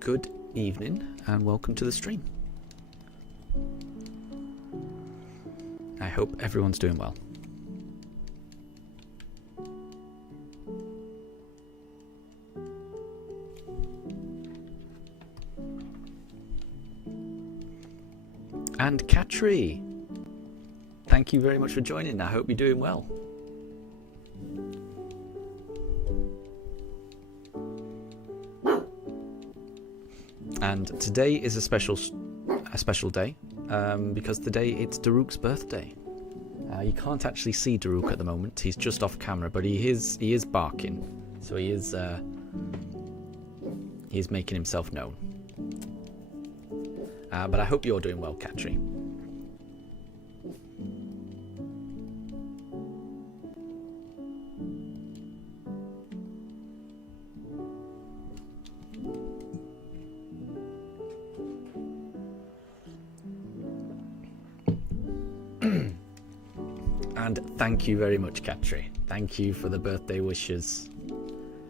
good evening and welcome to the stream. I hope everyone's doing well. And Katri, thank you very much for joining. I hope you're doing well. And today is a special day because today it's Daruk's birthday. You can't actually see Daruk at the moment; he's just off camera, but he is barking, so he is making himself known. But I hope you're doing well, Katri. And thank you very much, Katri. Thank you for the birthday wishes.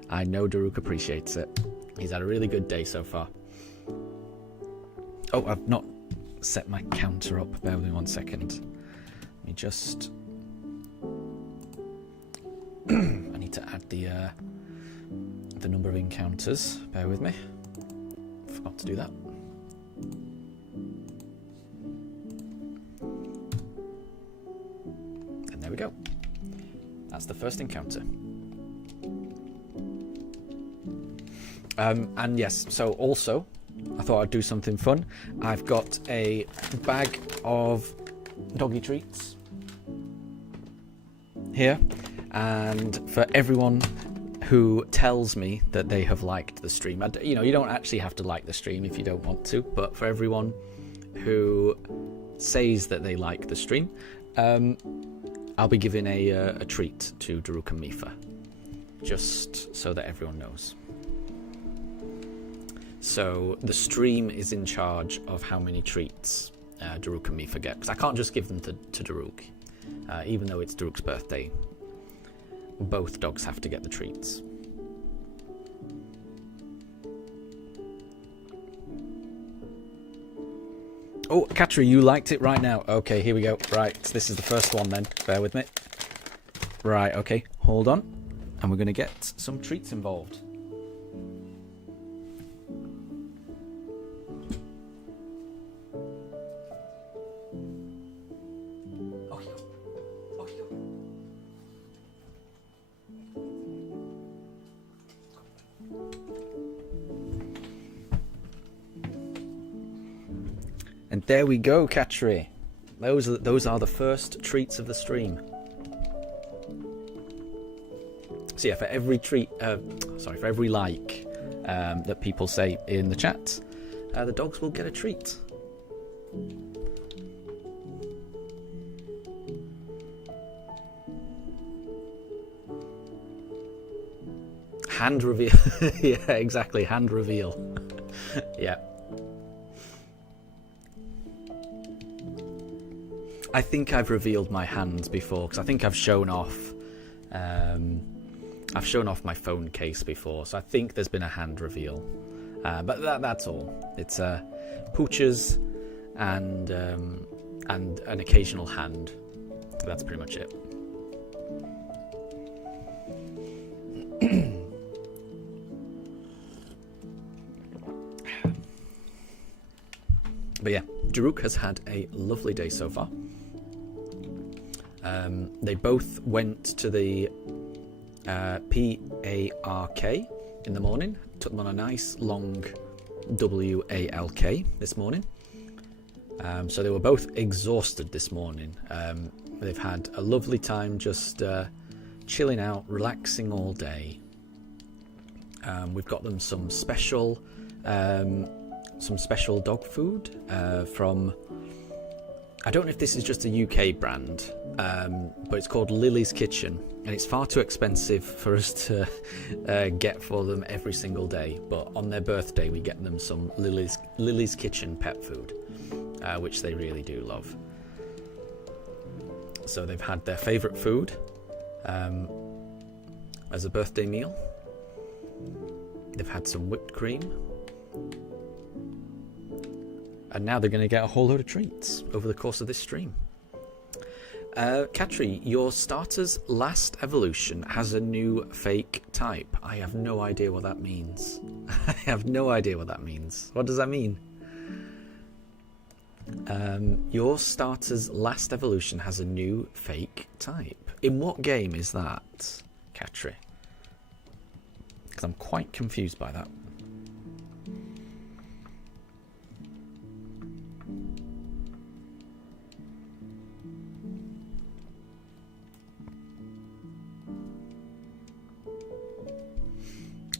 I know Daruk appreciates it. He's had a really good day so far. Oh, I've not set my counter up. Bear with me 1 second. Let me just... I need to add the number of encounters. Bear with me. Forgot to do that. And there we go. That's the first encounter. And yes, so also, I thought I'd do something fun. I've got a bag of doggy treats here, and for everyone who tells me that they have liked the stream, you know, you don't actually have to like the stream if you don't want to, but for everyone who says that they like the stream, I'll be giving a treat to Daruk and Mifa, just so that everyone knows. So the stream is in charge of how many treats Daruk and Mifa get, because I can't just give them to Daruk. Even though it's Daruk's birthday, both dogs have to get the treats. Oh, Katri, you liked it right now. Okay, here we go. Right, this is the first one then. Bear with me. Right, okay, hold on. And we're going to get some treats involved. And there we go, Katri. Those are the first treats of the stream. So yeah, for every for every like that people say in the chat, the dogs will get a treat. Hand reveal. Yeah, exactly. Hand reveal. Yeah. I think I've revealed my hands before, because I think I've shown off my phone case before, so I think there's been a hand reveal. But that's all. It's pooches and an occasional hand. That's pretty much it. But yeah, Daruk has had a lovely day so far. They both went to the PARK in the morning. Took them on a nice long WALK this morning. So they were both exhausted this morning. They've had a lovely time just chilling out, relaxing all day. We've got them some special dog food from... I don't know if this is just a UK brand, but it's called Lily's Kitchen, and it's far too expensive for us to get for them every single day. But on their birthday, we get them some Lily's Kitchen pet food, which they really do love. So they've had their favourite food as a birthday meal. They've had some whipped cream, And now they're going to get a whole load of treats over the course of this stream. Katri, your starter's last evolution has a new fake type. I have no idea what that means. I have no idea what that means. What does that mean? Your starter's last evolution has a new fake type. In what game is that, Katri? Because I'm quite confused by that.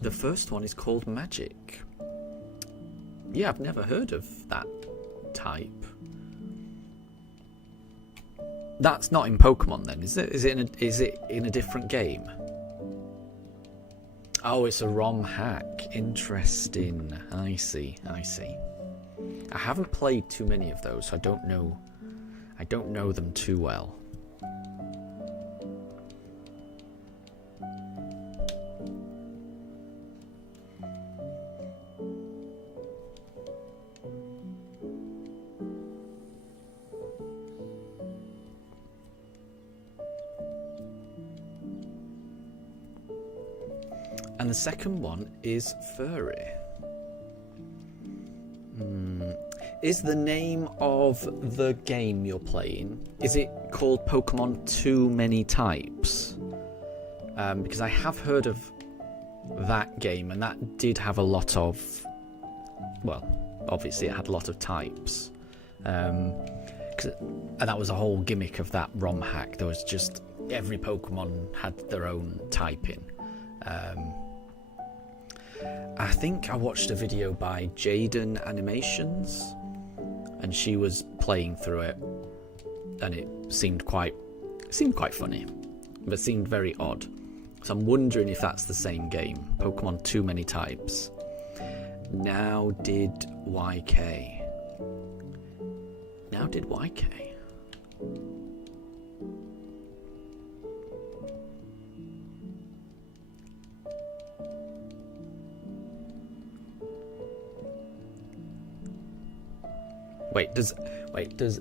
The first one is called Magic. Yeah, I've never heard of that type. That's not in Pokemon then, is it? Is it in a different game? Oh, it's a ROM hack. Interesting. I see. I haven't played too many of those, so I don't know them too well. And the second one is Furry. Is the name of the game you're playing, is it called Pokemon Too Many Types? Because I have heard of that game, and that did have a lot of, well, obviously it had a lot of types. And that was a whole gimmick of that ROM hack. There was just, every Pokemon had their own typing. I think I watched a video by Jaden Animations, and she was playing through it, and it seemed quite funny, but seemed very odd. So I'm wondering if that's the same game, Pokemon Too Many Types. Now did YK? Wait, does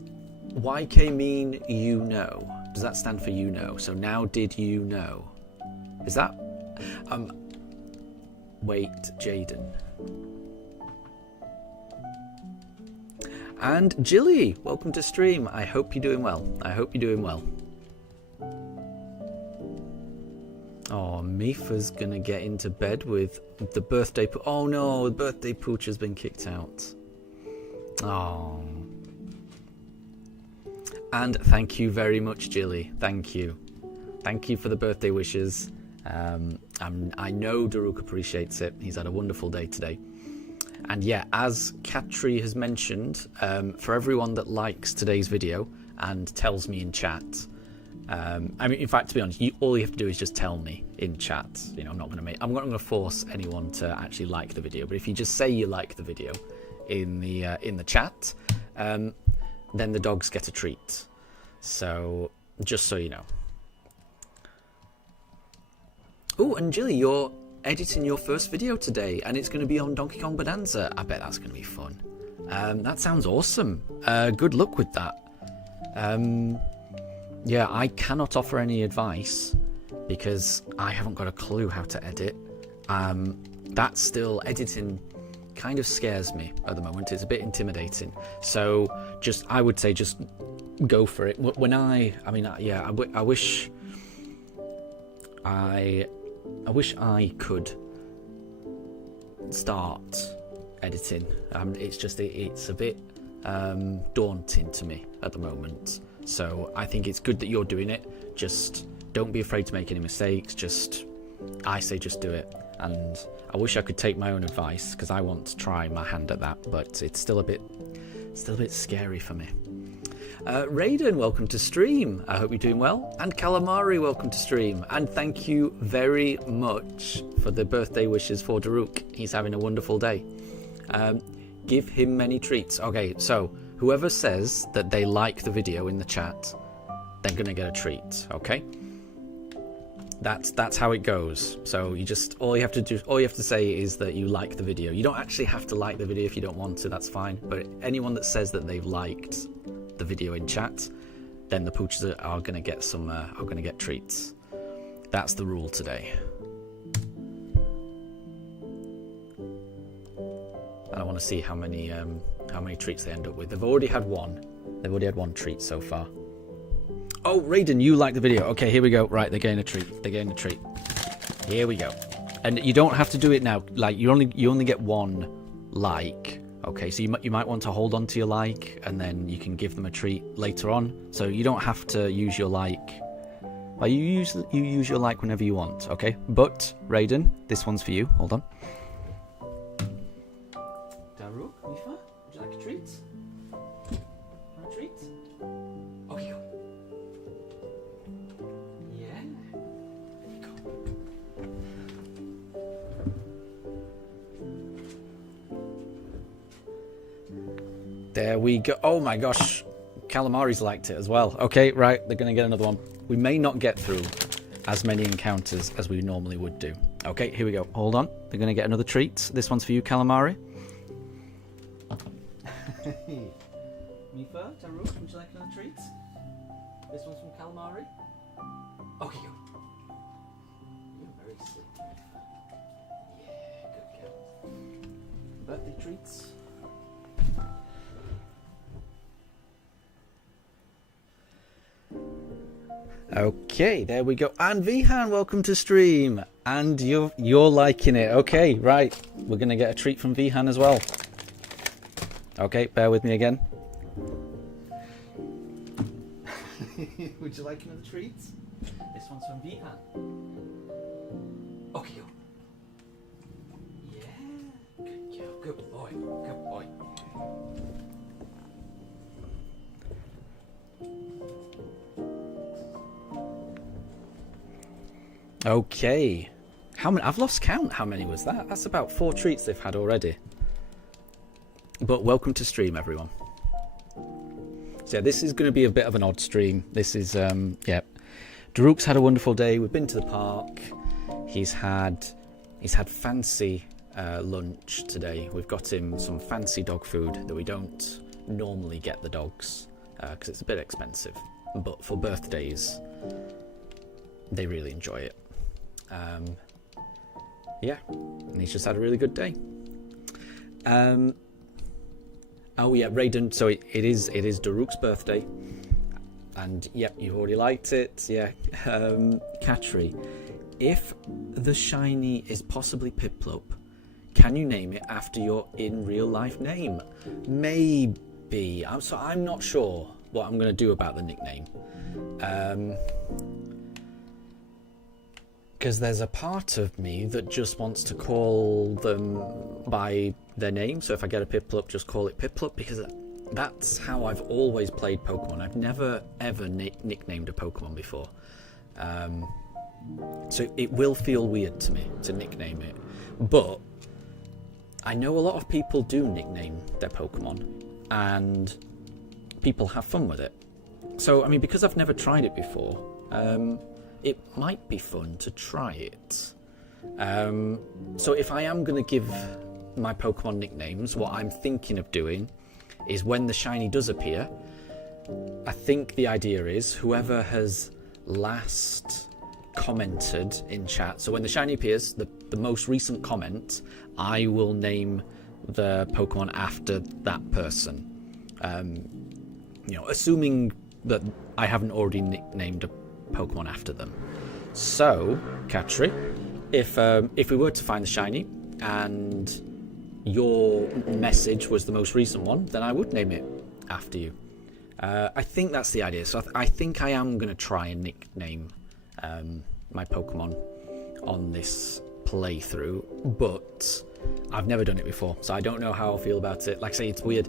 YK mean you know? Does that stand for you know? So now did you know? Is that wait, Jaden. And Jilly, welcome to stream. I hope you're doing well. Oh, Mifa's gonna get into bed with the birthday oh no, the birthday pooch has been kicked out. Oh. And thank you very much, Jilly. Thank you for the birthday wishes. I know Daruk appreciates it. He's had a wonderful day today. And yeah, as Katri has mentioned, for everyone that likes today's video and tells me in chat, I mean, in fact, to be honest, all you have to do is just tell me in chat. You know, I'm not going to force anyone to actually like the video. But if you just say you like the video in the chat, then the dogs get a treat. So just so you know. Oh, and Jilly, you're editing your first video today, and it's going to be on Donkey Kong Bonanza. I bet that's going to be fun. That sounds awesome. Good luck with that. Yeah, I cannot offer any advice because I haven't got a clue how to edit. That's still editing kind of scares me at the moment. It's a bit intimidating. So I would say just go for it. When I wish I could start editing. It's a bit daunting to me at the moment. So I think it's good that you're doing it. Just don't be afraid to make any mistakes. I say just do it. And I wish I could take my own advice because I want to try my hand at that, but it's still a bit scary for me. Raiden, welcome to stream. I hope you're doing well. And Calamari, welcome to stream. And thank you very much for the birthday wishes for Daruk. He's having a wonderful day. Give him many treats. Okay, so whoever says that they like the video in the chat, they're going to get a treat, okay? That's how it goes. So all you have to say is that you like the video. You don't actually have to like the video if you don't want to. That's fine. But anyone that says that they've liked the video in chat, then the pooches are gonna get treats. That's the rule today. And I want to see how many treats they end up with. They've already had one. They've already had one treat so far. Oh, Raiden, you like the video. Okay, here we go. Right, they're getting a treat. They're getting a treat. Here we go. And you don't have to do it now. Like you only get one like. Okay, so you might want to hold on to your like, and then you can give them a treat later on. So you don't have to use your like. Well, you use your like whenever you want. Okay, but Raiden, this one's for you. Hold on. Daruk, Mifa, would you like a treat? Want a treat? Okay, go. Yeah. There you go. There we go. Oh my gosh. Calamari's liked it as well. Okay, right. They're going to get another one. We may not get through as many encounters as we normally would do. Okay, here we go. Hold on. They're going to get another treat. This one's for you, Calamari. Mifa, Taru, would you like another treat? This one's from Calamari. Okay, go. You're very sick, Mifa. Yeah, good girl. Birthday treats. Okay, there we go. And Vihan, welcome to stream. And you're liking it. Okay, right. We're gonna get a treat from Vihan as well. Okay, bear with me again. Would you like another treat? This one's from Vihan. Okay, go. Yeah, good girl. Good boy. Good boy. Okay. How many? I've lost count. How many was that? That's about 4 treats they've had already. But welcome to stream, everyone. So yeah, this is going to be a bit of an odd stream. This is, yeah. Daruk's had a wonderful day. We've been to the park. He's had fancy lunch today. We've got him some fancy dog food that we don't normally get the dogs because it's a bit expensive. But for birthdays, they really enjoy it. Yeah, and he's just had a really good day. Oh yeah, Raiden. So it is Daruk's birthday, and yep, you already liked it. Yeah, Katri, if the shiny is possibly Piplup, can you name it after your in real life name? Maybe. I'm not sure what I'm going to do about the nickname. Because there's a part of me that just wants to call them by their name. So if I get a Piplup, just call it Piplup, because that's how I've always played Pokemon. I've never ever nicknamed a Pokemon before. So it will feel weird to me to nickname it. But I know a lot of people do nickname their Pokemon, and people have fun with it. So, I mean, because I've never tried it before, it might be fun to try it. So if I am going to give my Pokemon nicknames, what I'm thinking of doing is when the shiny does appear, I think the idea is whoever has last commented in chat, so when the shiny appears, the most recent comment, I will name the Pokemon after that person. You know, assuming that I haven't already nicknamed a Pokemon after them. So, Katri, if we were to find the shiny and your message was the most recent one, then I would name it after you. I think that's the idea. So I think I am going to try and nickname my Pokemon on this playthrough, but I've never done it before, so I don't know how I'll feel about it. Like I say, it's weird.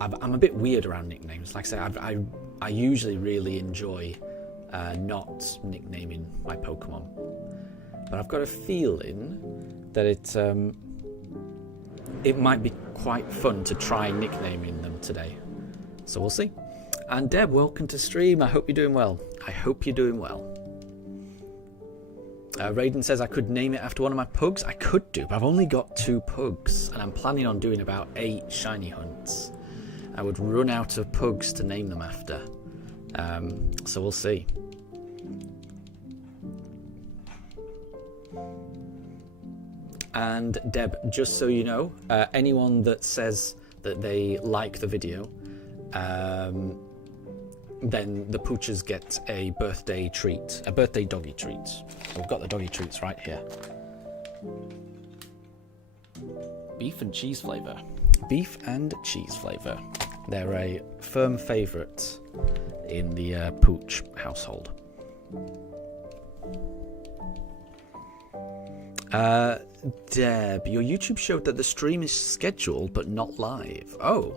I'm a bit weird around nicknames. Like I say, I usually really enjoy not nicknaming my Pokemon, but I've got a feeling that it might be quite fun to try nicknaming them today. So we'll see. And Deb, welcome to stream. I hope you're doing well. I hope you're doing well. Raiden says I could name it after one of my pugs. I could do, but I've only got 2 pugs, and I'm planning on doing about 8 shiny hunts. I would run out of pugs to name them after. So we'll see. And Deb, just so you know, anyone that says that they like the video, then the poochers get a birthday treat, a birthday doggy treat. We've got the doggy treats right here. Beef and cheese flavour. Beef and cheese flavour. They're a firm favourite in the pooch household. Deb, your YouTube showed that the stream is scheduled but not live. Oh,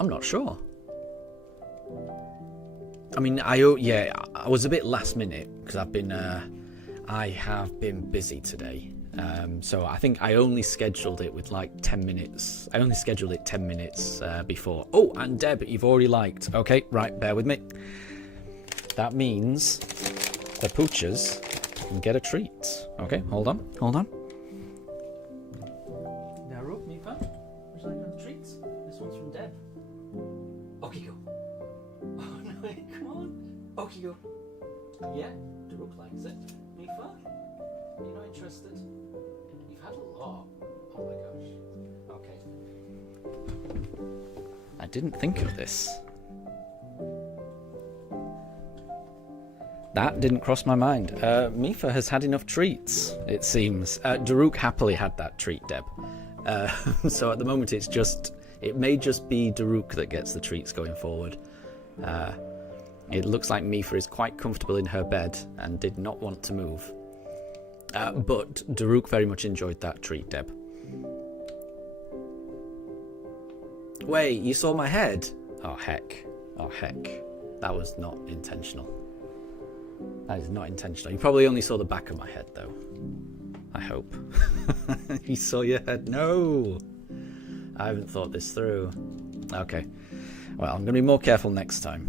I'm not sure. I mean, I was a bit last minute because I have been busy today. So I think I only scheduled it with like 10 minutes. I only scheduled it 10 minutes before. Oh, and Deb, you've already liked. Okay, right, bear with me. That means the poochers can get a treat. Okay, hold on. Now, Mifa, would you like another treat? This one's from Deb. Okay, go. Oh no, come on. Okay, go. Yeah, Daruk likes it. Mifa, you're not interested? You've had a lot. Oh my gosh. Okay. I didn't think of this. That didn't cross my mind. Mifa has had enough treats, it seems. Daruk happily had that treat, Deb. So at the moment it may just be Daruk that gets the treats going forward. It looks like Mifa is quite comfortable in her bed and did not want to move. But Daruk very much enjoyed that treat, Deb. Wait, you saw my head? Oh heck. That was not intentional. That is not intentional. You probably only saw the back of my head, though. I hope. You saw your head? No! I haven't thought this through. Okay. Well, I'm going to be more careful next time.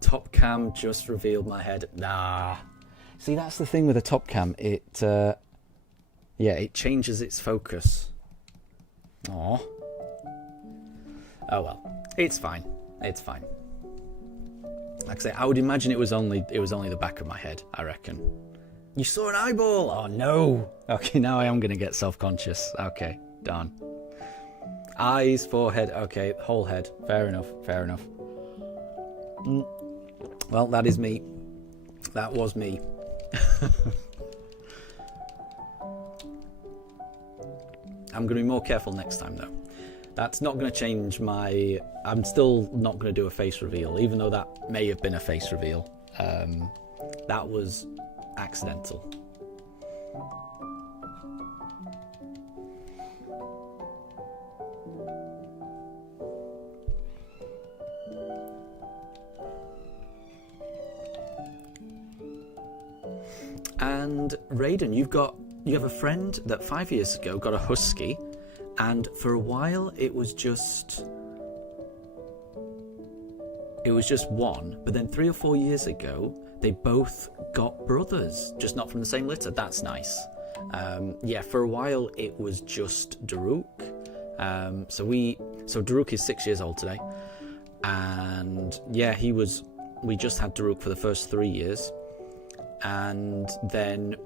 Top cam just revealed my head. Nah. See, that's the thing with a top cam. It changes its focus. Aw. Oh well, it's fine. Like I say, I would imagine it was only the back of my head, I reckon. You saw an eyeball! Oh no! Okay, now I am going to get self-conscious. Okay, darn. Eyes, forehead, okay, whole head. Fair enough. Well, that is me. That was me. I'm going to be more careful next time, though. That's not going to change I'm still not going to do a face reveal, even though that may have been a face reveal. That was accidental. And Raiden, you have a friend that 5 years ago got a husky. And for a while, it was just one. But then 3 or 4 years ago, they both got brothers, just not from the same litter. That's nice. For a while, it was just Daruk. So Daruk is 6 years old today. And yeah, we just had Daruk for the first 3 years. And then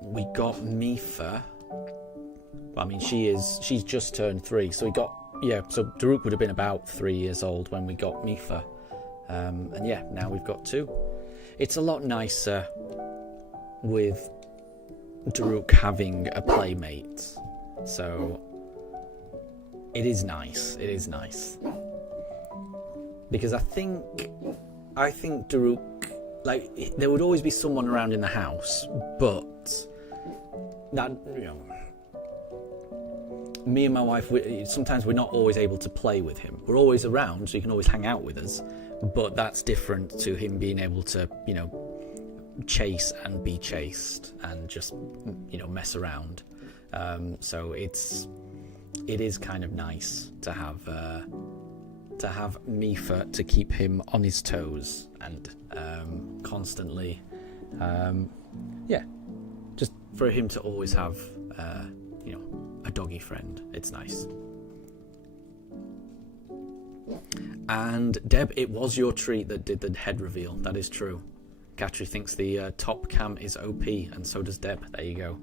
we got Mifa. I mean, she's just turned 3, so so Daruk would have been about 3 years old when we got Mifa. And yeah, now we've got 2. It's a lot nicer with Daruk having a playmate. So it is nice. Because I think Daruk, like, there would always be someone around in the house, but that, me and my wife, sometimes we're not always able to play with him. We're always around, so he can always hang out with us. But that's different to him being able to, chase and be chased and just, mess around. So it is kind of nice to have Mifa to keep him on his toes and constantly, just for him to always have a doggy friend. It's nice. And Deb, it was your treat that did the head reveal. That is true. Katri thinks the top cam is OP, and so does Deb. There you go.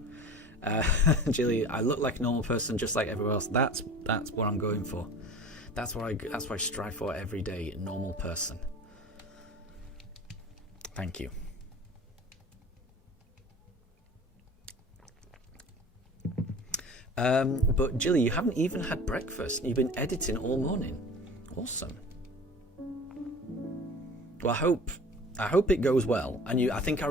Jilly, I look like a normal person just like everyone else. That's what I'm going for. That's what I strive for every day. Normal person. Thank you. But Jilly, you haven't even had breakfast. You've been editing all morning. Awesome. Well, I hope it goes well. And I think I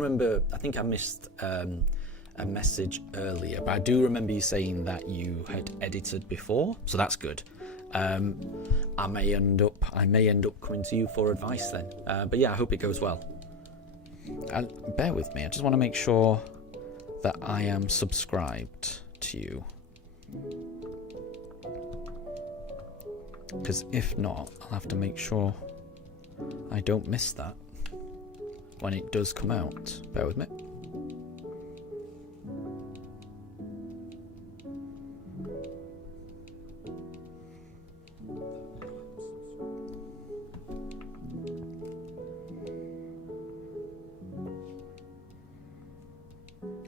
missed a message earlier, but I do remember you saying that you had edited before, so that's good. I may end up coming to you for advice then. But yeah, I hope it goes well. Bear with me. I just want to make sure that I am subscribed to you. Because if not, I'll have to make sure I don't miss that when it does come out. Bear with me.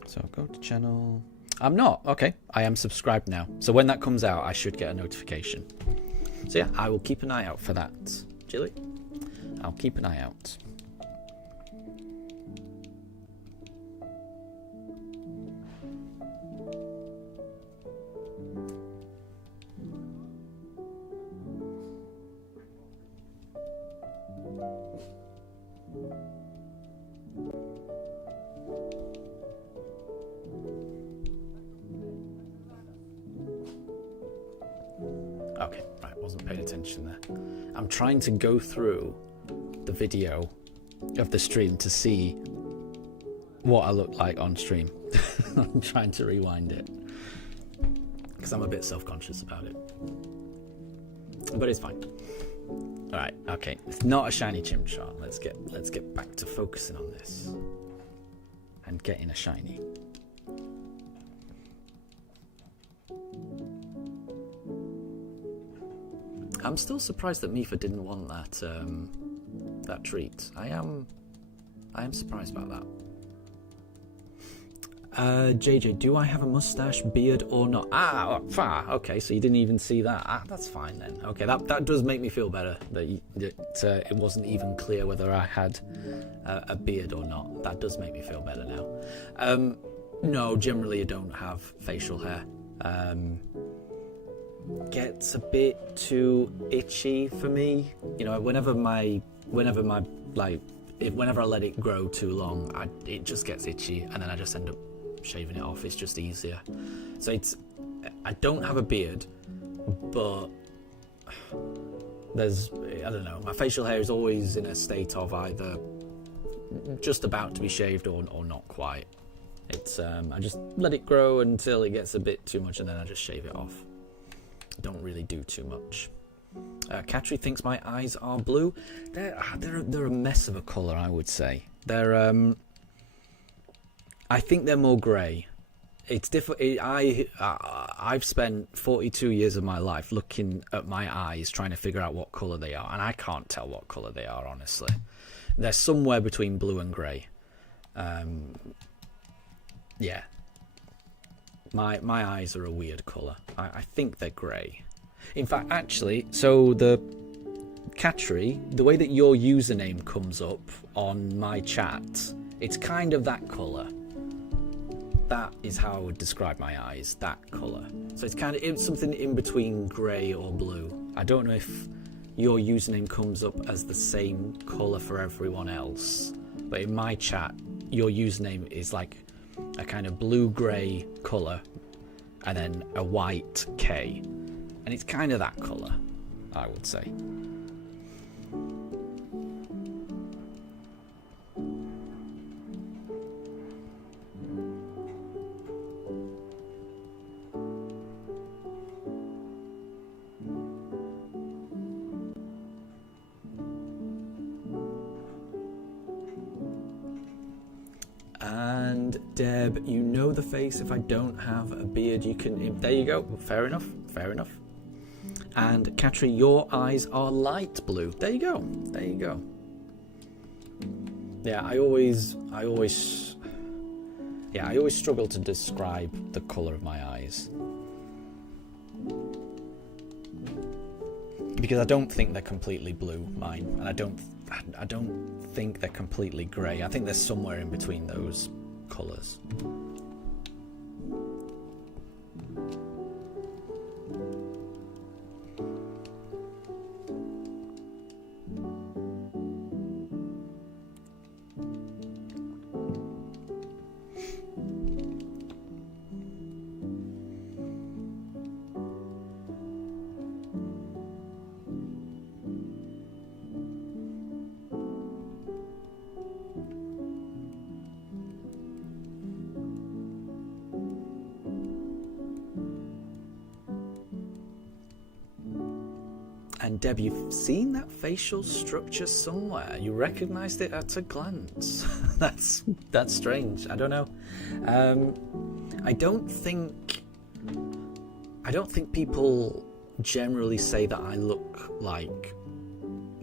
So go to channel. I'm not. Okay, I am subscribed now. So when that comes out, I should get a notification. So yeah, I will keep an eye out for that. Jilly, I'll keep an eye out. Okay, right, wasn't paying attention there. I'm trying to go through the video of the stream to see what I look like on stream. I'm trying to rewind it because I'm a bit self-conscious about it, but it's fine. All right, okay, it's not a shiny Chimchar. Let's get back to focusing on this and getting a shiny. I'm still surprised that Mifa didn't want that treat. I am surprised about that. JJ, do I have a mustache, beard, or not? Okay, so you didn't even see that. That's fine then. Okay, that does make me feel better that it wasn't even clear whether I had a beard or not. That does make me feel better now. No, generally I don't have facial hair. Gets a bit too itchy for me. You know, whenever I let it grow too long, it just gets itchy, and then I just end up shaving it off. It's just easier. So I don't have a beard, but I don't know, my facial hair is always in a state of either just about to be shaved or not quite. I just let it grow until it gets a bit too much, and then I just shave it off. Don't really do too much. Katri thinks my eyes are blue. They're a mess of a colour, I would say. I think they're more grey. It's different. I've spent 42 years of my life looking at my eyes, trying to figure out what colour they are, and I can't tell what colour they are, honestly. They're somewhere between blue and grey. Yeah. My eyes are a weird colour. I think they're grey. In fact, actually, so the Katri, the way that your username comes up on my chat, it's kind of that colour. That is how I would describe my eyes, that colour. So it's something in between grey or blue. I don't know if your username comes up as the same colour for everyone else, but in my chat, your username is like a kind of blue-grey colour and then a white K. And it's kind of that colour, I would say. And Deb, you know the face. If I don't have a beard, you can... There you go. Fair enough. Fair enough. And Katri, your eyes are light blue. There you go. There you go. Yeah, I always struggle to describe the colour of my eyes. Because I don't think they're completely blue, mine. And I don't think they're completely grey. I think they're somewhere in between those colours. And Deb, you've seen that facial structure somewhere. You recognised it at a glance. That's strange. I don't know. I don't think people generally say that I look like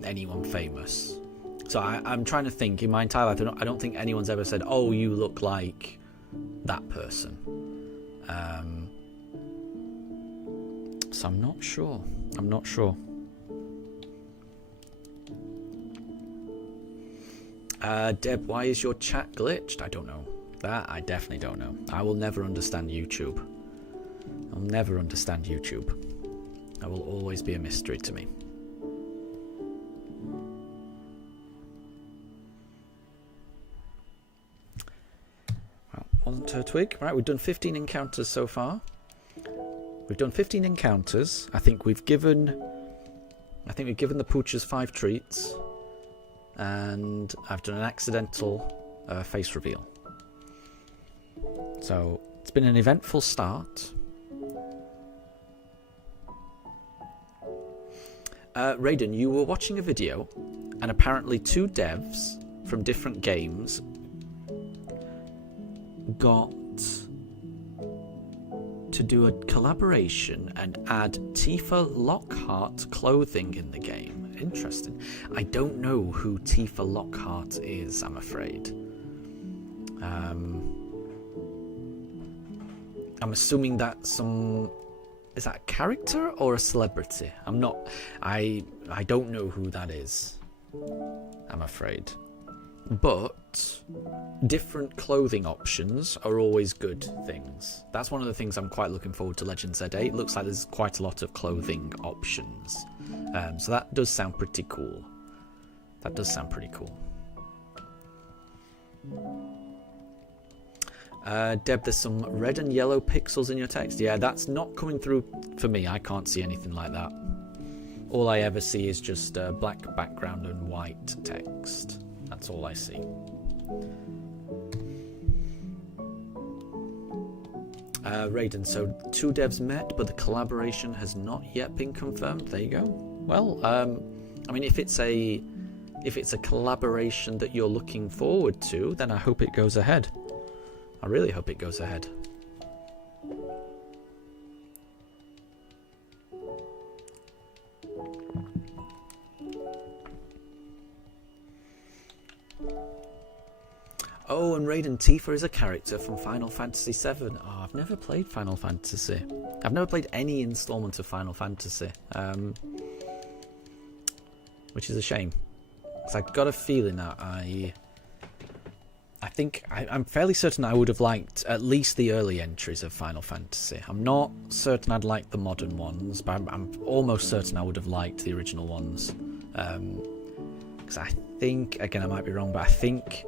anyone famous. So I'm trying to think. In my entire life, I don't think anyone's ever said, "Oh, you look like that person." So I'm not sure. Deb, why is your chat glitched? I don't know. That I definitely don't know. I will never understand YouTube. I'll never understand YouTube. That will always be a mystery to me. Well, wasn't her twig. Right, we've done 15 encounters so far. We've done 15 encounters. I think we've given the poochers 5 treats. And I've done an accidental face reveal. So it's been an eventful start. Raiden, you were watching a video, and apparently 2 devs from different games got to do a collaboration and add Tifa Lockhart clothing in the game. Interesting. I don't know who Tifa Lockhart is, I'm afraid. I'm assuming that's is that a character or a celebrity? I don't know who that is, I'm afraid. But different clothing options are always good things. That's one of the things I'm quite looking forward to Legends Z8. It looks like there's quite a lot of clothing options. So that does sound pretty cool. Deb, there's some red and yellow pixels in your text. Yeah, that's not coming through for me. I can't see anything like that. All I ever see is just a black background and white text. That's all I see. Raiden, so 2 devs met, but the collaboration has not yet been confirmed. There you go. Well, I mean, if it's a collaboration that you're looking forward to, then I hope it goes ahead. I really hope it goes ahead. Oh, and Raiden, Tifa is a character from Final Fantasy VII. Oh, I've never played Final Fantasy. I've never played any installment of Final Fantasy, which is a shame. Because I've got a feeling that I'm fairly certain I would have liked at least the early entries of Final Fantasy. I'm not certain I'd like the modern ones, but I'm almost certain I would have liked the original ones. Because I think, again, I might be wrong, but I think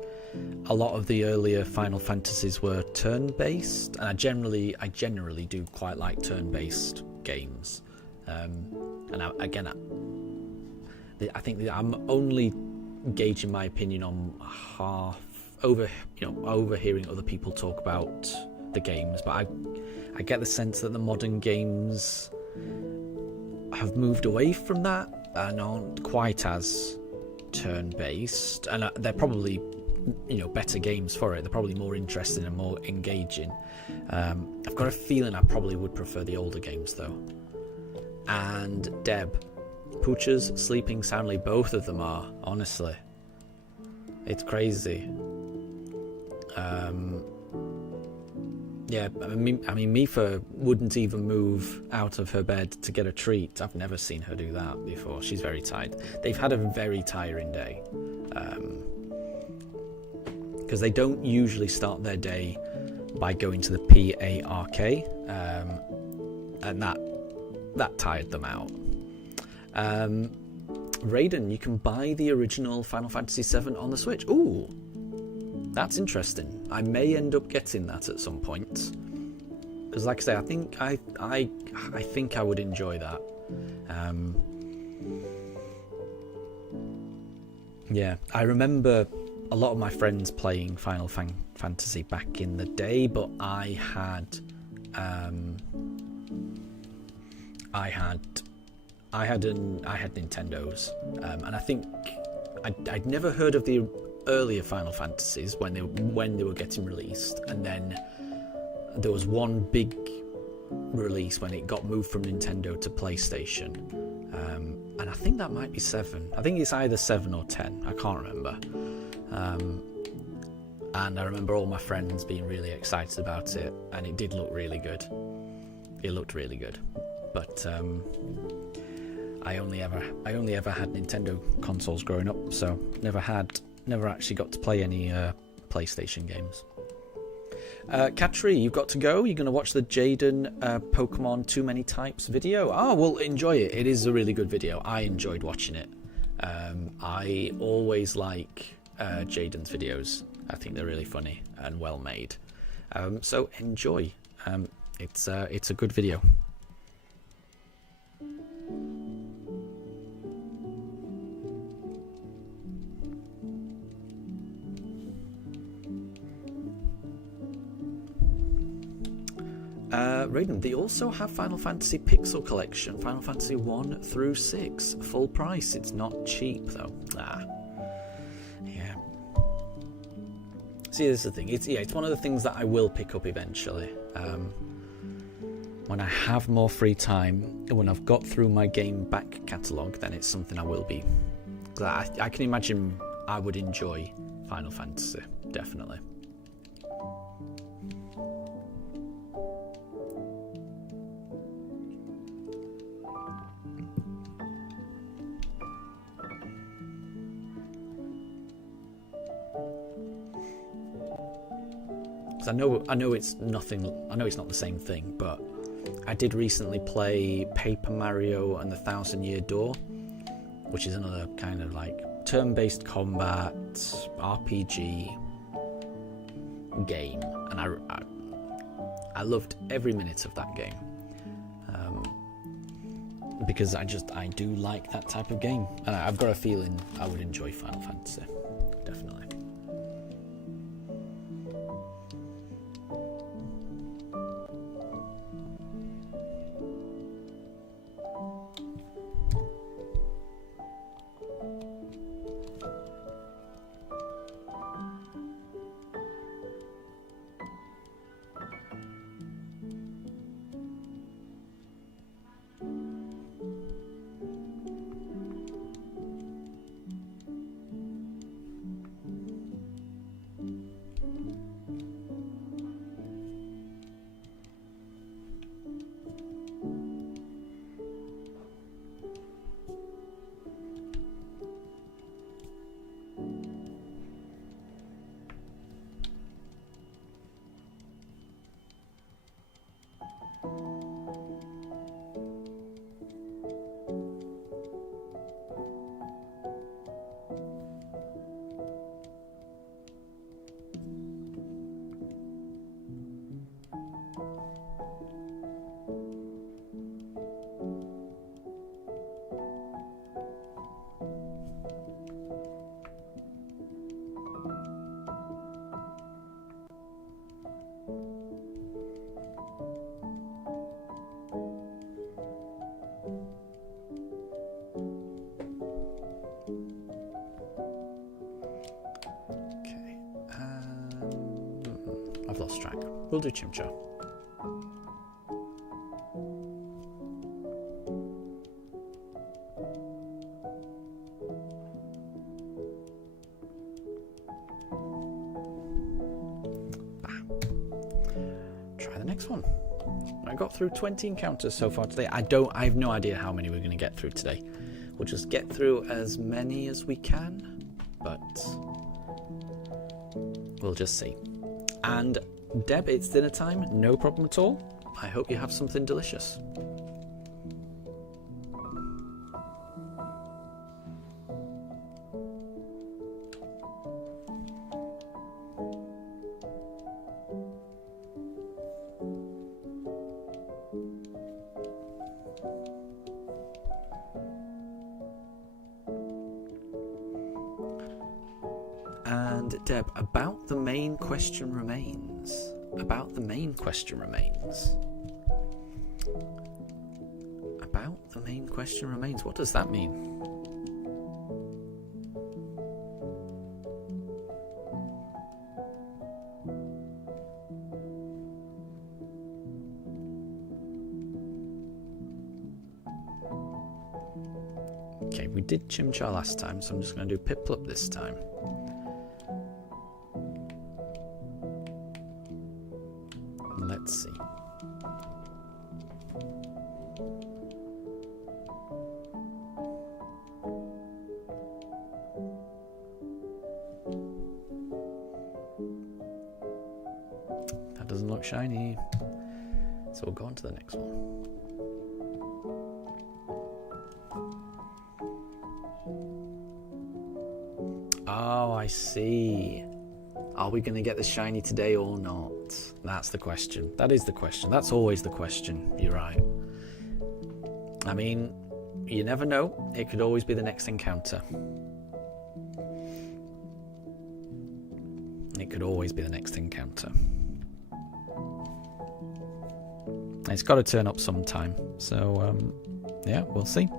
a lot of the earlier Final Fantasies were turn-based, and I generally do quite like turn-based games. And I think that I'm only gauging my opinion on overhearing other people talk about the games, but I get the sense that the modern games have moved away from that and aren't quite as turn-based, and they're probably better games for it. They're probably more interesting and more engaging. I've got a feeling I probably would prefer the older games though. And Deb, Poochers sleeping soundly, both of them are, honestly. It's crazy. Yeah, I mean, Mifa wouldn't even move out of her bed to get a treat. I've never seen her do that before. She's very tired. They've had a very tiring day. Because they don't usually start their day by going to the PARK. And that tired them out. Raiden, you can buy the original Final Fantasy VII on the Switch. Ooh, that's interesting. I may end up getting that at some point, because, like I say, I think I would enjoy that. Yeah, I remember a lot of my friends playing Final Fantasy back in the day, but I had Nintendos, and I think I'd never heard of the earlier Final Fantasies when they were getting released, and then there was one big release when it got moved from Nintendo to PlayStation, and I think that might be 7. I think it's either 7 or 10. I can't remember. And I remember all my friends being really excited about it, and it did look really good. It looked really good, but I only ever had Nintendo consoles growing up, so never actually got to play any PlayStation games. Katri, you've got to go. You're going to watch the Jaden Pokemon Too Many Types video. Oh, well, enjoy it. It is a really good video. I enjoyed watching it. I always like Jaden's videos. I think they're really funny and well made. So enjoy. It's a good video. Raiden, they also have Final Fantasy Pixel Collection, Final Fantasy 1 through 6, full price. It's not cheap though. Yeah. See, this is the thing. It's one of the things that I will pick up eventually. When I have more free time, when I've got through my game back catalogue, then it's something I will be. I can imagine I would enjoy Final Fantasy, definitely. I know it's nothing. I know it's not the same thing, but I did recently play Paper Mario and the Thousand Year Door, which is another kind of like turn-based combat RPG game, and I loved every minute of that game, because I do like that type of game, and I've got a feeling I would enjoy Final Fantasy, definitely. lost track. We'll do Chimchar. Try the next one. I got through 20 encounters so far today. I have no idea how many we're going to get through today. We'll just get through as many as we can, but we'll just see. And Deb, it's dinner time, no problem at all. I hope you have something delicious. And Deb, about the main question remains. About the main question remains. About the main question remains. What does that mean? Okay, we did Chimchar last time, so I'm just going to do Piplup this time. Let's see. That doesn't look shiny. So we'll go on to the next one. Oh, I see. Are we going to get the shiny today or not? That's the question. That is the question. That's always the question. You're right. I mean, you never know. It could always be the next encounter. It could always be the next encounter. It's got to turn up sometime. So, yeah, we'll see.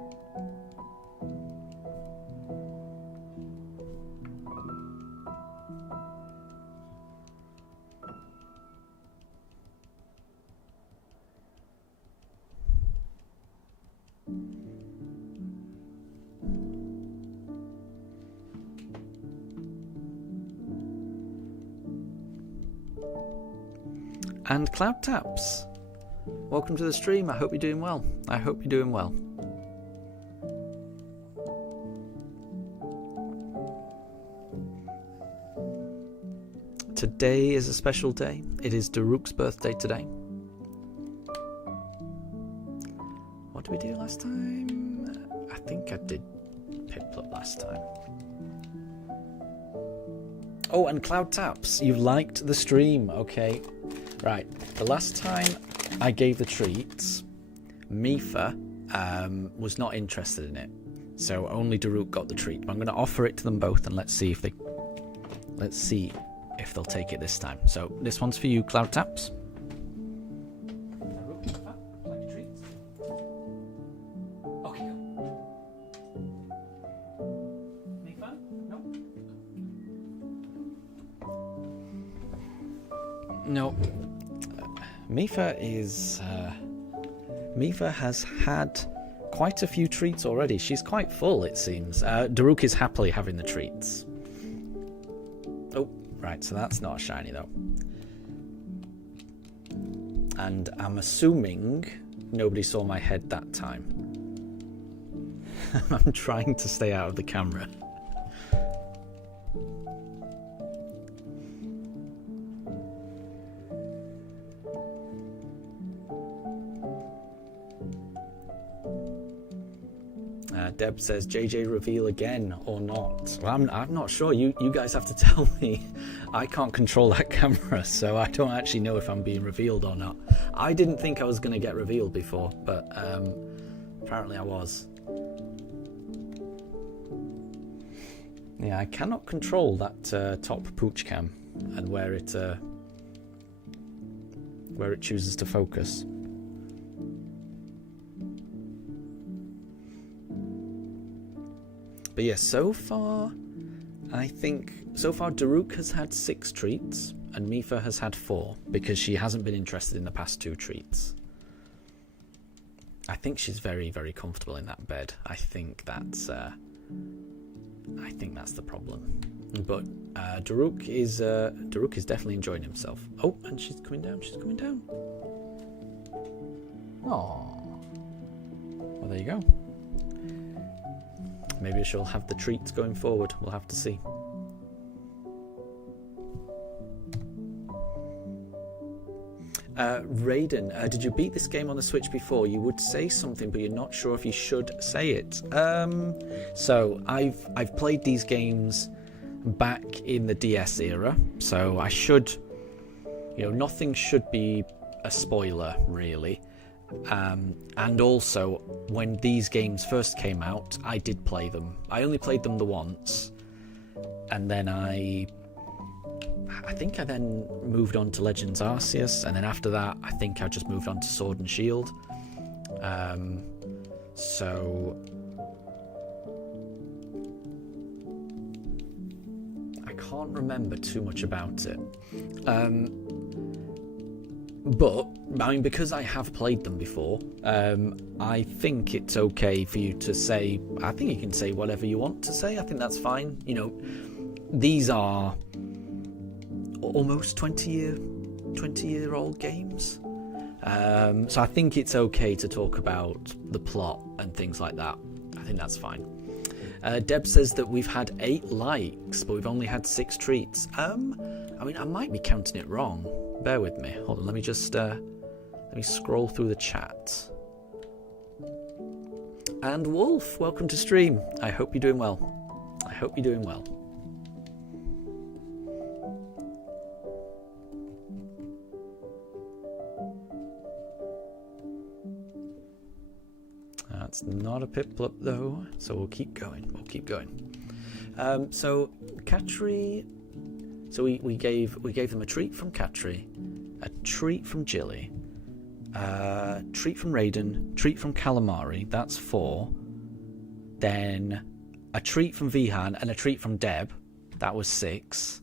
And Cloud Taps, welcome to the stream. I hope you're doing well. I hope you're doing well. Today is a special day. It is Daruk's birthday today. What did we do last time? I think I did Piplup last time. Oh, and Cloud Taps, you liked the stream. Okay. Right, the last time I gave the treats, Mifa was not interested in it, so only Daruk got the treat. But I'm going to offer it to them both, and let's see if they'll take it this time. So this one's for you, Cloud Taps. Daruk, Mifa, like your treats. Okay. Mifa, no. No. Mifa has had quite a few treats already. She's quite full, it seems. Daruk is happily having the treats. Oh, right, so that's not a shiny, though. And I'm assuming nobody saw my head that time. I'm trying to stay out of the camera. Deb says, JJ reveal again or not? Well, I'm not sure. You guys have to tell me. I can't control that camera, so I don't actually know if I'm being revealed or not. I didn't think I was going to get revealed before, but apparently I was. Yeah, I cannot control that top pooch cam and where it chooses to focus. But yeah, so far I think so far Daruk has had 6 treats and Mifa has had 4 because she hasn't been interested in the past 2 treats. I think she's very, very comfortable in that bed. I think that's the problem. But Daruk is definitely enjoying himself. Oh, and she's coming down. She's coming down. Oh, well, there you go. Maybe she'll have the treats going forward. We'll have to see. Raiden, did you beat this game on the Switch before? You would say something, but you're not sure if you should say it. So I've played these games back in the DS era, so I should, nothing should be a spoiler really. And also, when these games first came out, I did play them. I only played them the once, and then I think I then moved on to Legends Arceus, and then after that, I think I just moved on to Sword and Shield. So I can't remember too much about it. But, I mean, because I have played them before, I think it's okay for you to say, I think you can say whatever you want to say. I think that's fine. These are almost 20-year-old games. So I think it's okay to talk about the plot and things like that. I think that's fine. Deb says that we've had 8 likes, but we've only had 6 treats. I mean, I might be counting it wrong. Bear with me. Hold on, let me just let me scroll through the chat. And Wolf, welcome to stream. I hope you're doing well. I hope you're doing well. That's not a Piplup though, so we'll keep going. We'll keep going. So Katri. So we gave them a treat from Katri, a treat from Jilly, treat from Raiden, treat from Calamari. That's 4. Then a treat from Vihan and a treat from Deb. That was 6.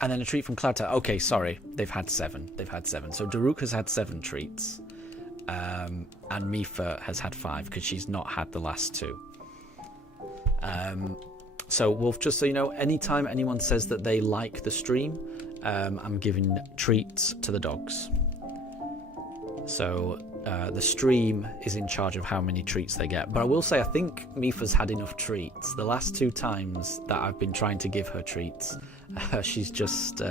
And then a treat from Cloudta. Okay, sorry, they've had 7. So Daruk has had 7 treats, and Mifa has had 5 because she's not had the last 2. So, Wolf, just so you know, anytime anyone says that they like the stream, I'm giving treats to the dogs. So, the stream is in charge of how many treats they get. But I will say, I think Mifa's had enough treats. The last 2 times that I've been trying to give her treats, she's just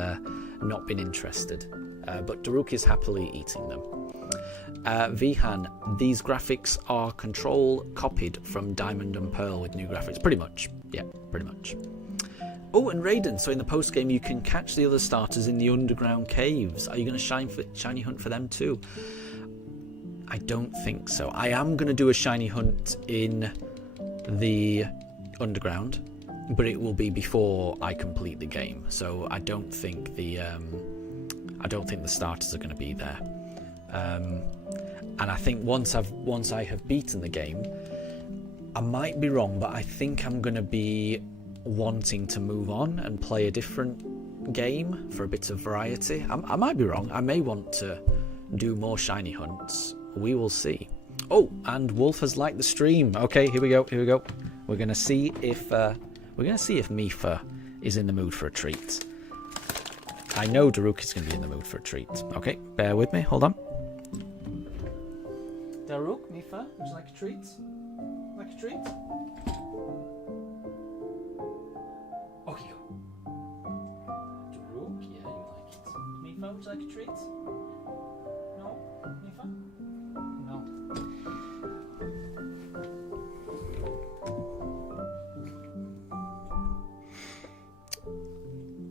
not been interested. But Daruk is happily eating them. Vihan, these graphics are Control copied from Diamond and Pearl with new graphics. Pretty much. Yeah, pretty much. Oh, and Raiden, so in the post-game you can catch the other starters in the underground caves. Are you going to shiny hunt for them too? I don't think so. I am going to do a shiny hunt in the underground, but it will be before I complete the game. So I don't think the starters are going to be there. And I think once I have beaten the game, I might be wrong, but I think I'm going to be wanting to move on and play a different game for a bit of variety. I might be wrong. I may want to do more shiny hunts. We will see. Oh, and Wolf has liked the stream. Okay, here we go. We're going to see if Mifa is in the mood for a treat. I know Daruk is going to be in the mood for a treat. Okay, bear with me. Hold on. Daruk, Mifa, would you like a treat? Like a treat? Okay, go. Daruk, yeah, you like it. Mifa, would you like a treat? No? Mifa? No.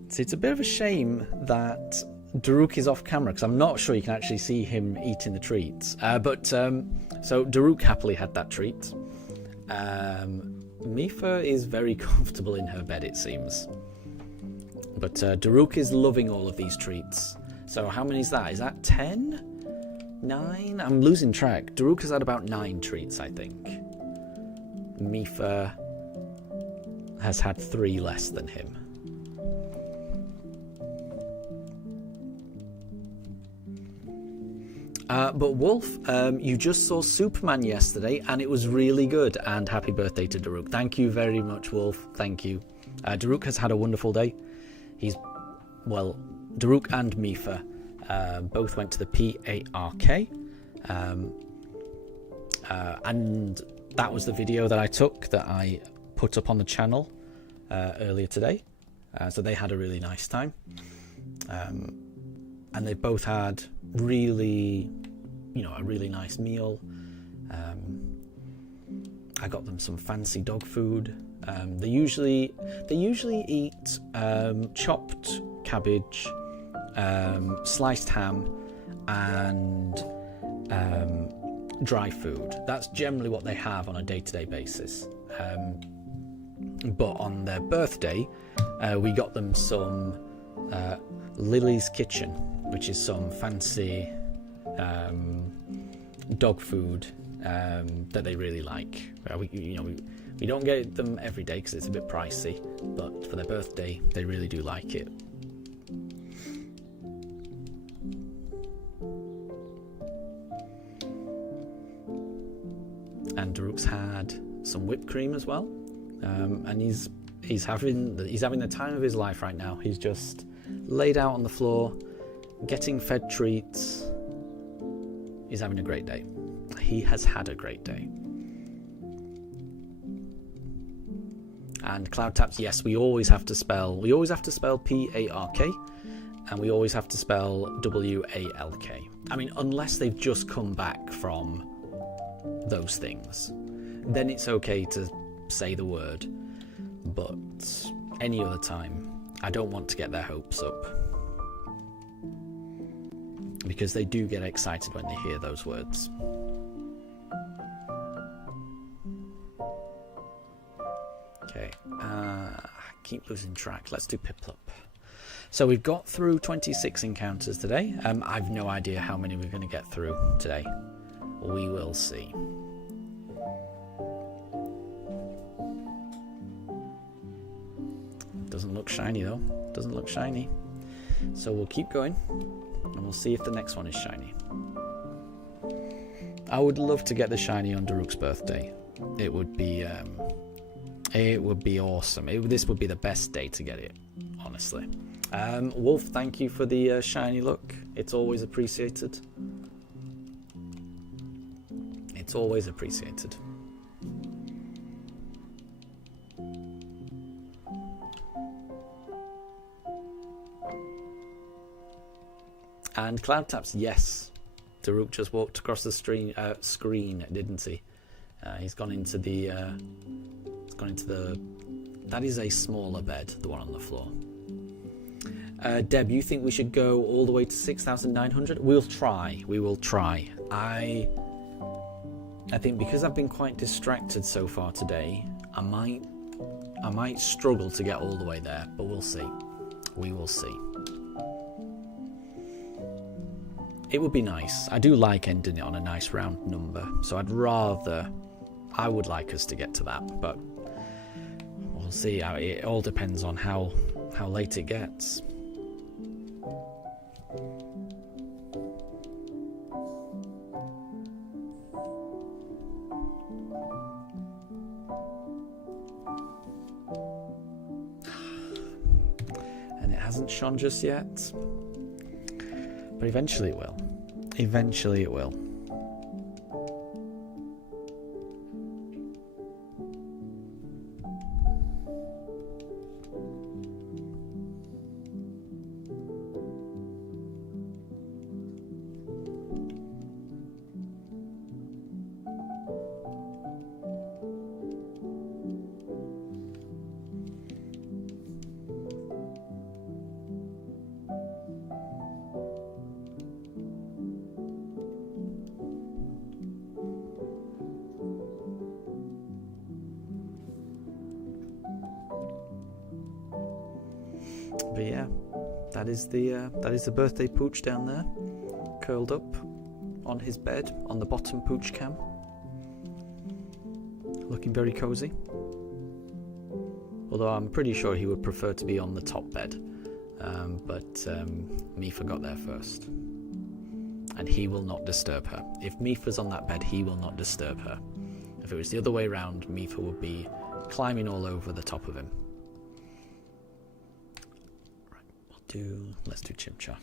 See, it's a bit of a shame that Daruk is off camera because I'm not sure you can actually see him eating the treats. So Daruk happily had that treat. Mifa is very comfortable in her bed, it seems. But Daruk is loving all of these treats. So how many is that? Is that 10? 9? I'm losing track. Daruk has had about 9 treats, I think. Mifa has had 3 less than him. But Wolf, you just saw Superman yesterday, and it was really good. And happy birthday to Daruk. Thank you very much, Wolf. Thank you. Daruk has had a wonderful day. Daruk and Mifa both went to the PARK. And that was the video that I took that I put up on the channel earlier today. So they had a really nice time. And they both had a really nice meal. I got them some fancy dog food. They usually eat chopped cabbage, sliced ham, and dry food. That's generally what they have on a day-to-day basis. But on their birthday, we got them some Lily's Kitchen, which is some fancy dog food that they really like. We don't get them every day because it's a bit pricey, but for their birthday, they really do like it. And Daruk's had some whipped cream as well, and he's having the time of his life right now. He's just laid out on the floor, getting fed treats. He's having a great day. He has had a great day. And Cloud Taps, yes, we always have to spell PARK, and we always have to spell WALK. I mean, unless they've just come back from those things, then it's okay to say the word. But any other time, I don't want to get their hopes up, because they do get excited when they hear those words. Okay, I keep losing track. Let's do Piplup. So we've got through 26 encounters today. I've no idea how many we're going to get through today. We will see. Doesn't look shiny though. Doesn't look shiny. So we'll keep going, and we'll see if the next one is shiny. I would love to get the shiny on Daruk's birthday. It would be awesome. This would be the best day to get it, honestly. Wolf, thank you for the shiny look. It's always appreciated. It's always appreciated. And Cloud Taps, yes. Daruk just walked across the screen, didn't he? He's gone into the. That is a smaller bed, the one on the floor. Deb, you think we should go all the way to 6,900? We'll try. We will try. I think because I've been quite distracted so far today, I might struggle to get all the way there, but we'll see. We will see. It would be nice. I do like ending it on a nice round number, so I would like us to get to that, but we'll see. It all depends on how late it gets. And it hasn't shone just yet, but eventually it will. Eventually it will. But yeah, that is the birthday pooch down there, curled up on his bed on the bottom pooch cam, looking very cozy. Although I'm pretty sure he would prefer to be on the top bed. But Mifa got there first. And he will not disturb her. If Mifa's on that bed, he will not disturb her. If it was the other way around, Mifa would be climbing all over the top of him. Right, let's do Chimchar.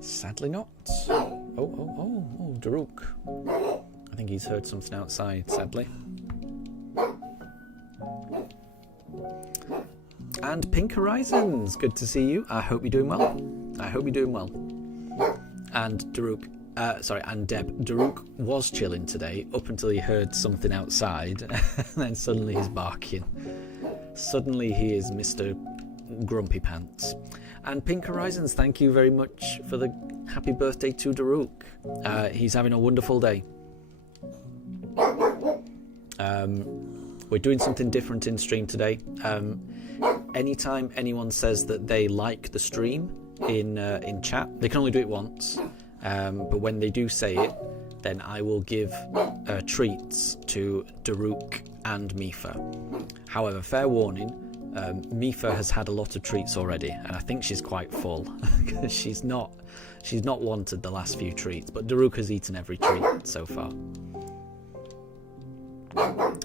Sadly not. Oh, Daruk. I think he's heard something outside, sadly. And Pink Horizons, good to see you. I hope you're doing well. And Daruk, and Deb. Daruk was chilling today up until he heard something outside, and then suddenly he's barking. Suddenly he is Mr. Grumpy Pants. And Pink Horizons, thank you very much for the happy birthday to Daruk. He's having a wonderful day. We're doing something different in stream today. Anytime anyone says that they like the stream in chat, they can only do it once. But when they do say it, then I will give treats to Daruk and Mifa. However, fair warning, Mifa has had a lot of treats already, and I think she's quite full because she's not wanted the last few treats. But Daruk has eaten every treat so far.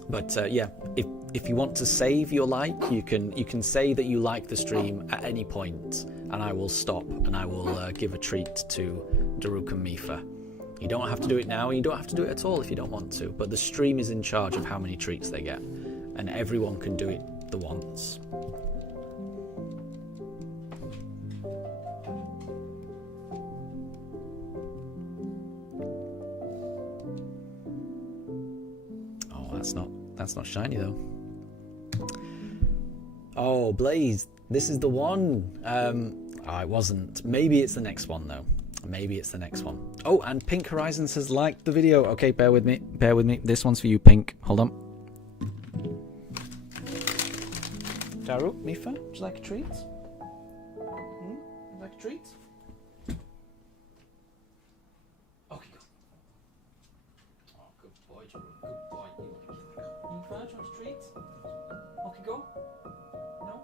But yeah, if you want to save your like, you can say that you like the stream at any point, and I will stop and I will give a treat to Daruk and Mifa. You don't have to do it now, and you don't have to do it at all if you don't want to. But the stream is in charge of how many treats they get, and everyone can do it the once. Oh, that's not shiny though. Oh, Blaze, this is the one. It wasn't. Maybe it's the next one though. Maybe it's the next one. Oh, and Pink Horizons has liked the video. Okay, bear with me. This one's for you, Pink. Hold on. Daruk, Mifa, would you like a treat? Would you like a treat? Okay, go. Oh, good boy, Daruk. Good boy. Mifa, do you want a treat? Okay, go. No?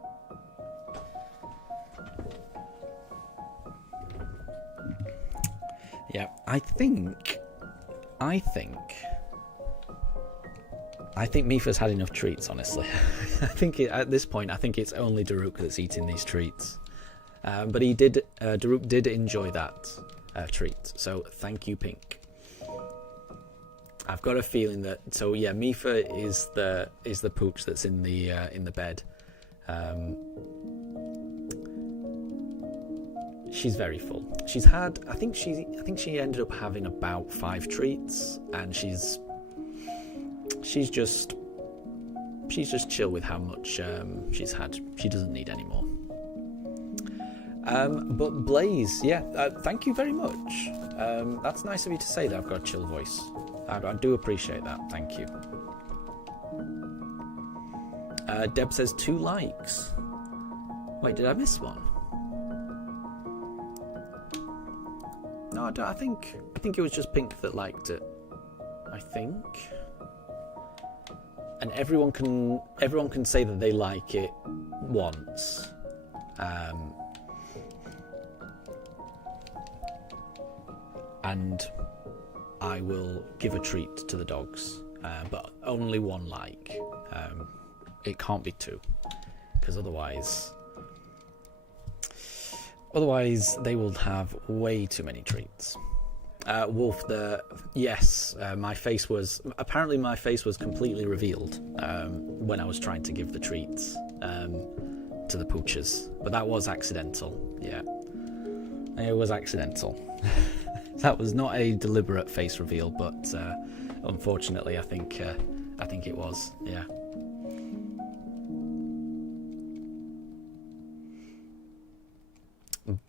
Yeah, I think Mifa's had enough treats, honestly. I think at this point, I think it's only Daruk that's eating these treats. But Daruk did enjoy that treat. So thank you, Pink. I've got a feeling that. So yeah, Mifa is the pooch that's in the bed. She's very full. She's had. I think she ended up having about 5 treats, and she's just chill with how much she's had. She doesn't need any more. But Blaze, yeah, thank you very much. That's nice of you to say that I've got a chill voice. I do appreciate that. Thank you. Deb says 2 likes. Wait, did I miss one? No, I don't. I think it was just Pink that liked it. I think. And everyone can say that they like it once. And I will give a treat to the dogs, but only 1 like. It can't be 2, because otherwise they will have way too many treats. Wolf, my face was completely revealed when I was trying to give the treats to the pooches, but that was accidental. Yeah, it was accidental. That was not a deliberate face reveal, but unfortunately, I think it was. Yeah.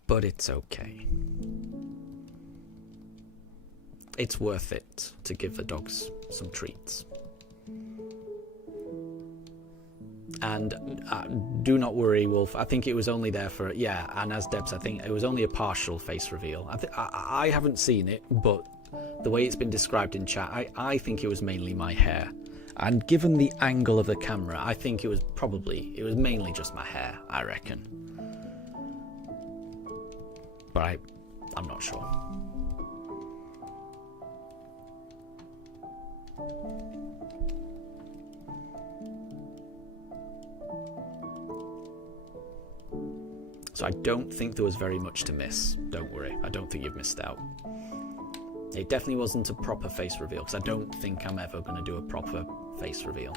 But it's okay. It's worth it to give the dogs some treats. And do not worry, Wolf. I think it was only there for, yeah, and as Debs, I think it was only a partial face reveal. I haven't seen it, but the way it's been described in chat, I think it was mainly my hair. And given the angle of the camera, I think it was mainly just my hair, I reckon. But I'm not sure. So I don't think there was very much to miss. Don't worry, I don't think you've missed out. It definitely wasn't a proper face reveal, because I don't think I'm ever going to do a proper face reveal.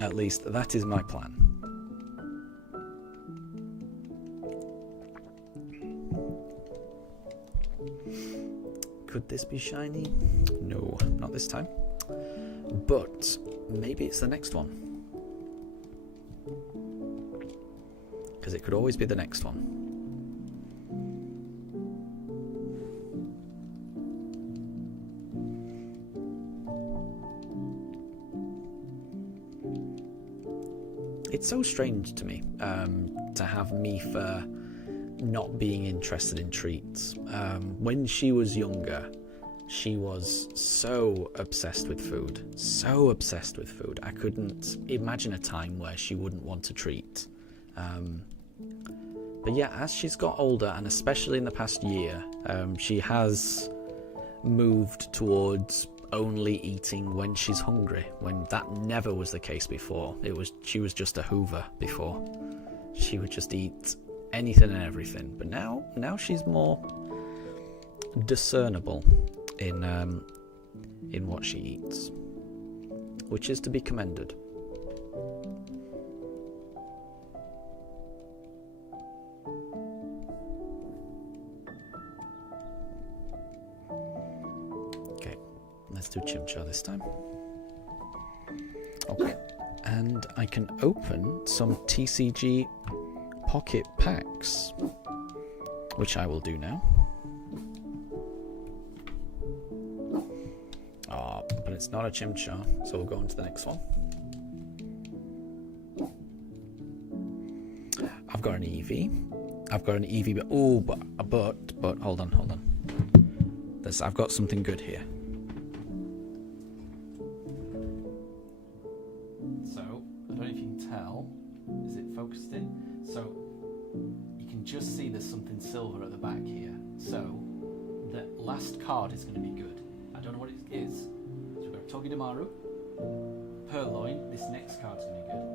At least that is my plan. Could this be shiny? No, not this time. But maybe it's the next one. Because it could always be the next one. It's so strange to me to have Mifa not being interested in treats. When she was younger, she was so obsessed with food. So obsessed with food. I couldn't imagine a time where she wouldn't want a treat. But yeah, as she's got older, and especially in the past year, she has moved towards only eating when she's hungry, when that never was the case before. She was just a hoover before. She would just eat anything and everything. But now she's more discernible in what she eats, which is to be commended. Let's do Chimchar this time. Okay, and I can open some TCG pocket packs, which I will do now. But it's not a Chimchar, so we'll go on to the next one. I've got an Eevee. But hold on. I've got something good here. Focused in, so you can just see there's something silver at the back here. So the last card is going to be good. I don't know what it is. So we've got Togedemaru, Purloin. This next card's going to be good.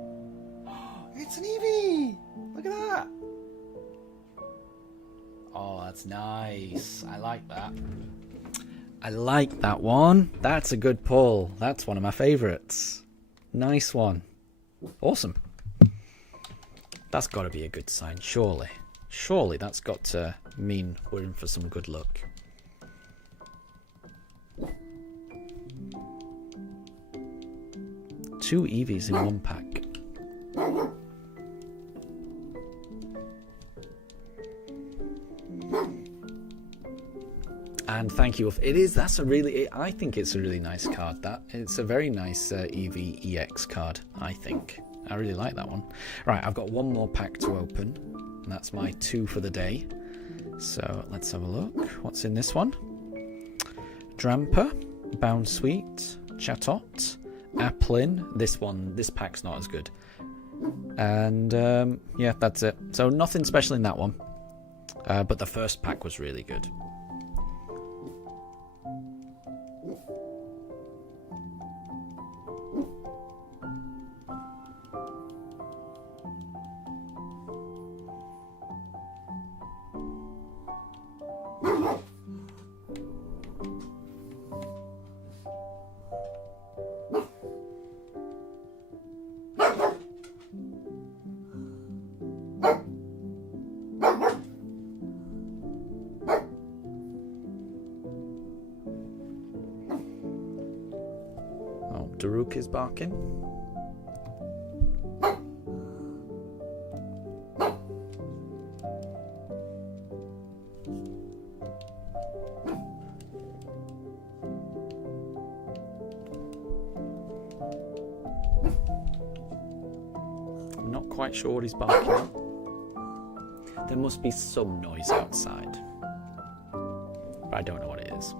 It's an Eevee! Look at that! Oh, that's nice. I like that. I like that one. That's a good pull. That's one of my favourites. Nice one. Awesome. That's got to be a good sign, surely. Surely that's got to mean we're in for some good luck. Two Eevees in one pack. And thank you. I think it's a really nice card. It's a very nice Eevee EX card, I think. I really like that one. Right, I've got one more pack to open, and that's my 2 for the day. So let's have a look. What's in this one? Dramper, Bounsweet, Chatot, Applin. This pack's not as good. And yeah, that's it. So nothing special in that one. But the first pack was really good. Daruk is barking. Not quite sure what he's barking at. There must be some noise outside, but I don't know what it is.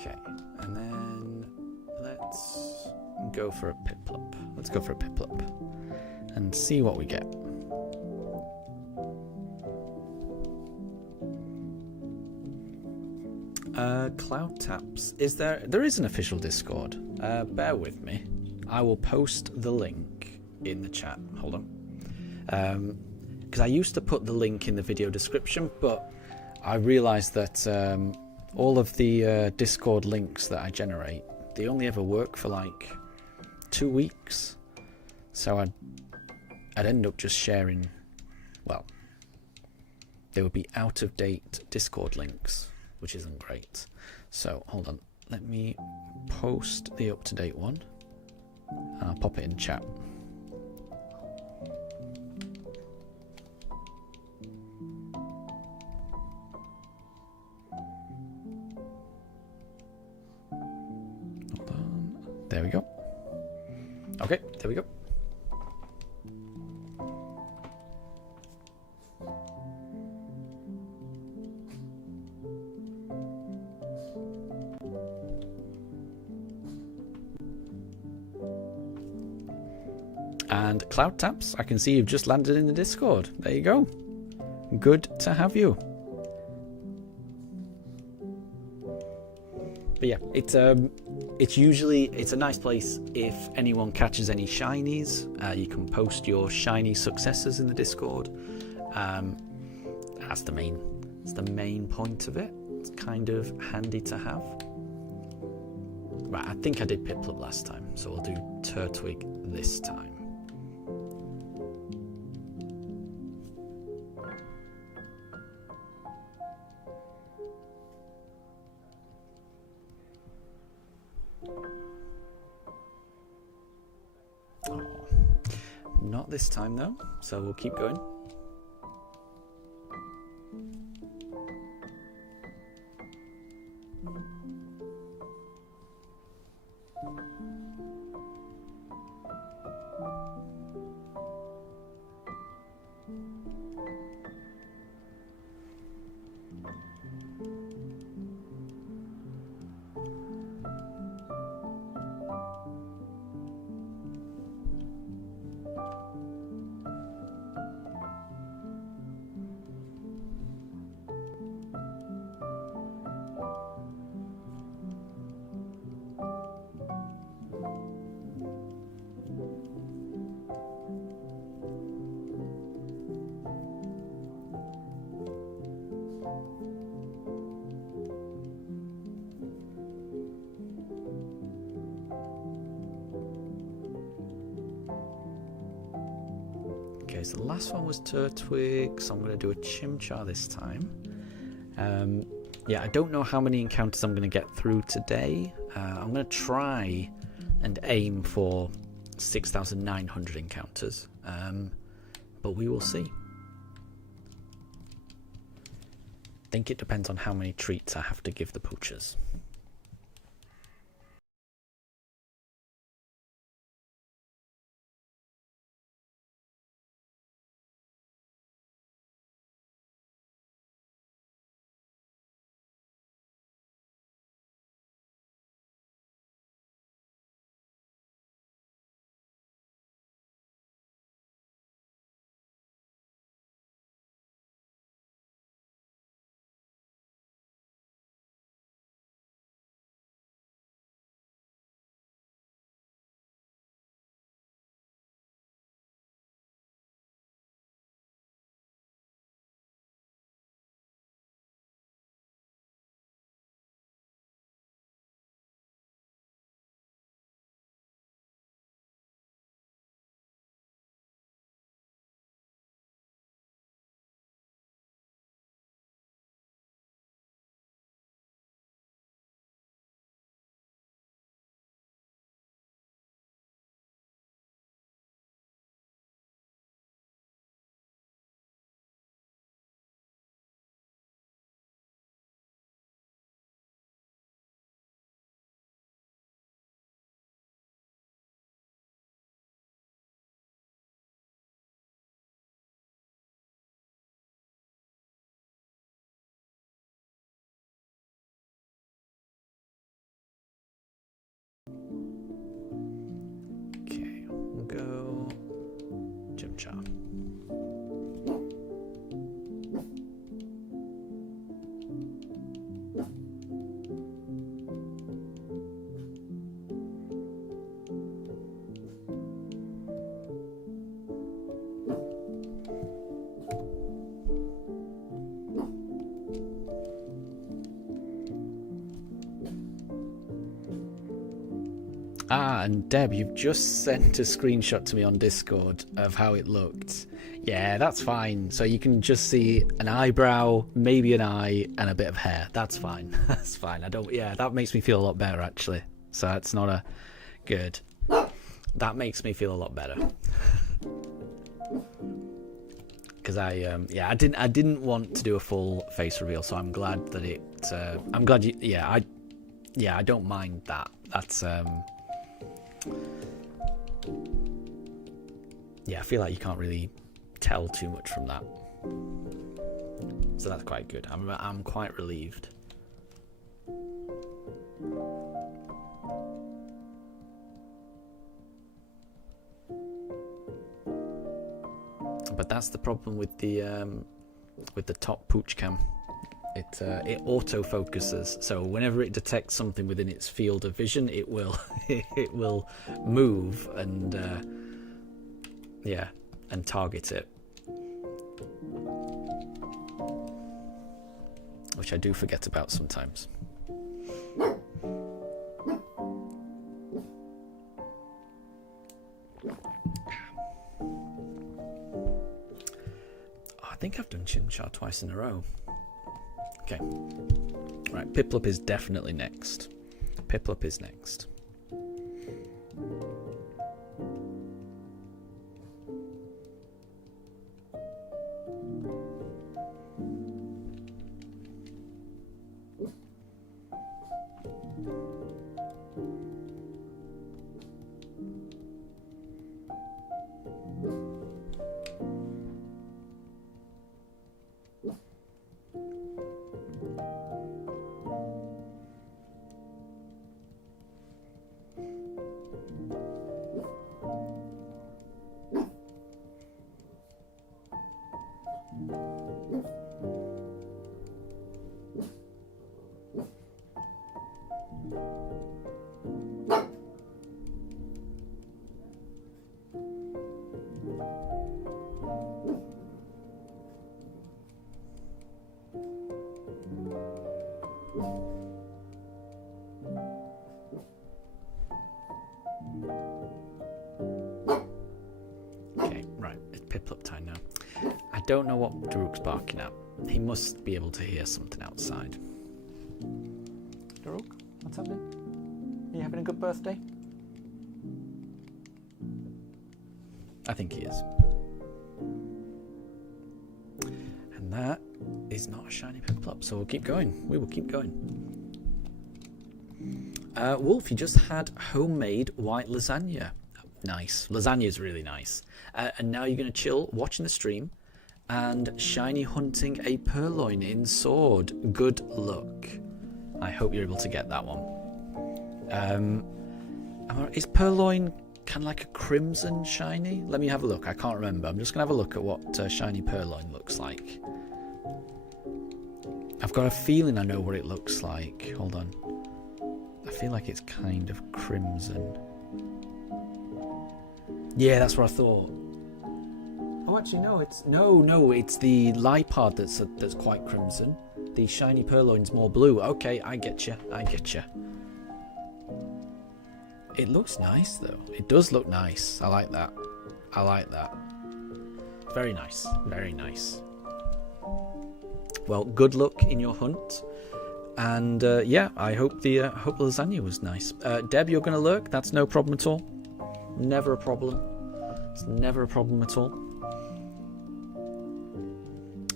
Okay, and then let's go for a Piplup. Let's go for a Piplup and see what we get. Cloud Taps. There is an official Discord. Bear with me. I will post the link in the chat. Hold on. Because I used to put the link in the video description, but I realized that all of the Discord links that I generate, they only ever work for like 2 weeks. So I'd end up just sharing, well, they would be out of date Discord links, which isn't great. So hold on, let me post the up to date one and I'll pop it in chat. Hold on, there we go. Okay, there we go. And Cloud Taps, I can see you've just landed in the Discord. There you go. Good to have you. But yeah, it's a nice place if anyone catches any shinies. You can post your shiny successes in the Discord. That's the main point of it. It's kind of handy to have. Right, I think I did Piplup last time, so we'll do Turtwig this time. Oh, not this time though, so we'll keep going. Okay, so the last one was Turtwig, so I'm going to do a Chimchar this time. Yeah, I don't know how many encounters I'm going to get through today. I'm going to try and aim for 6,900 encounters, but we will see. I think it depends on how many treats I have to give the poochers. Char. Ah, and Deb, you've just sent a screenshot to me on Discord of how it looked. Yeah, that's fine. So you can just see an eyebrow, maybe an eye, and a bit of hair. That's fine. That's fine. Yeah, that makes me feel a lot better, actually. So that's not a good. That makes me feel a lot better. Because I didn't want to do a full face reveal, so I'm glad that it. I'm glad you. I don't mind that. That's yeah, I feel like you can't really tell too much from that, so that's quite good. I'm quite relieved. But that's the problem with the top pooch cam. It auto focuses, so whenever it detects something within its field of vision, it will it will move and and target it, which I do forget about sometimes. I think I've done Chimchar twice in a row. Okay. Right, Piplup is definitely next. Piplup is next. Don't know what Daruk's barking at. He must be able to hear something outside. Daruk, what's happening? Are you having a good birthday? I think he is. And that is not a shiny Piplup, so we'll keep going. We will keep going. Wolf, you just had homemade white lasagna. Nice. Lasagna is really nice. And now you're going to chill, watching the stream, and shiny hunting a purloin in sword. Good luck. I hope you're able to get that one. Is purloin kind of like a crimson shiny? Let me have a look. I can't remember. I'm just going to have a look at what shiny purloin looks like. I've got a feeling I know what it looks like. Hold on. I feel like it's kind of crimson. Yeah, that's what I thought. Oh, actually, no. It's the Lipard that's quite crimson. The shiny purloin's more blue. Okay, I get you. It looks nice, though. It does look nice. I like that. Very nice. Very nice. Well, good luck in your hunt. And yeah, I hope the lasagna was nice. Deb, you're going to lurk. That's no problem at all. Never a problem. It's never a problem at all.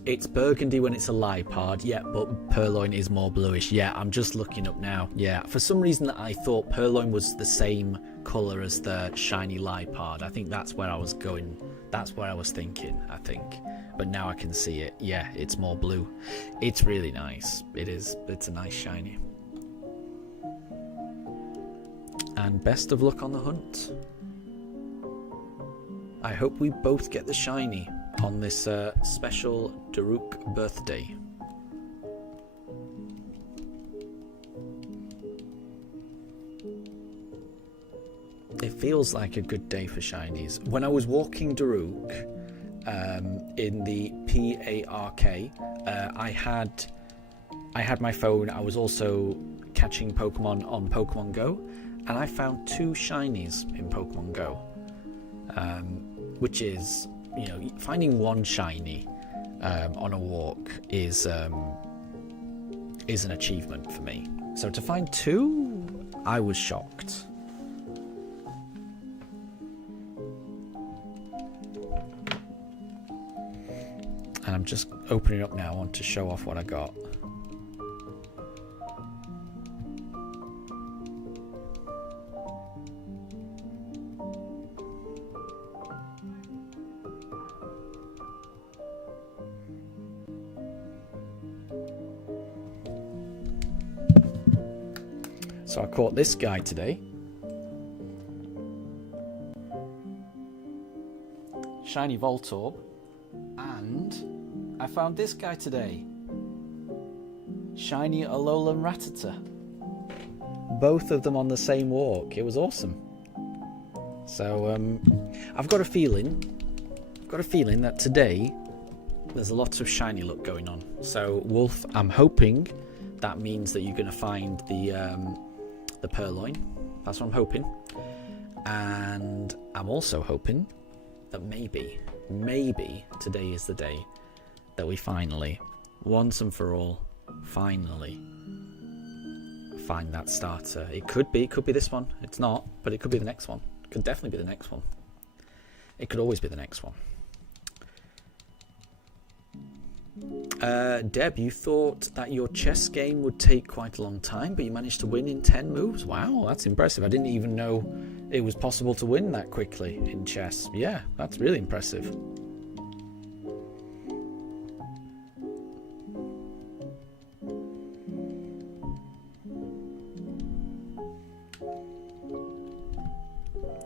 It's burgundy when it's a Lipard, yeah, but purloin is more bluish. Yeah, I'm just looking up now. Yeah, for some reason I thought purloin was the same colour as the shiny Lipard. I think that's where I was going. That's where I was thinking, I think. But now I can see it. Yeah, it's more blue. It's really nice. It is. It's a nice shiny. And best of luck on the hunt. I hope we both get the shiny on this special Daruk birthday. It feels like a good day for shinies. When I was walking Daruk in the Park, I had my phone. I was also catching Pokemon on Pokemon Go, and I found 2 shinies in Pokemon Go, which is, you know, finding 1 shiny on a walk is an achievement for me. So to find 2, I was shocked. And I'm just opening it up now. I want to show off what I got. So I caught this guy today. Shiny Voltorb. And I found this guy today. Shiny Alolan Rattata. Both of them on the same walk. It was awesome. So I've got a feeling that today there's a lot of shiny luck going on. So Wolf, I'm hoping that means that you're going to find the Purloin. That's what I'm hoping. And I'm also hoping that maybe today is the day that we finally, once and for all, finally find that starter. It could be this one. It's not, but it could be the next one. It could definitely be the next one. It could always be the next one. Deb, you thought that your chess game would take quite a long time, but you managed to win in 10 moves. Wow, that's impressive. I didn't even know it was possible to win that quickly in chess. Yeah, that's really impressive.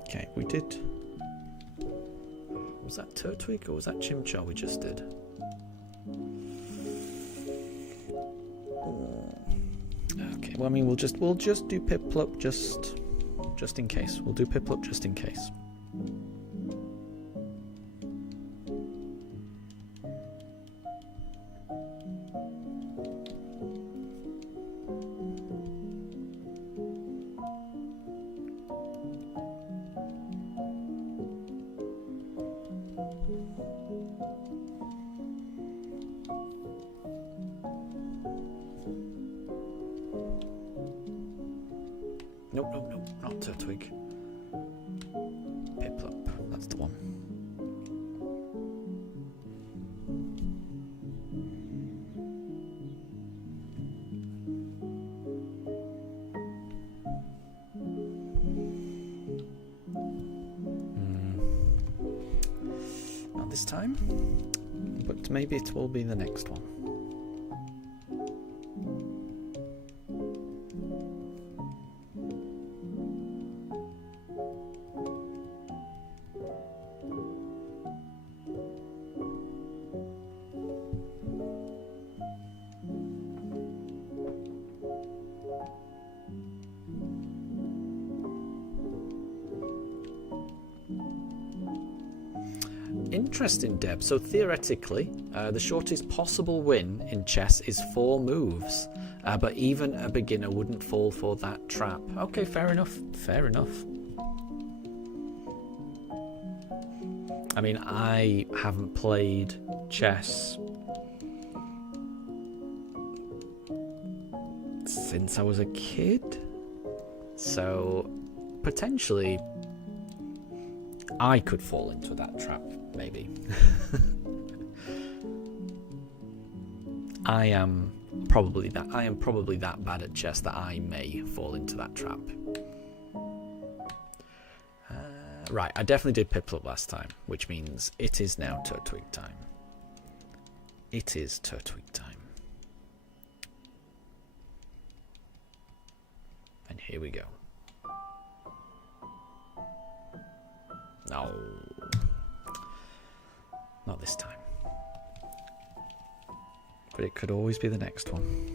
Okay, we did. Was that Turtwig or was that Chimchar we just did? Okay, well, I mean, we'll just do Piplup just in case. We'll do Piplup just in case. Nope, not Turtwig. Piplup, that's the one. Not this time, but maybe it will be the next one. Interesting, Deb. So theoretically, the shortest possible win in chess is 4 moves, but even a beginner wouldn't fall for that trap. Okay, fair enough. Fair enough. I mean, I haven't played chess since I was a kid, so potentially I could fall into that trap, maybe. I am probably that bad at chess that I may fall into that trap. Right, I definitely did Piplup last time, which means it is now Turtwig time. It is Turtwig time. And here we go. No. this time. But it could always be the next one.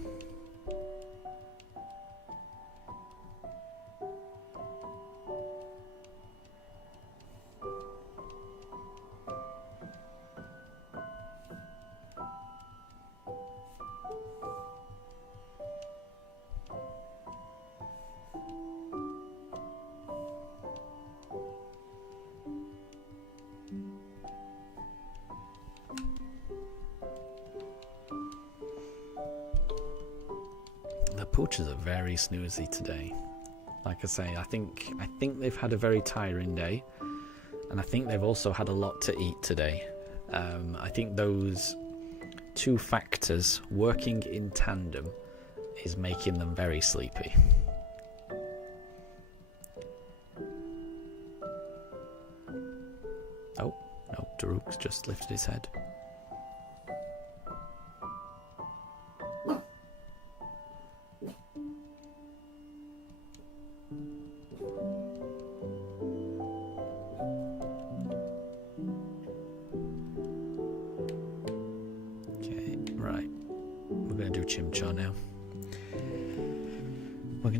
The poachers are very snoozy today. Like I say, I think they've had a very tiring day, and I think they've also had a lot to eat today. I think those two factors working in tandem is making them very sleepy. Oh, no, Daruk's just lifted his head.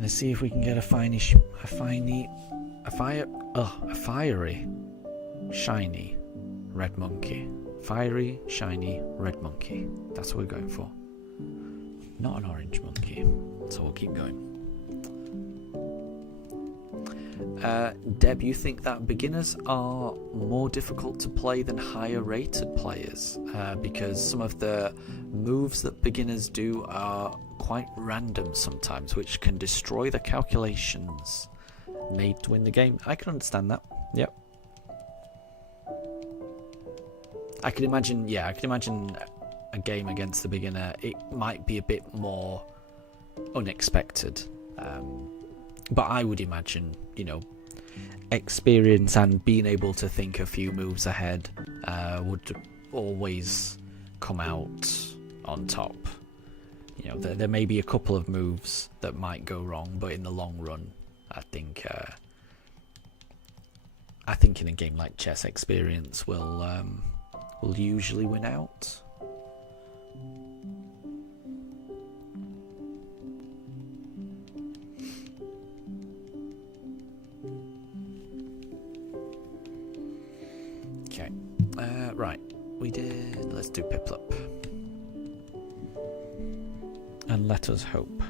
See if we can get a fiery, shiny red monkey. Fiery, shiny red monkey. That's what we're going for. Not an orange monkey. So we'll keep going. Deb, you think that beginners are more difficult to play than higher rated players? Because some of the moves that beginners do are quite random sometimes, which can destroy the calculations made to win the game. I can understand that. Yep. I can imagine a game against the beginner. It might be a bit more unexpected. But I would imagine, experience and being able to think a few moves ahead would always come out on top. There may be a couple of moves that might go wrong, but in the long run, I think in a game like chess, experience will usually win out. Okay, right. Let's do Piplup. And let us hope.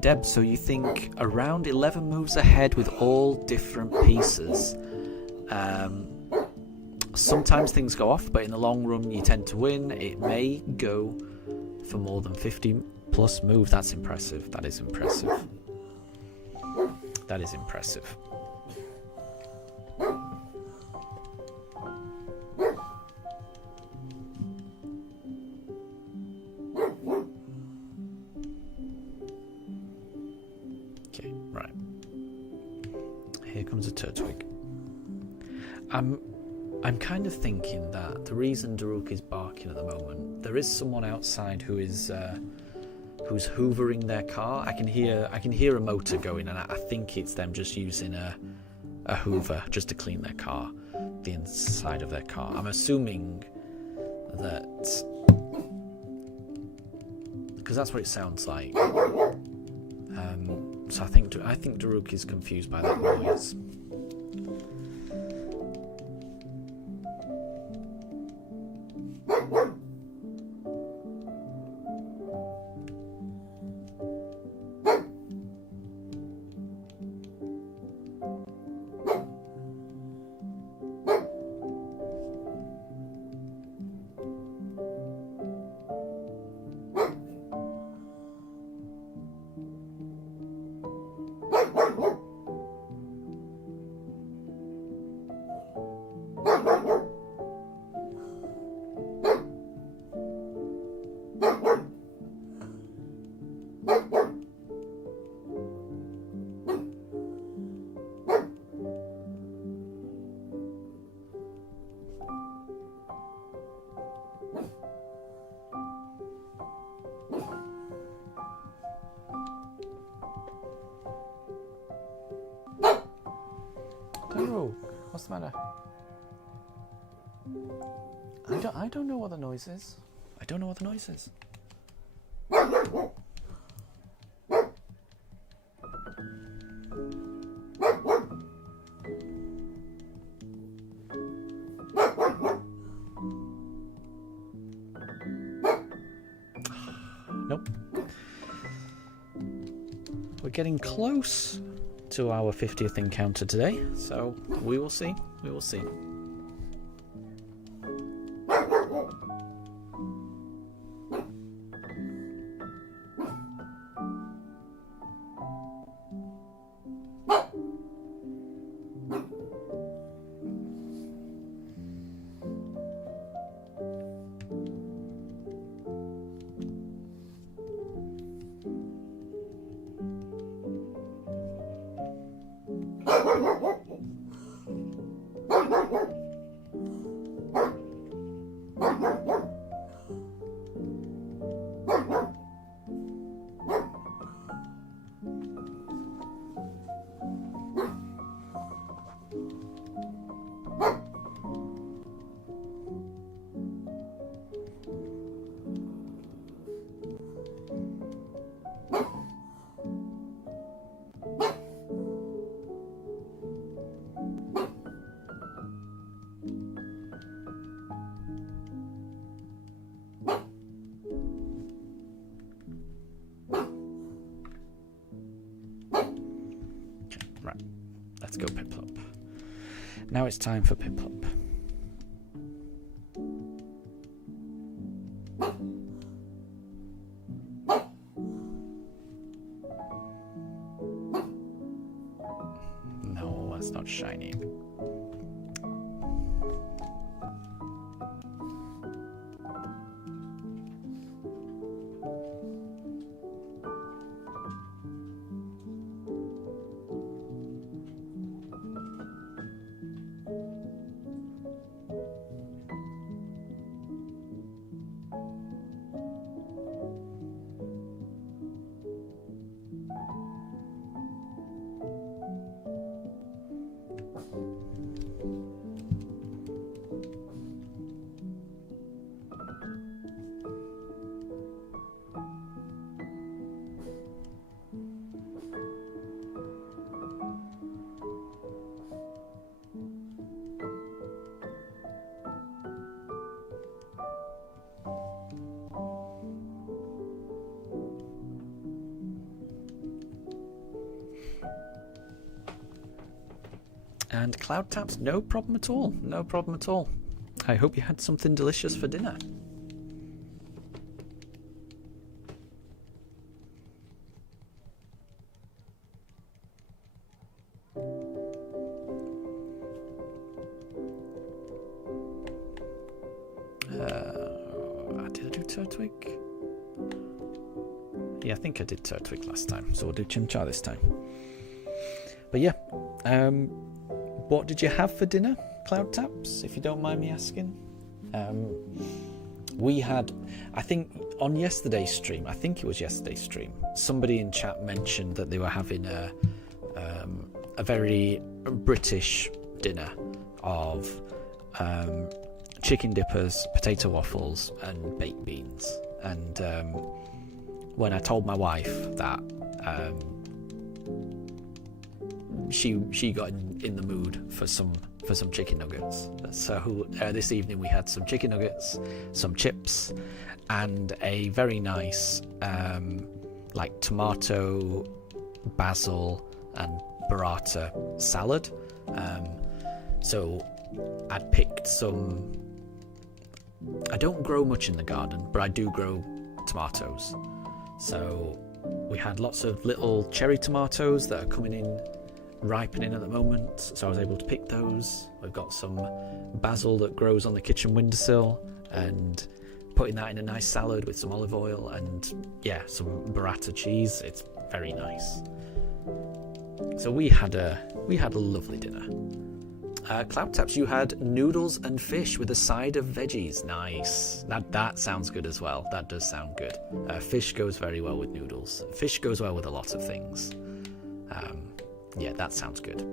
Deb, so you think around 11 moves ahead with all different pieces. Sometimes things go off, but in the long run you tend to win. It may go for more than 50 plus moves. That's impressive. That is impressive. That is impressive. I'm kind of thinking that the reason Daruk is barking at the moment, there is someone outside who's hoovering their car. I can hear a motor going, and I think it's them just using a hoover just to clean their car, the inside of their car. I'm assuming that because that's what it sounds like. So I think Daruk is confused by that noise. What's the matter? I don't know what the noise is. I don't know what the noise is. Nope. We're getting close to our 50th encounter today, so we will see. We will see. Let's go Piplup. Now it's time for Piplup. No, that's not shiny. And Cloud Taps, no problem at all. No problem at all. I hope you had something delicious for dinner. Did I do Turtwig? Yeah, I think I did Turtwig last time, so we'll do Chimchar this time. But yeah, what did you have for dinner, Cloud Taps, if you don't mind me asking? We had, I think on yesterday's stream, somebody in chat mentioned that they were having a very British dinner of chicken dippers, potato waffles and baked beans. And when I told my wife that, she got in the mood for some chicken nuggets. So this evening we had some chicken nuggets, some chips, and a very nice like tomato, basil, and burrata salad. So I'd picked some. I don't grow much in the garden, but I do grow tomatoes. So we had lots of little cherry tomatoes that are coming in, ripening at the moment, so I was able to pick those. We've got some basil that grows on the kitchen windowsill, and putting that in a nice salad with some olive oil and yeah, some burrata cheese. It's very nice. So we had a lovely dinner. Cloud Taps, you had noodles and fish with a side of veggies. Nice. That sounds good as well. That does sound good. Fish goes very well with noodles. Fish goes well with a lot of things. Yeah, that sounds good.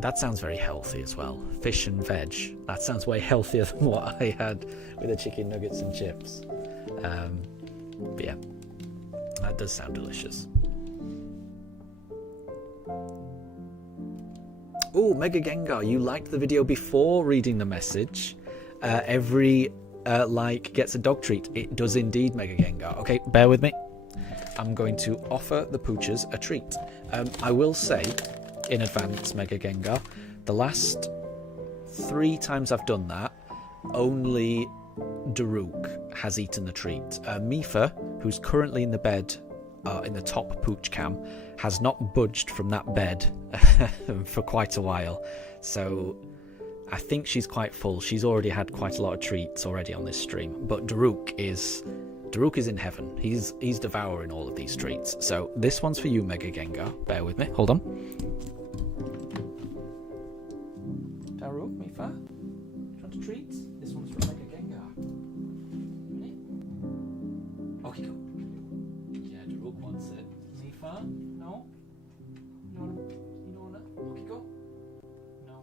That sounds very healthy as well. Fish and veg. That sounds way healthier than what I had with the chicken nuggets and chips. But yeah, that does sound delicious. Oh, Mega Gengar, you liked the video before reading the message. Every like gets a dog treat. It does indeed, Mega Gengar. Okay, bear with me. I'm going to offer the poochers a treat. I will say, in advance, Mega Gengar, the last 3 times I've done that, only Daruk has eaten the treat. Mifa, who's currently in the bed, in the top pooch cam, has not budged from that bed for quite a while. So I think she's quite full. She's already had quite a lot of treats already on this stream. But Daruk is in heaven. He's devouring all of these treats. So this one's for you, Mega Gengar. Bear with me. Hold on. Daruk, Mifa, do you want a treat? This one's for Mega Gengar. Ready? Okay, go. Yeah, Daruk wants it. Mifa, no? You don't want it? Okay, go. No.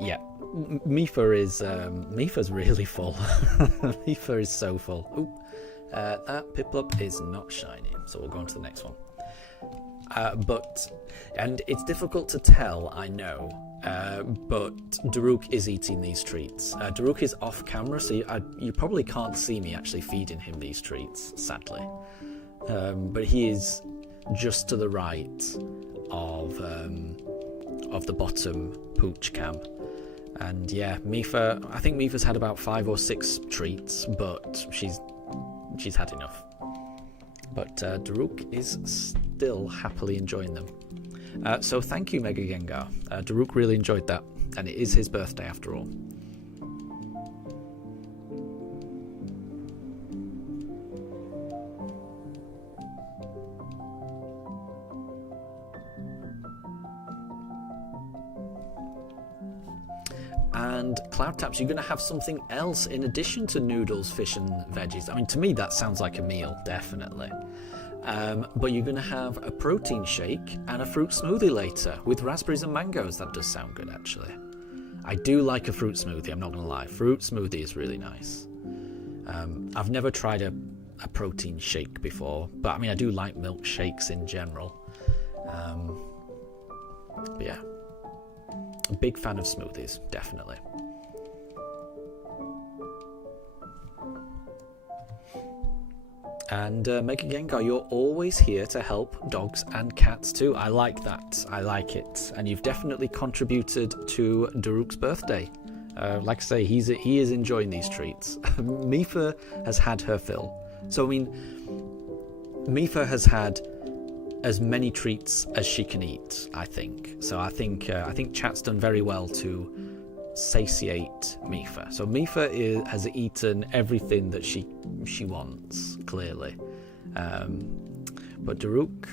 Yeah, Mifa's really full. Mifa is so full. Ooh, that Piplup is not shiny, so we'll go on to the next one. And it's difficult to tell, I know, but Daruk is eating these treats. Daruk is off camera, so you probably can't see me actually feeding him these treats, sadly. But he is just to the right of the bottom pooch cam. And yeah, Mifa, I think Mifa's had about 5 or 6 treats, but she's had enough. But Daruk is still happily enjoying them. So thank you, Mega Gengar. Daruk really enjoyed that, and it is his birthday after all. And Cloud Taps, you're going to have something else in addition to noodles, fish and veggies. I mean, to me that sounds like a meal, definitely. But you're going to have a protein shake and a fruit smoothie later with raspberries and mangoes. That does sound good, actually. I do like a fruit smoothie, I'm not going to lie. Fruit smoothie is really nice. I've never tried a protein shake before, but I mean, I do like milkshakes in general. But yeah. A big fan of smoothies, definitely. And Mega Gengar, you're always here to help dogs and cats too. I like that. I like it. And you've definitely contributed to Daruk's birthday. Like I say, he is enjoying these treats. Mifa has had her fill. So I mean, Mifa has had as many treats as she can eat, I think. So I think chat's done very well to satiate Mifa. So Mifa has eaten everything that she wants, clearly. But Daruk,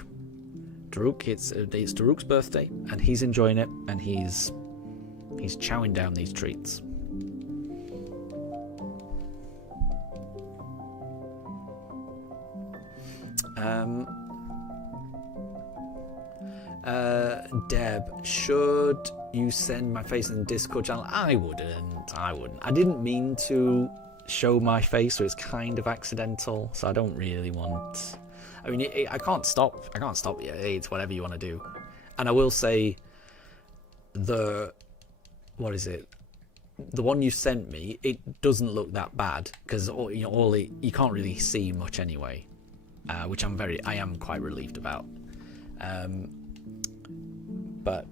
it's Daruk's birthday, and he's enjoying it, and he's chowing down these treats. Deb, should you send my face in the Discord channel? I wouldn't. I didn't mean to show my face, so it's kind of accidental, so I don't really want... I mean, I can't stop you. It's whatever you want to do. And I will say, what is it? The one you sent me, it doesn't look that bad, because you can't really see much anyway, which I am quite relieved about. But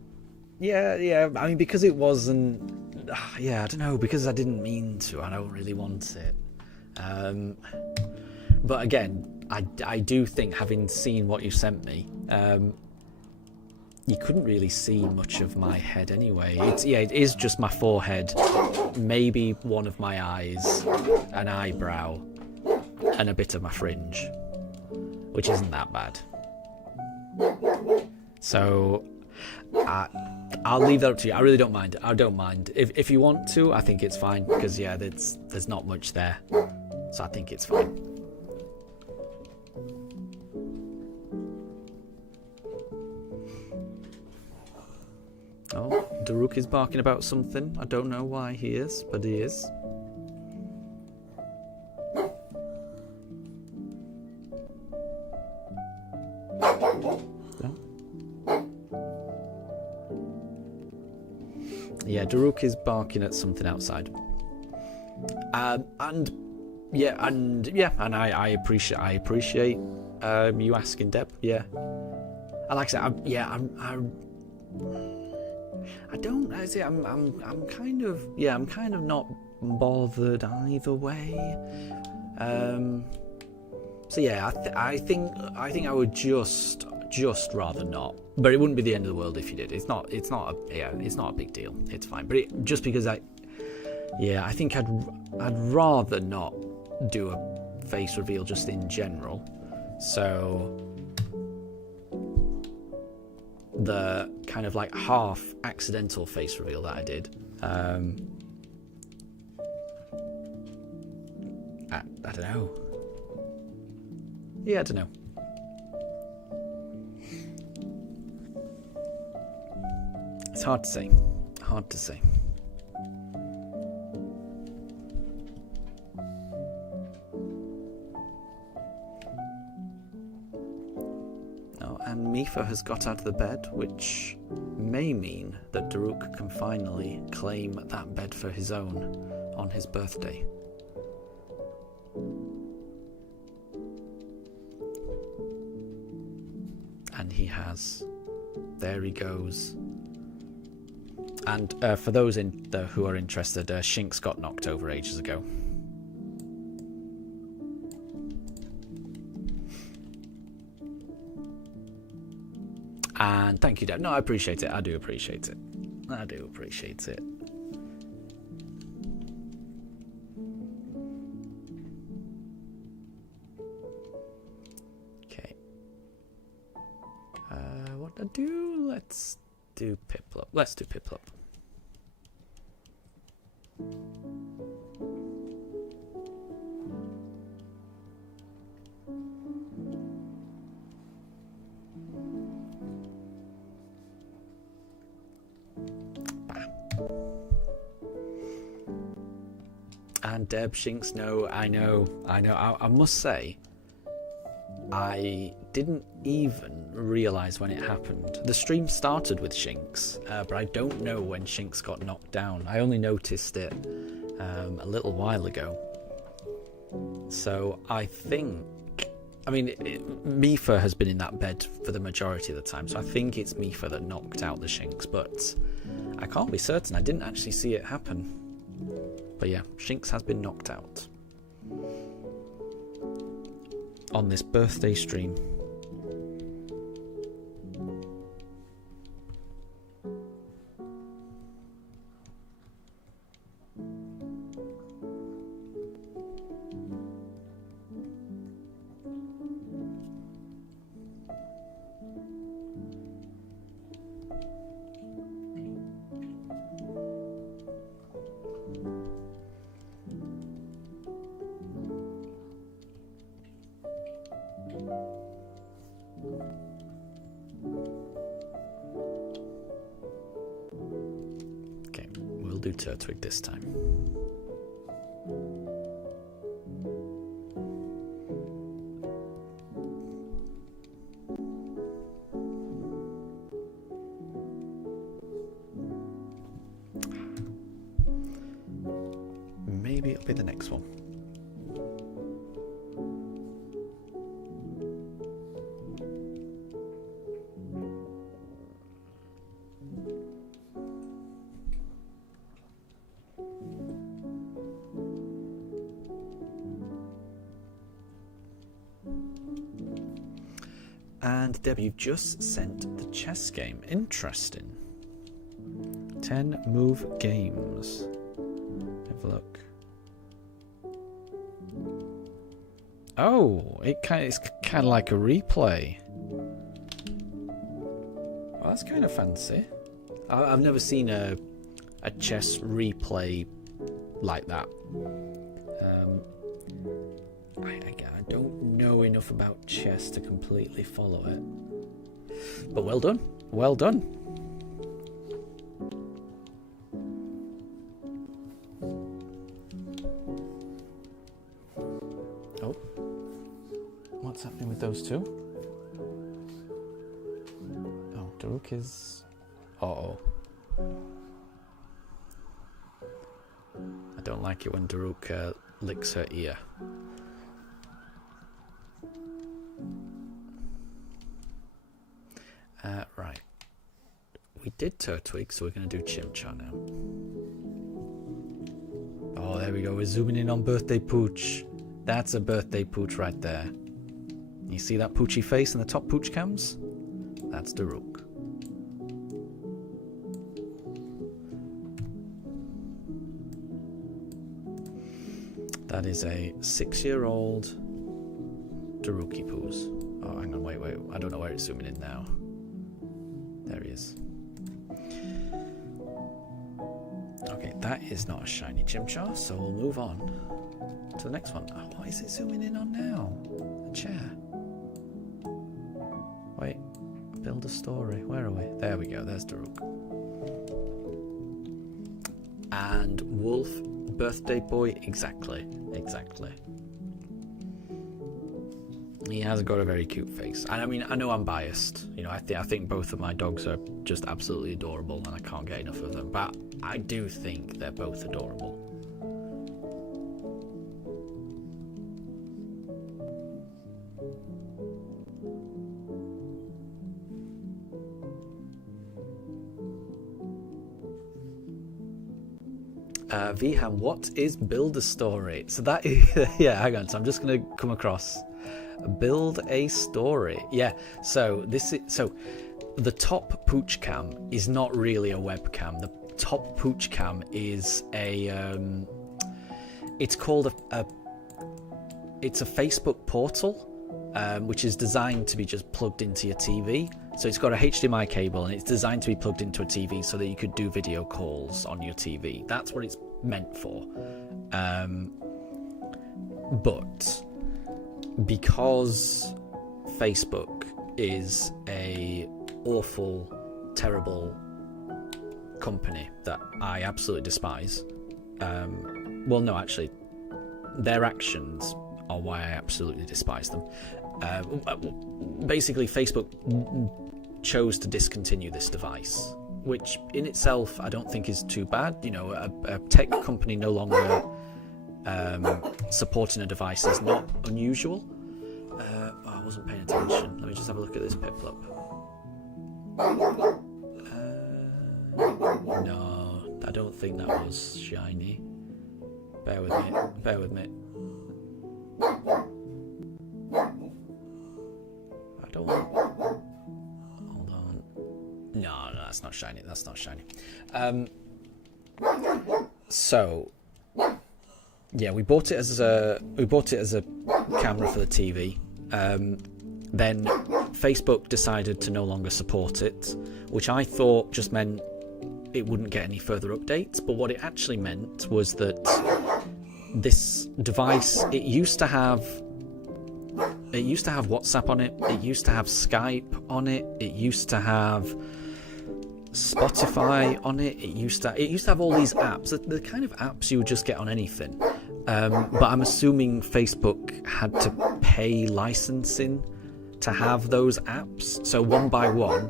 yeah, I mean, because it wasn't, I don't know, because I didn't mean to, I don't really want it. But again, I do think, having seen what you sent me, you couldn't really see much of my head anyway. It is just my forehead, maybe one of my eyes, an eyebrow, and a bit of my fringe, which isn't that bad. So I'll leave that up to you. I really don't mind. I don't mind. If you want to, I think it's fine. Because, yeah, there's not much there. So I think it's fine. Oh, Daruk is barking about something. I don't know why he is, but he is. Yeah, Daruk is barking at something outside. And I appreciate you asking, Deb. Yeah, and like I said, I'm kind of not bothered either way. So yeah, I think I would just rather not. But it wouldn't be the end of the world if you did. It's not a big deal. It's fine. But just because I think I'd rather not do a face reveal just in general. So the kind of like half accidental face reveal that I did, I don't know. Yeah, I don't know. It's hard to say. Hard to say. Oh, and Mifa has got out of the bed, which may mean that Daruk can finally claim that bed for his own on his birthday. And he has. There he goes. And for those who are interested, Shinx got knocked over ages ago. And thank you, Deb. No, I appreciate it. I do appreciate it. I do appreciate it. Okay. What to do? Let's do Piplup. Let's do Piplup. And Deb, Shinx, no, I know. I must say, I didn't even realise when it happened. The stream started with Shinx, but I don't know when Shinx got knocked down. I only noticed it a little while ago. So I think... I mean, Mifa has been in that bed for the majority of the time, so I think it's Mifa that knocked out the Shinx, but I can't be certain. I didn't actually see it happen. But yeah, Shinx has been knocked out on this birthday stream. Okay, we'll do Turtwig this time. Maybe it'll be the next one. And Deb, you've just sent the chess game. Interesting. 10 move games. Have a look. Oh, it's kind of like a replay. Well, that's kind of fancy. I've never seen a chess replay like that. I don't know enough about chess to completely follow it. But well done. Well done. Oh. What's happening with those two? Oh, Daruk is... Uh-oh. I don't like it when Daruk licks her ear. Right. We did Turtwig, so we're going to do Chimchar now. Oh, there we go. We're zooming in on Birthday Pooch. That's a Birthday Pooch right there. You see that poochy face in the top pooch cams? That's Daruk. That is a 6-year-old Daruki Poos. Oh, hang on, wait. I don't know where it's zooming in now. There he is. Okay, that is not a shiny Chimchar, so we'll move on to the next one. Oh, what is it zooming in on now? The chair. Wait, build a story. Where are we? There we go, there's Daruk. And Wolf, Birthday Boy, exactly. He has got a very cute face. And I mean, I know I'm biased. You know, I think both of my dogs are just absolutely adorable and I can't get enough of them. But I do think they're both adorable. Vham, what is build a story? So that is, yeah, hang on. So I'm just going to come across build a story. Yeah. So the top pooch cam is not really a webcam. The top pooch cam is a it's called it's a Facebook portal, which is designed to be just plugged into your TV. So it's got a HDMI cable and it's designed to be plugged into a TV so that you could do video calls on your TV. That's what it's meant for. But because Facebook is a awful, terrible company that I absolutely despise, well, no, actually, their actions are why I absolutely despise them. Basically, Facebook chose to discontinue this device, which in itself I don't think is too bad. You know, a tech company no longer supporting a device is not unusual. I wasn't paying attention. Let me just have a look at this Piplup. No, I don't think that was shiny. Bear with me. I don't want... Hold on. No, that's not shiny. So, yeah, we bought it as a camera for the TV. Then Facebook decided to no longer support it, which I thought just meant it wouldn't get any further updates. But what it actually meant was that this device, it used to have WhatsApp on it, it used to have Skype on it, it used to have Spotify on it, it used to have all these apps, the kind of apps you would just get on anything. But I'm assuming Facebook had to pay licensing to have those apps. So one by one,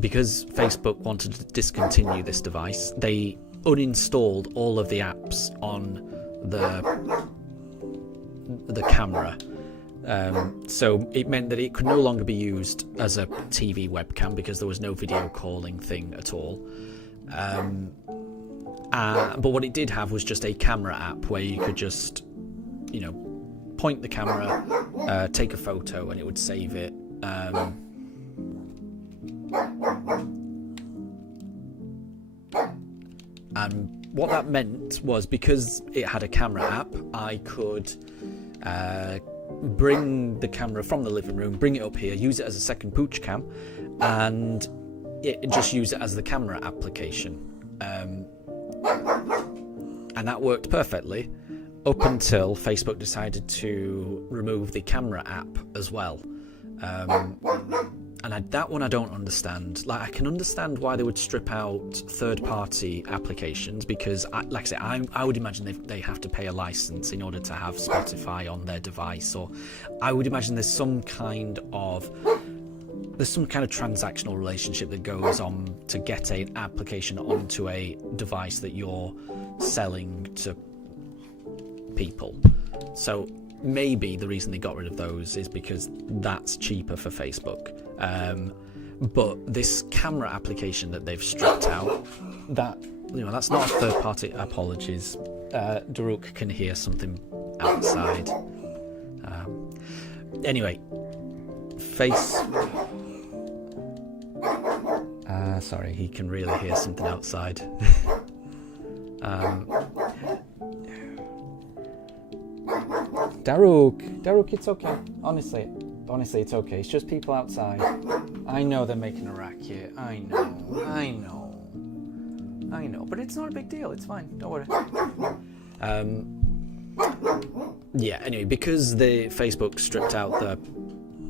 because Facebook wanted to discontinue this device, they uninstalled all of the apps on the camera. So it meant that it could no longer be used as a TV webcam because there was no video calling thing at all. But what it did have was just a camera app where you could just, you know, point the camera, take a photo, and it would save it. And what that meant was, because it had a camera app, I could bring the camera from the living room, bring it up here, use it as a second pooch cam, and just use it as the camera application. And that worked perfectly up until Facebook decided to remove the camera app as well. And that one I don't understand. Like, I can understand why they would strip out third-party applications because, like I say, I would imagine they have to pay a license in order to have Spotify on their device, or I would imagine there's some kind of transactional relationship that goes on to get an application onto a device that you're selling to people. So maybe the reason they got rid of those is because that's cheaper for Facebook. But this camera application that they've stripped out, that's not a third party. Apologies. Daruk can hear something outside. Anyway, sorry, he can really hear something outside. Daruk, it's okay. Honestly, it's okay. It's just people outside. I know they're making a racket. I know. But it's not a big deal. It's fine. Don't worry. Anyway, because the Facebook stripped out the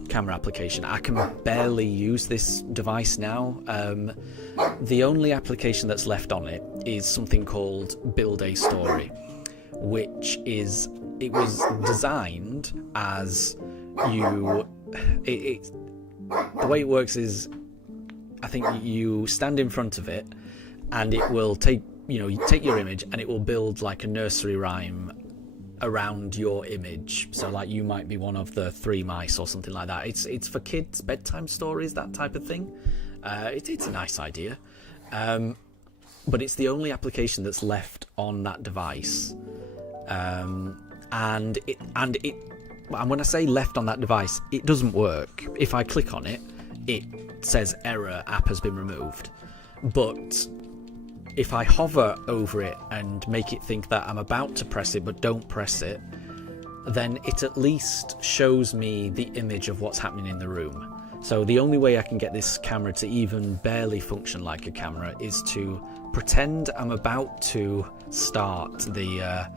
camera application, I can barely use this device now. The only application that's left on it is something called Build a Story, which is, it was designed as the way it works is, I think you stand in front of it and it will you take your image and it will build like a nursery rhyme around your image. So like you might be one of the 3 mice or something like that. It's for kids, bedtime stories, that type of thing. It's a nice idea, but it's the only application that's left on that device. And when I say left on that device, it doesn't work. If I click on it, it says error, app has been removed. But if I hover over it and make it think that I'm about to press it but don't press it, then it at least shows me the image of what's happening in the room. So the only way I can get this camera to even barely function like a camera is to pretend I'm about to start the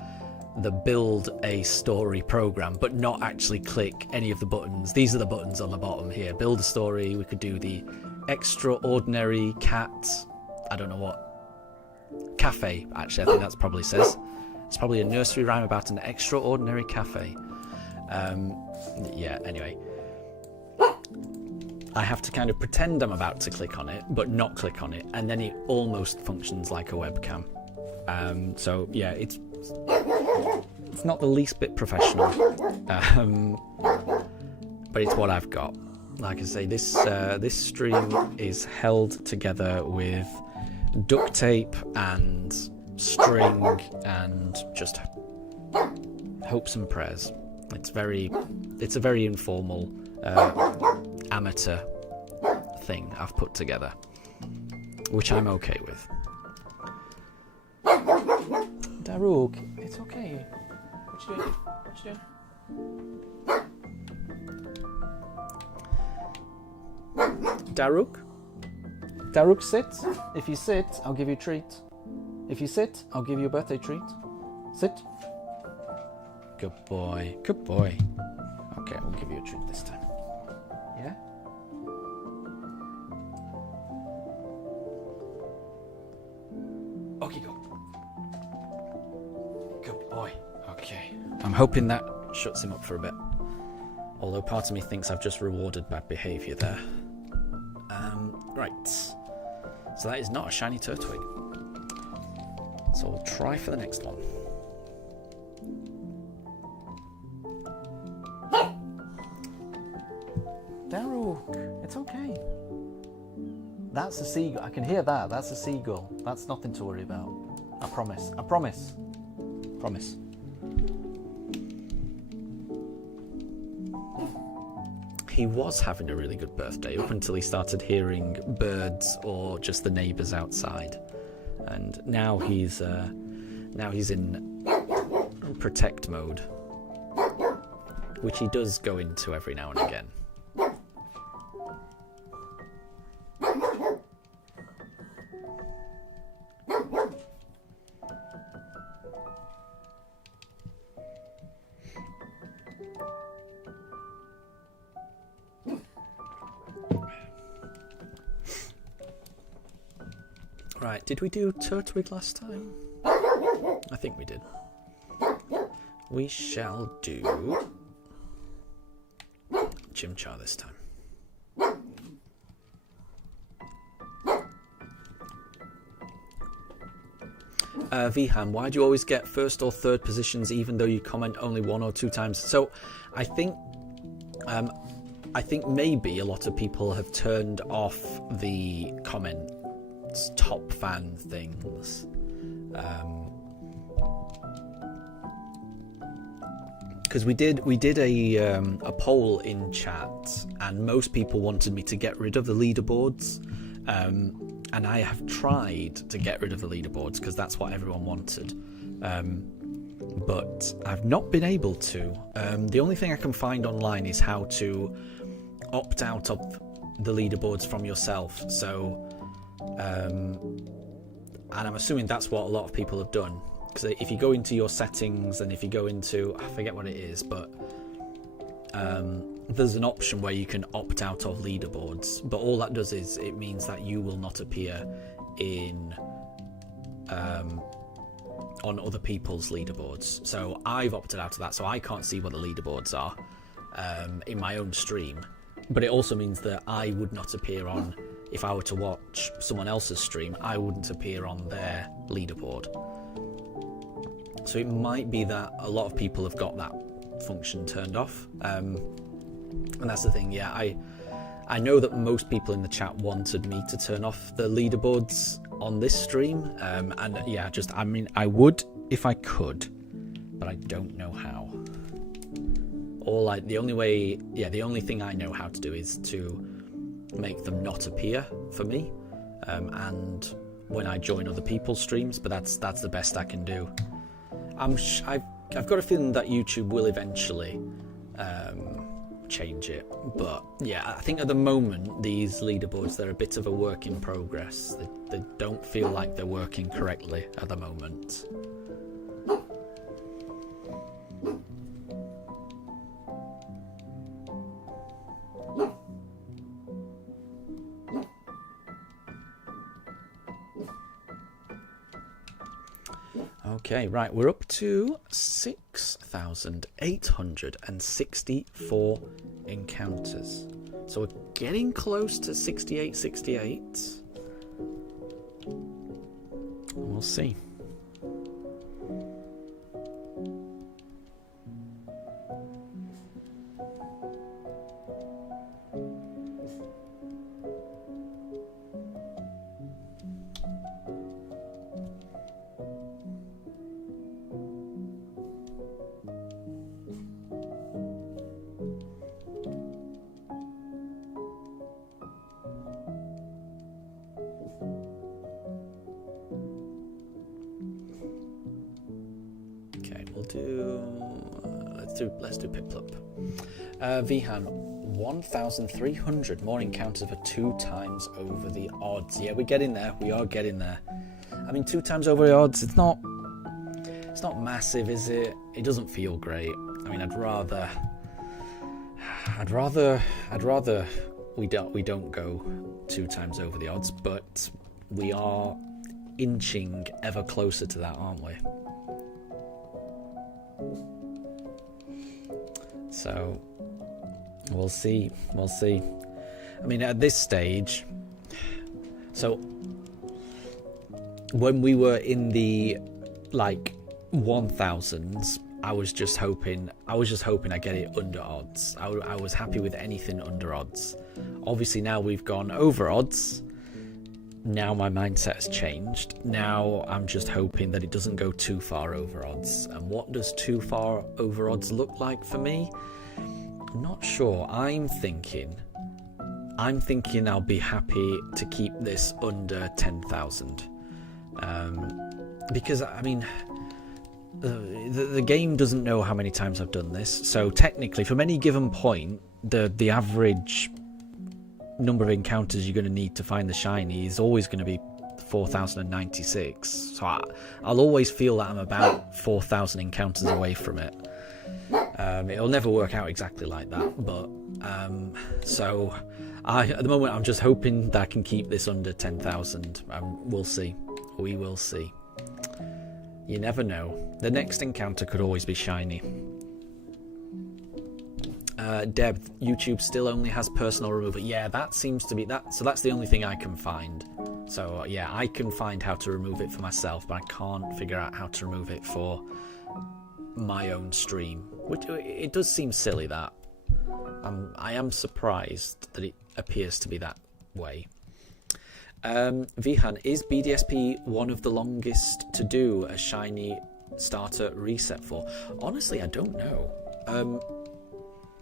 Build a Story program, but not actually click any of the buttons. These are the buttons on the bottom here. Build a story. We could do the extraordinary cat. I don't know what. Cafe, actually, I think that's probably says. It's probably a nursery rhyme about an extraordinary cafe. Anyway. I have to kind of pretend I'm about to click on it, but not click on it, and then it almost functions like a webcam. It's not the least bit professional, but it's what I've got. Like I say, this stream is held together with duct tape and string and just hopes and prayers. It's a very informal amateur thing I've put together, which I'm okay with. Daruk, it's okay. What you doing? Daruk, sit. If you sit, I'll give you a treat. If you sit, I'll give you a birthday treat. Sit. Good boy. Okay, we'll give you a treat this time. Yeah? Okay, go. Good boy. Okay. I'm hoping that shuts him up for a bit. Although part of me thinks I've just rewarded bad behaviour there. Right. So that is not a shiny Turtwig. So we'll try for the next one. Daruk, it's okay. That's a seagull. I can hear that. That's a seagull. That's nothing to worry about. I promise. Promise. He was having a really good birthday up until he started hearing birds or just the neighbours outside, and now he's in protect mode, which he does go into every now and again. Right, did we do Turtwig last time? I think we did. We shall do Chimchar this time. Vham, why do you always get first or third positions even though you comment only 1 or 2 times? So I think maybe a lot of people have turned off the comments top fan things. Because we did a poll in chat, and most people wanted me to get rid of the leaderboards, and I have tried to get rid of the leaderboards because that's what everyone wanted, but I've not been able to. The only thing I can find online is how to opt out of the leaderboards from yourself. So, and I'm assuming that's what a lot of people have done. Because if you go into your settings and if you go into, I forget what it is, but there's an option where you can opt out of leaderboards. But all that does is it means that you will not appear in on other people's leaderboards. So I've opted out of that, so I can't see what the leaderboards are in my own stream. But it also means that I would not appear on, if I were to watch someone else's stream, I wouldn't appear on their leaderboard. So it might be that a lot of people have got that function turned off. And that's the thing, yeah, I know that most people in the chat wanted me to turn off the leaderboards on this stream. And yeah, I would if I could, but I don't know how. The only thing I know how to do is to make them not appear for me. And when I join other people's streams, but that's the best I can do. I've got a feeling that YouTube will eventually change it, but yeah, I think at the moment these leaderboards, they're a bit of a work in progress. They don't feel like they're working correctly at the moment. Okay, right, we're up to 6,864 encounters. So we're getting close to 68. We'll see. Let's do Piplup. Vhan, 1,300 more encounters for 2 times over the odds. Yeah, we're getting there. We are getting there. I mean, 2 times over the odds. It's not massive, is it? It doesn't feel great. I mean, I'd rather we don't go 2 times over the odds, but we are inching ever closer to that, aren't we? So we'll see. I mean, at this stage, so when we were in the 1000s, I was just hoping I get it under odds. I was happy with anything under odds. Obviously now we've gone over odds. Now my mindset has changed. Now I'm just hoping that it doesn't go too far over odds. And what does too far over odds look like for me? I'm not sure. I'm thinking I'll be happy to keep this under 10,000. Because, I mean, the game doesn't know how many times I've done this. So technically, from any given point, the average number of encounters you're going to need to find the shiny is always going to be 4,096. So I'll always feel that I'm about 4,000 encounters away from it. It'll never work out exactly like that, but so at the moment I'm just hoping that I can keep this under 10,000. We'll see. We will see. You never know. The next encounter could always be shiny. Deb, YouTube still only has personal removal. Yeah, that seems to be that. So that's the only thing I can find. So yeah, I can find how to remove it for myself, but I can't figure out how to remove it for my own stream. Which it does seem silly that. I am surprised that it appears to be that way. Vihan, is BDSP one of the longest to do a shiny starter reset for? Honestly, I don't know.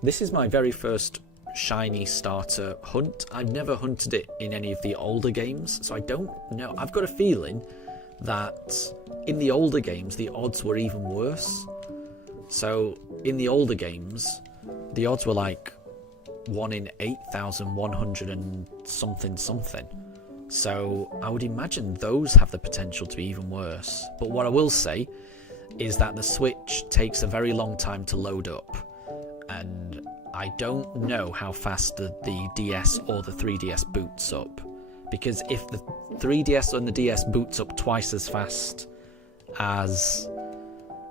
This is my very first shiny starter hunt. I've never hunted it in any of the older games, so I don't know. I've got a feeling that in the older games the odds were even worse. So in the older games the odds were like 1 in 8,100 and something. So I would imagine those have the potential to be even worse. But what I will say is that the Switch takes a very long time to load up, and I don't know how fast the DS or the 3DS boots up. Because if the 3DS and the DS boots up twice as fast as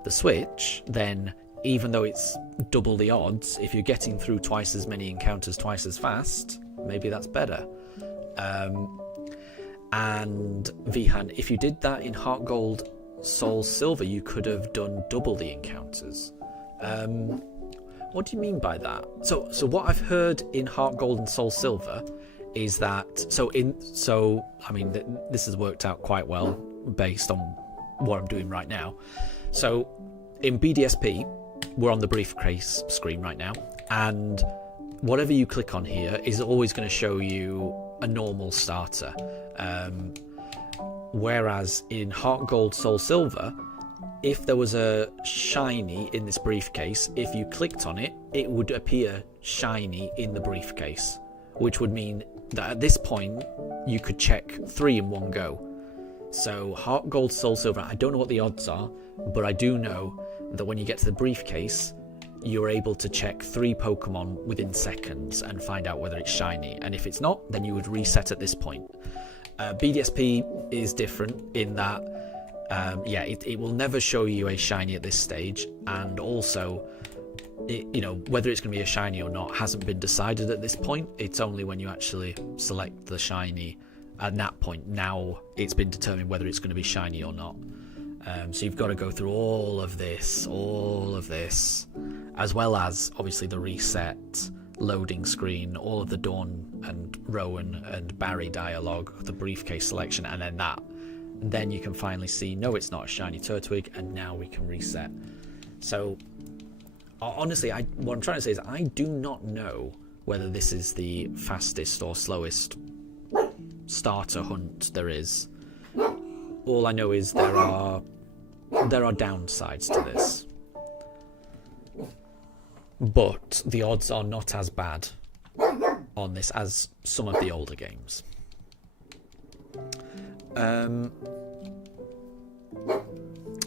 the Switch, then even though it's double the odds, if you're getting through twice as many encounters twice as fast, maybe that's better. And Vihan, if you did that in Heart Gold, Soul Silver, you could have done double the encounters. What do you mean by that? So what I've heard in Heart Gold and Soul Silver is that I mean this has worked out quite well based on what I'm doing right now. So in BDSP, we're on the briefcase screen right now, and whatever you click on here is always going to show you a normal starter. Whereas in Heart Gold, Soul Silver, if there was a shiny in this briefcase, if you clicked on it, it would appear shiny in the briefcase, which would mean that at this point you could check 3 in one go. So Heart Gold, Soul Silver, I don't know what the odds are, but I do know that when you get to the briefcase, you're able to check 3 Pokemon within seconds and find out whether it's shiny. And if it's not, then you would reset at this point. BDSP is different in that, it will never show you a shiny at this stage, and also, whether it's going to be a shiny or not hasn't been decided at this point. It's only when you actually select the shiny at that point, now it's been determined whether it's going to be shiny or not. So you've got to go through all of this, as well as obviously the reset, loading screen, all of the Dawn and Rowan and Barry dialogue, the briefcase selection, and then you can finally see, no, it's not a shiny Turtwig, and now we can reset. So honestly, what I'm trying to say is I do not know whether this is the fastest or slowest starter hunt there is. All I know is there are downsides to this, but the odds are not as bad on this as some of the older games.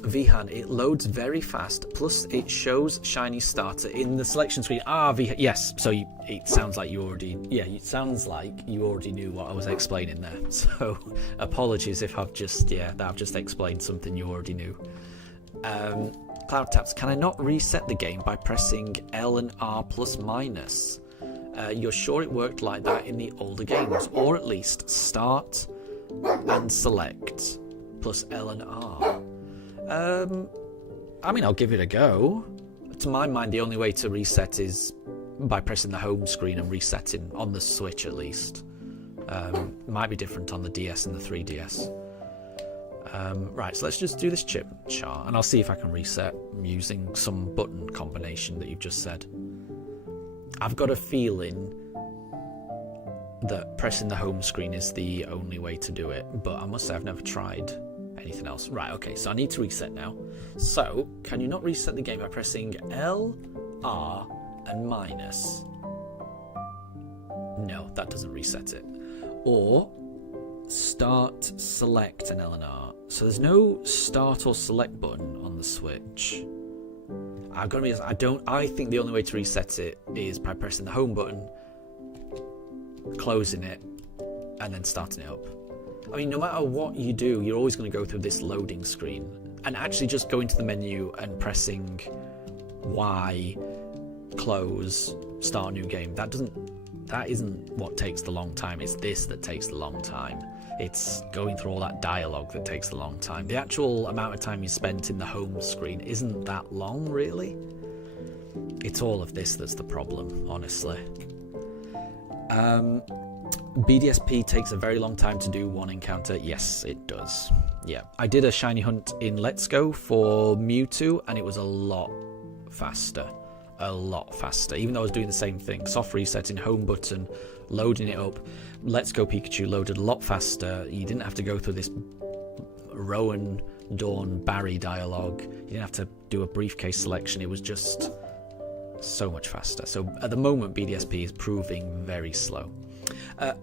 Vihan, it loads very fast, plus it shows shiny starter in the selection screen. Vihan, yes, so it sounds like you already knew what I was explaining there, so apologies if I've just explained something you already knew. Cloud Taps, can I not reset the game by pressing L and R plus minus? You're sure it worked like that in the older games, or at least start and select plus L and R? I mean, I'll give it a go. To my mind, the only way to reset is by pressing the home screen and resetting on the Switch at least. Might be different on the DS and the 3DS. Right, so let's just do this chip chart, and I'll see if I can reset using some button combination that you've just said. I've got a feeling that pressing the home screen is the only way to do it, but I must say I've never tried anything else. Right, okay, so I need to reset now. So, can you not reset the game by pressing L, R, and minus? No, that doesn't reset it. Or start, select, and L and R. So there's no start or select button on the Switch. I've got to be honest, I think the only way to reset it is by pressing the home button, closing it, and then starting it up. I mean, no matter what you do, you're always going to go through this loading screen. And actually just going to the menu and pressing Y, close, start new game, that isn't what takes the long time. It's this that takes the long time. It's going through all that dialogue that takes a long time. The actual amount of time you spent in the home screen isn't that long, really. It's all of this that's the problem, honestly. BDSP takes a very long time to do one encounter. Yes, it does. Yeah, I did a shiny hunt in Let's Go for Mewtwo, and it was a lot faster. A lot faster, even though I was doing the same thing. Soft resetting, home button, loading it up. Let's Go Pikachu loaded a lot faster. You didn't have to go through this Rowan, Dawn, Barry dialogue. You didn't have to do a briefcase selection. It was just so much faster. So at the moment, BDSP is proving very slow.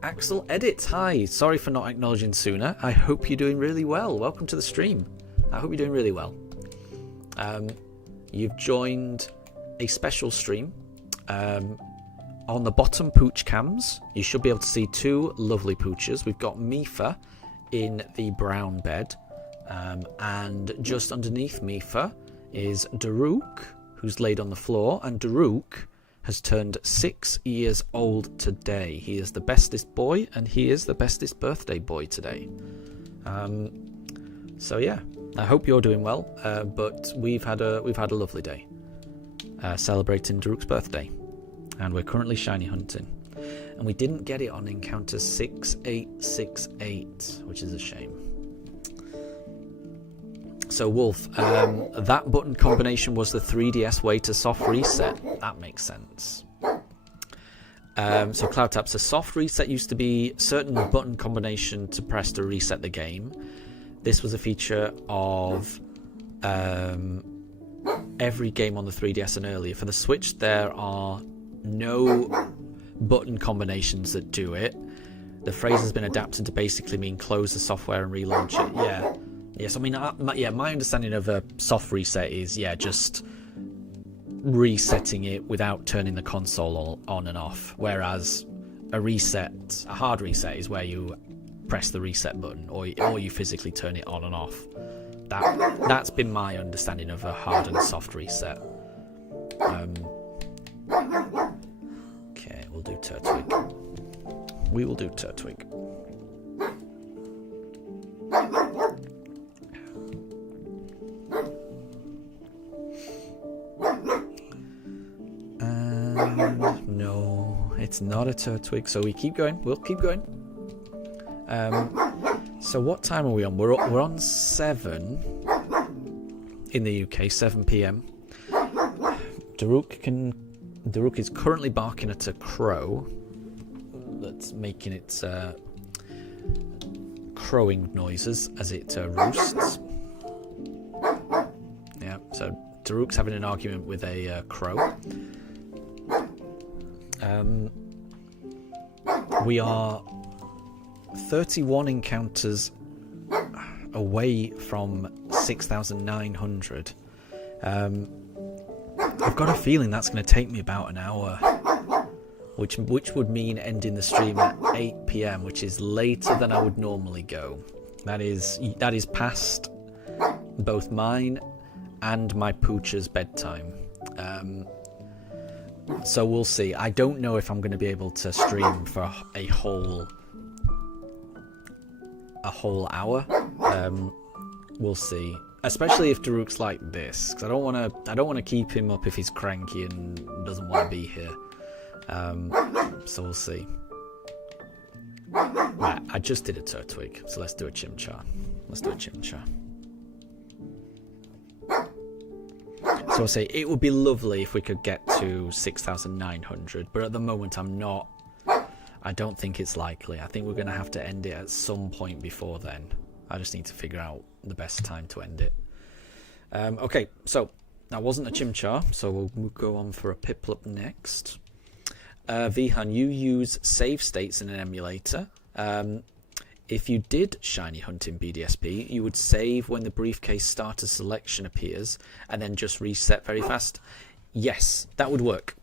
Axel Edits, hi. Sorry for not acknowledging sooner. I hope you're doing really well. Welcome to the stream. I hope you're doing really well. You've joined a special stream. On the bottom pooch cams, you should be able to see two lovely pooches. We've got Mifa in the brown bed, and just underneath Mifa is Daruk, who's laid on the floor, and Daruk has turned 6 years old today. He is the bestest boy, and he is the bestest birthday boy today. So yeah, I hope you're doing well. But we've had a lovely day celebrating Daruk's birthday, and we're currently shiny hunting, and we didn't get it on encounter 6868, which is a shame. So Wolf, that button combination was the 3DS way to soft reset. That makes sense. So Cloud Taps, a soft reset used to be certain button combination to press to reset the game. This was a feature of every game on the 3DS and earlier. For the Switch, there are no button combinations that do it. The phrase has been adapted to basically mean close the software and relaunch it. Yeah. Yes, I mean, my understanding of a soft reset is, just resetting it without turning the console on and off. Whereas a hard reset, is where you press the reset button, or you physically turn it on and off. That's been my understanding of a hard and soft reset. Okay, we'll do Turtwig. We will do Turtwig. No, it's not a Turtwig, so we keep going. We'll keep going. So what time are we on? We're on 7 in the UK, 7 p.m. Daruk is currently barking at a crow that's making its crowing noises as it roosts. Yeah, so Daruk's having an argument with a crow. We are 31 encounters away from 6,900. I've got a feeling that's going to take me about an hour, which would mean ending the stream at 8 p.m, which is later than I would normally go. That is past both mine and my pooch's bedtime. So we'll see. I don't know if I'm going to be able to stream for a whole hour. We'll see. Especially if Daruk's like this, because I don't want to keep him up if he's cranky and doesn't want to be here. So we'll see. Right, I just did a Turtwig, so let's do a Chimchar. So I'll say it would be lovely if we could get to 6,900, but at the moment I don't think it's likely. I think we're going to have to end it at some point before then. I just need to figure out the best time to end it. Okay, so that wasn't a Chimchar, so we'll go on for a Piplup next. Vihan, you use save states in an emulator. If you did shiny hunt in BDSP, you would save when the briefcase starter selection appears and then just reset very fast. Yes, that would work.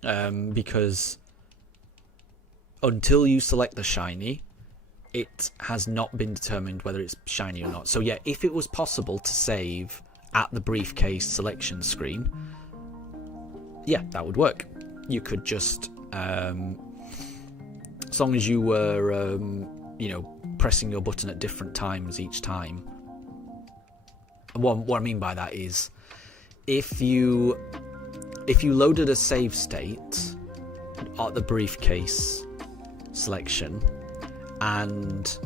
Because until you select the shiny, it has not been determined whether it's shiny or not. So yeah, if it was possible to save at the briefcase selection screen, yeah, that would work. You could just, as long as you were, pressing your button at different times each time. What I mean by that is, if you loaded a save state at the briefcase selection, and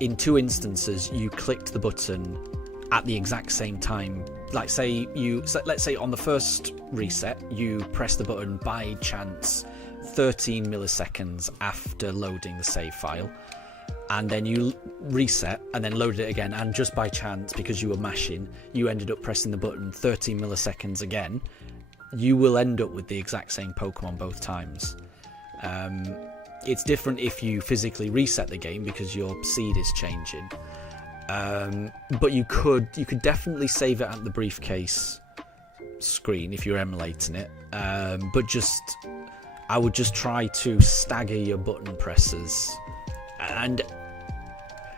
in 2 instances you clicked the button at the exact same time, like let's say on the first reset you press the button by chance 13 milliseconds after loading the save file, and then you reset and then loaded it again, and just by chance, because you were mashing, you ended up pressing the button 13 milliseconds again, you will end up with the exact same Pokemon both times. It's different if you physically reset the game because your seed is changing, but you could definitely save it at the briefcase screen if you're emulating it, but I would just try to stagger your button presses, and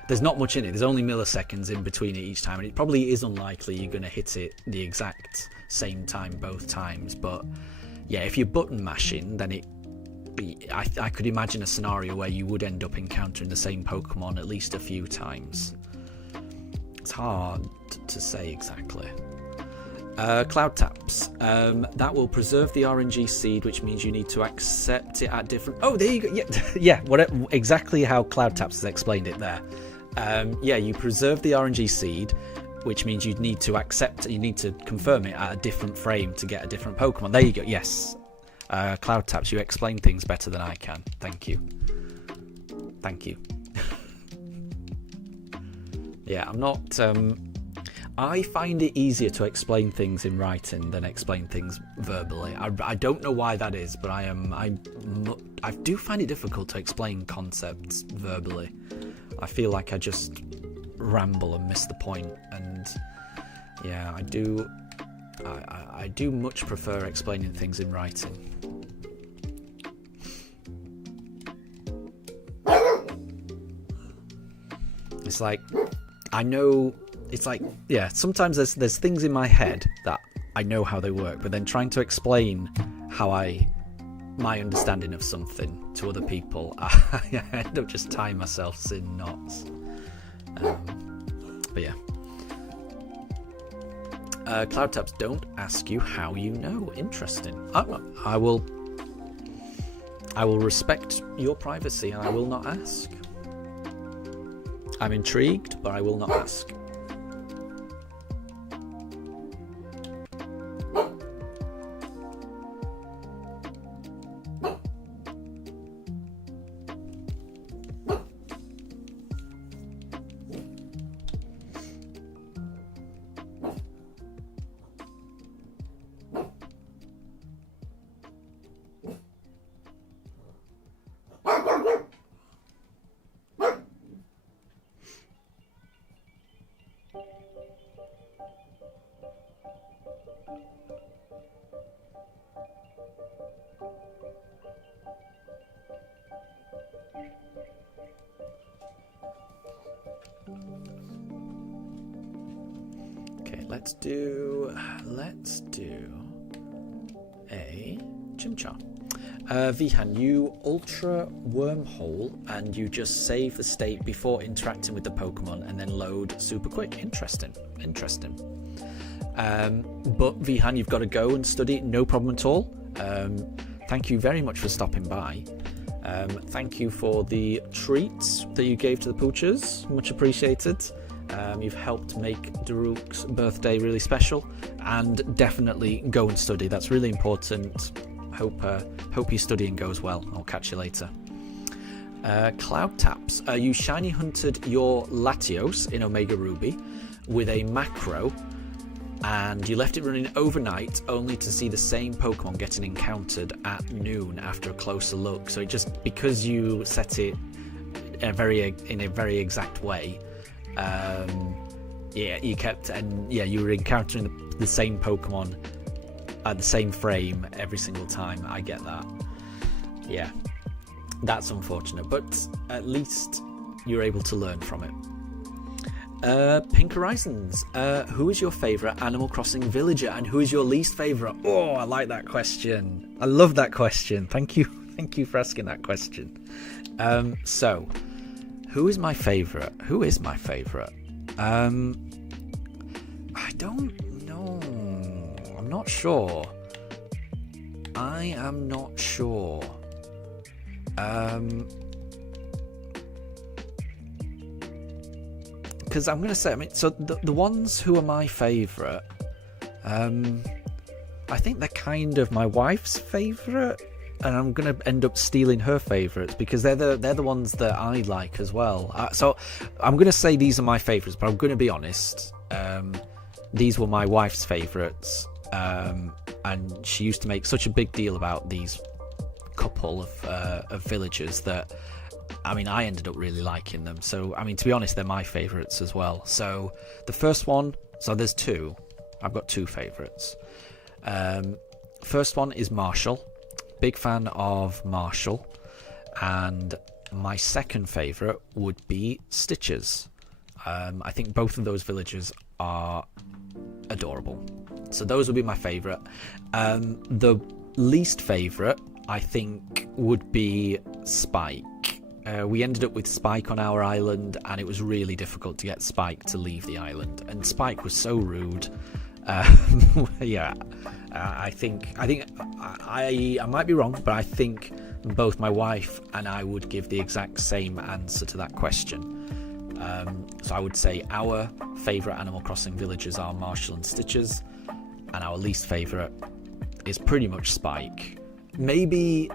there's not much in it. There's only milliseconds in between it each time, and it probably is unlikely you're going to hit it the exact same time both times. But yeah, if you're button mashing, then I could imagine a scenario where you would end up encountering the same Pokemon at least a few times. It's hard to say exactly. Cloud Taps. That will preserve the RNG seed, which means you need to accept it at different... Oh, there you go. Yeah, yeah. Exactly how Cloud Taps has explained it there. Yeah, you preserve the RNG seed, which means you need to confirm it at a different frame to get a different Pokemon. There you go. Yes. Cloud Taps, you explain things better than I can. Thank you. Thank you. Yeah, I'm not... I find it easier to explain things in writing than explain things verbally. I don't know why that is, but I do find it difficult to explain concepts verbally. I feel like I just ramble and miss the point, and yeah, I do much prefer explaining things in writing. It's like, I know... It's like, yeah, sometimes there's things in my head that I know how they work, but then trying to explain my understanding of something to other people, I end up just tying myself in knots. But yeah. Cloud Taps, don't ask you how you know. Interesting. I will respect your privacy and I will not ask. I'm intrigued, but I will not ask. Let's do a Chimchar. Vihan, you ultra wormhole and you just save the state before interacting with the Pokemon and then load super quick. Interesting. But Vihan, you've got to go and study, no problem at all. Thank you very much for stopping by. Thank you for the treats that you gave to the poochers, much appreciated. You've helped make Daruk's birthday really special, and definitely go and study. That's really important. Hope your studying goes well. I'll catch you later. Cloud Taps. You shiny hunted your Latios in Omega Ruby with a macro, and you left it running overnight only to see the same Pokemon getting encountered at noon after a closer look. So because you set it in a very exact way, you were encountering the same Pokemon at the same frame every single time. I get that. Yeah, that's unfortunate, but at least you're able to learn from it. Pink Horizons, who is your favourite Animal Crossing villager and who is your least favourite? Oh, I like that question. I love that question. Thank you for asking that question. So, who is my favourite? I don't know. I'm not sure. I am not sure. Because I'm going to say, I mean, so the ones who are my favourite, I think they're kind of my wife's favourite, and I'm going to end up stealing her favourites because they're the ones that I like as well. So I'm going to say these are my favourites, but I'm going to be honest. These were my wife's favourites, and she used to make such a big deal about these couple of villagers that, I mean, I ended up really liking them. So, I mean, to be honest, they're my favourites as well. So, the first one, so there's two. I've got two favourites. First one is Marshall. Big fan of Marshall. And my second favourite would be Stitches. I think both of those villagers are adorable. So those would be my favourite. The least favourite, I think, would be Spike. We ended up with Spike on our island, and it was really difficult to get Spike to leave the island. And Spike was so rude. Yeah, I think I might be wrong, but I think both my wife and I would give the exact same answer to that question. So I would say our favourite Animal Crossing villagers are Marshall and Stitches, and our least favourite is pretty much Spike. Maybe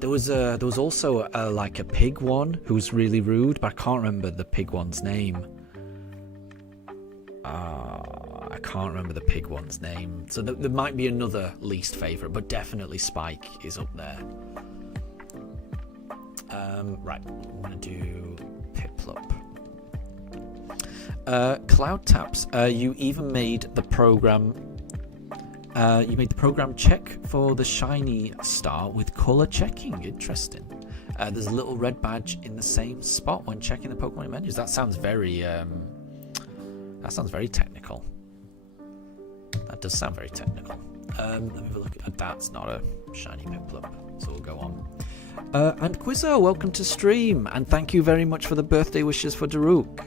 there was also a pig one who was really rude, but I can't remember the pig one's name. I can't remember the pig one's name. So there might be another least favourite, but definitely Spike is up there. Right, I'm going to do Piplup. Cloud Taps, you even made the program. You made the program check for the shiny star with colour checking. Interesting. There's a little red badge in the same spot when checking the Pokemon menus. That sounds very technical. That does sound very technical. Let me have a look. That's not a shiny Piplup, so we'll go on. And Quizzo, welcome to stream, and thank you very much for the birthday wishes for Daruk.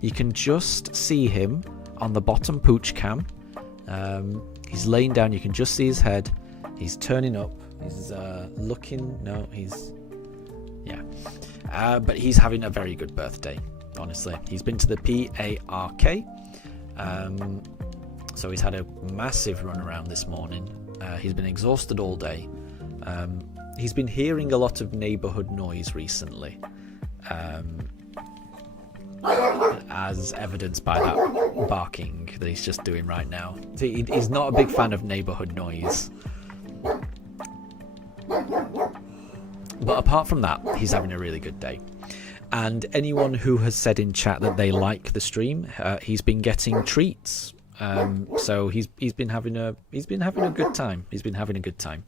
You can just see him on the bottom pooch cam. He's laying down, you can just see his head. He's turning up, he's looking, no, he's, yeah. But he's having a very good birthday, honestly. He's been to the PARK, so he's had a massive run around this morning. He's been exhausted all day. He's been hearing a lot of neighbourhood noise recently, as evidenced by that barking that he's just doing right now. He's not a big fan of neighbourhood noise. But apart from that, he's having a really good day. And anyone who has said in chat that they like the stream, he's been getting treats. So he's been having a good time. He's been having a good time.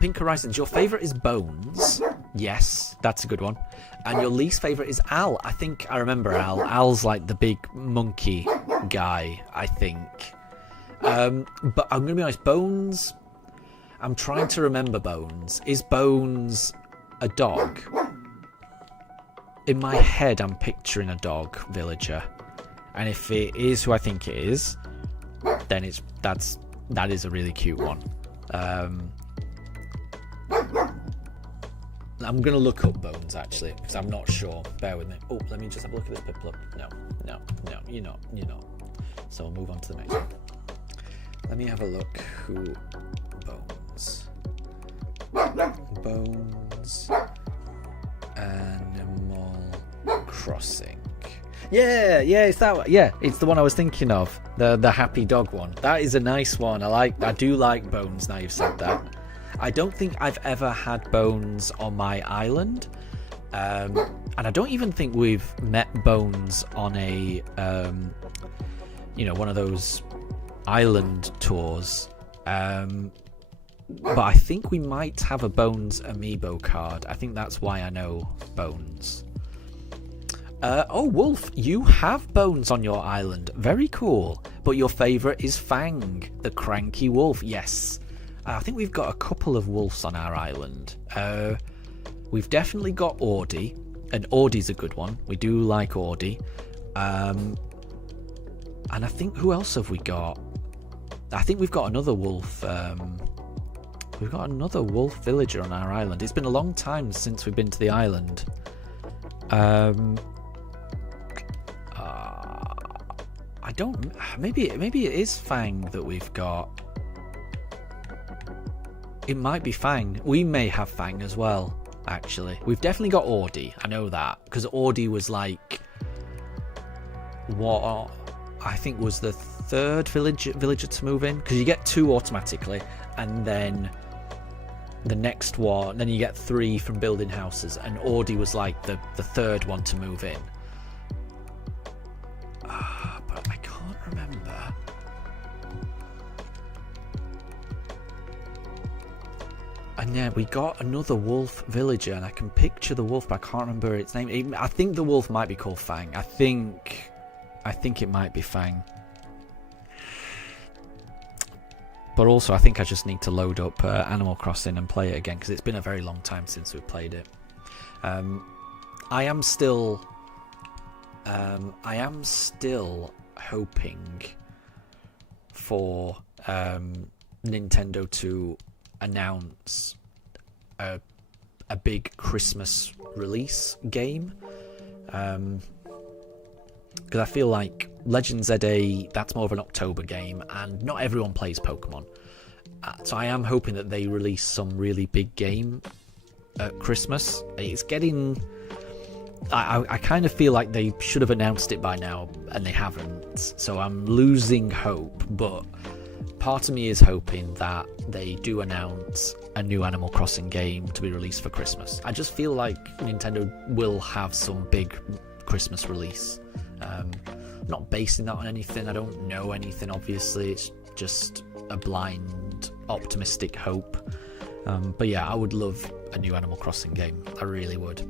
Pink Horizons, your favourite is Bones. Yes, that's a good one. And your least favourite is Al. I think I remember Al. Al's like the big monkey guy, I think. But I'm going to be honest, Bones, I'm trying to remember Bones. Is Bones a dog? In my head, I'm picturing a dog villager. And if it is who I think it is, then that is a really cute one. I'm going to look up Bones, actually, because I'm not sure. Bear with me. Oh, let me just have a look at this Piplup. No, you're not. So we'll move on to the next one. Let me have a look who... Bones... Animal Crossing. Yeah, it's that one. Yeah, it's the one I was thinking of. The happy dog one. That is a nice one. I do like Bones, now you've said that. I don't think I've ever had Bones on my island, and I don't even think we've met Bones on a one of those island tours. But I think we might have a Bones amiibo card. I think that's why I know Bones. Oh, Wolf, you have Bones on your island. Very cool. But your favourite is Fang, the cranky wolf. Yes. I think we've got a couple of wolves on our island. We've definitely got Audie, and Audie's a good one. We do like Audie. And I think, who else have we got? I think we've got another wolf. We've got another wolf villager on our island. It's been a long time since we've been to the island. I don't. Maybe it is Fang that we've got. It might be Fang. We may have Fang as well. Actually, we've definitely got Audie. I know that because Audie was like what I think was the third villager to move in, because you get 2 automatically, and then the next one, then you get 3 from building houses, and Audie was like the third one to move in. But I can't remember. And yeah, we got another wolf villager, and I can picture the wolf, but I can't remember its name. I think the wolf might be called Fang. I think it might be Fang. But also, I think I just need to load up Animal Crossing and play it again, because it's been a very long time since we've played it. I am still hoping for Nintendo to announce a big Christmas release game. Because I feel like Legend ZA, that's more of an October game, and not everyone plays Pokemon. So I am hoping that they release some really big game at Christmas. It's getting... I kind of feel like they should have announced it by now, and they haven't. So I'm losing hope, but part of me is hoping that they do announce a new Animal Crossing game to be released for Christmas. I just feel like Nintendo will have some big Christmas release. Not basing that on anything. I don't know anything, obviously. It's just a blind, optimistic hope. But yeah, I would love a new Animal Crossing game. I really would.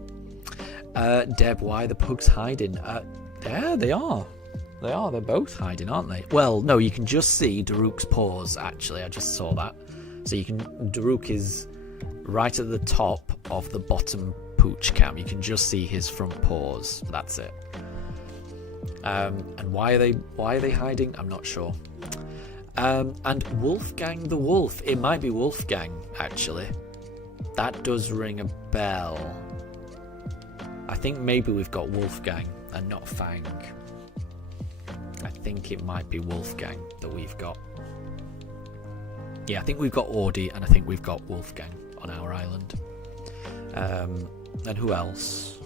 Deb, why are the pugs hiding? Yeah, they are. They are. They're both hiding, aren't they? Well, no, you can just see Daruk's paws, actually. I just saw that. So Daruk is right at the top of the bottom pooch cam. You can just see his front paws. That's it. And why are they hiding? I'm not sure. And Wolfgang the Wolf. It might be Wolfgang, actually. That does ring a bell. I think maybe we've got Wolfgang and not Fang. I think it might be Wolfgang that we've got. Yeah, I think we've got Audie, and I think we've got Wolfgang on our island. And who else?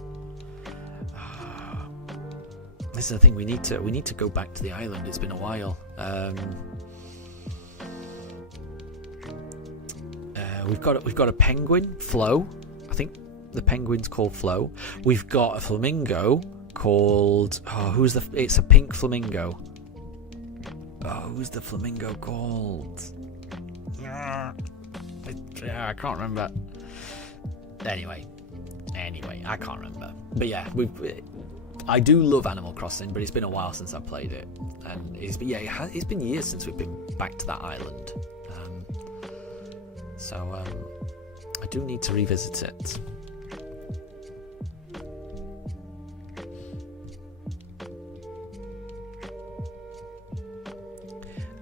This is the thing. We need to go back to the island. It's been a while. We've got a penguin, Flo. I think the penguin's called Flo. We've got a flamingo called. It's a pink flamingo. Oh, who's the flamingo called? Yeah, I can't remember. Anyway, I can't remember. But yeah, I do love Animal Crossing, but it's been a while since I've played it, and it's been years since we've been back to that island. So I do need to revisit it.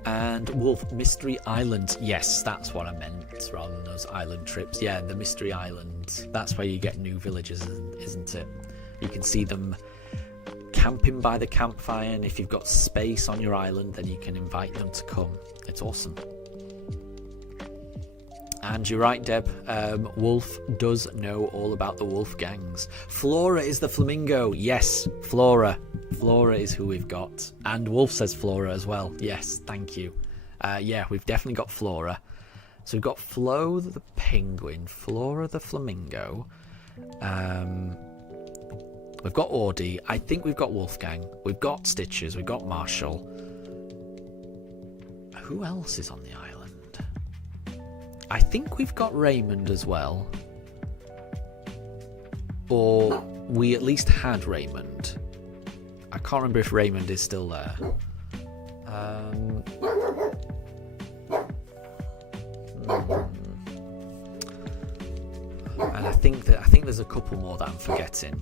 And Wolf, Mystery Island. Yes, that's what I meant, rather than those island trips. Yeah, the Mystery Island. That's where you get new villagers, isn't it? You can see them camping by the campfire, and if you've got space on your island, then you can invite them to come. It's awesome. And you're right, Deb. Wolf does know all about the wolf gangs. Flora is the flamingo. Yes, Flora. Flora is who we've got. And Wolf says Flora as well. Yes, thank you. Yeah, we've definitely got Flora. So we've got Flo the penguin, Flora the flamingo. We've got Audie. I think we've got Wolfgang. We've got Stitches. We've got Marshall. Who else is on the island? I think we've got Raymond as well. Or we at least had Raymond. I can't remember if Raymond is still there. And I think there's a couple more that I'm forgetting.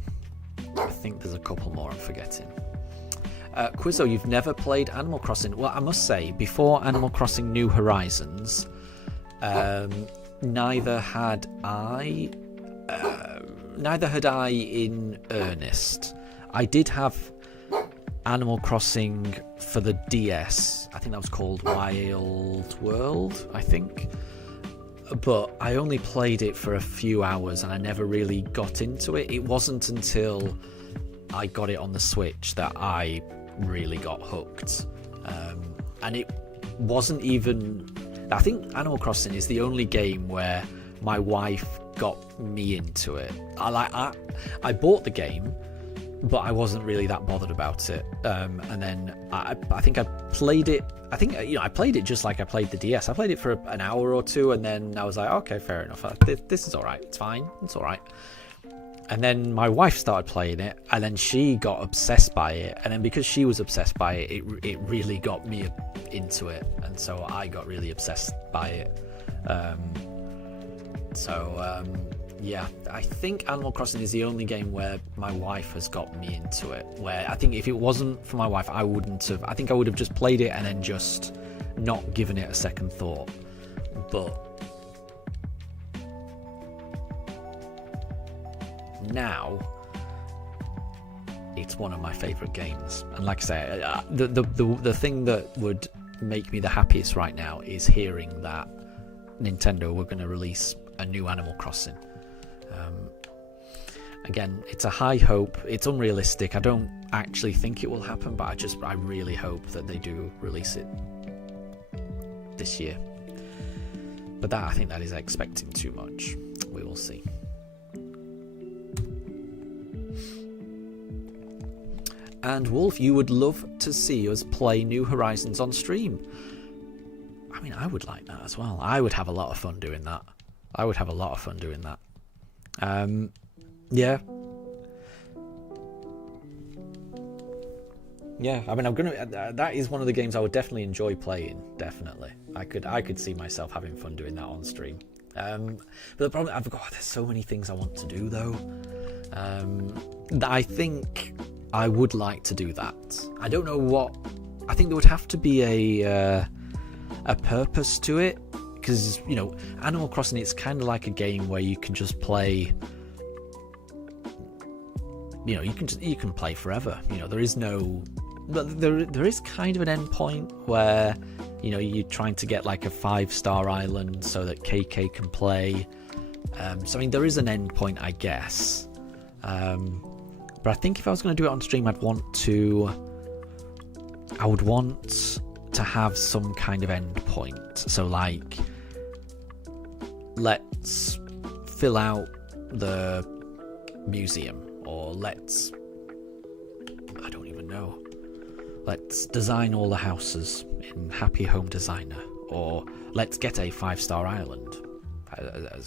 Quizzo, you've never played Animal Crossing. Well, I must say, before Animal Crossing New Horizons, neither had I in earnest. I did have Animal Crossing for the DS. I think that was called Wild World, I think. But I only played it for a few hours and I never really got into it. It wasn't until I got it on the Switch that I really got hooked. And it wasn't even... I think Animal Crossing is the only game where my wife got me into it. I bought the game, but I wasn't really that bothered about it. And then I think I played it. I think I played it just like I played the DS. I played it for an hour or two, and then I was like, okay, fair enough. This is all right. It's fine. It's all right. And then my wife started playing it, and then she got obsessed by it. And then because she was obsessed by it, it really got me into it, and so I got really obsessed by it. Yeah, I think Animal Crossing is the only game where my wife has got me into it. Where I think if it wasn't for my wife, I wouldn't have. I think I would have just played it and then just not given it a second thought. But now it's one of my favourite games. And like I say, the thing that would make me the happiest right now is hearing that Nintendo were going to release a new Animal Crossing. Again, it's a high hope. It's unrealistic. I don't actually think it will happen, but I really hope that they do release it this year. But I think that is expecting too much. We will see. And Wolf, you would love to see us play New Horizons on stream. I mean, I would like that as well. I would have a lot of fun doing that. Yeah. I mean, that is one of the games I would definitely enjoy playing. Definitely, I could see myself having fun doing that on stream. But the problem there's so many things I want to do though. That I think I would like to do that. I don't know what. I think there would have to be a purpose to it, because Animal Crossing, it's kind of like a game where you can just play. You can play forever. There is no, but there is kind of an end point where you're trying to get like a 5-star island so that KK can play. So I mean, there is an end point, I guess. But I think if I was going to do it on stream, I would want to have some kind of end point. So like, let's fill out the museum. Or let's design all the houses in Happy Home Designer. Or let's get a 5-star island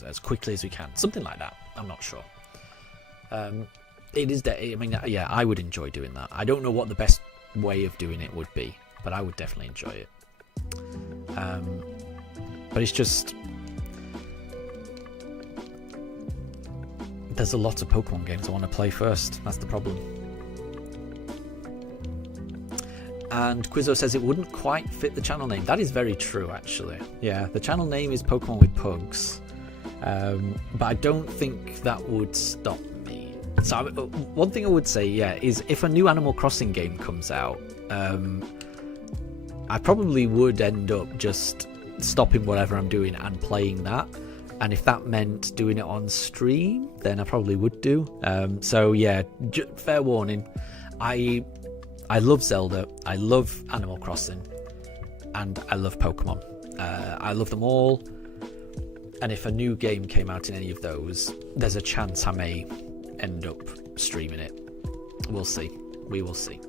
as quickly as we can. Something like that. I'm not sure. It is. I would enjoy doing that. I don't know what the best way of doing it would be, but I would definitely enjoy it. But it's just... There's a lot of Pokemon games I want to play first. That's the problem. And Quizzo says it wouldn't quite fit the channel name. That is very true, actually. Yeah, the channel name is Pokemon with Pugs. But I don't think that would stop me. So one thing I would say, is if a new Animal Crossing game comes out, I probably would end up just stopping whatever I'm doing and playing that. And if that meant doing it on stream, then I probably would do. So yeah, fair warning. I love Zelda, I love Animal Crossing, and I love Pokemon. I love them all. And if a new game came out in any of those, there's a chance I may end up streaming it. We'll see. We will see.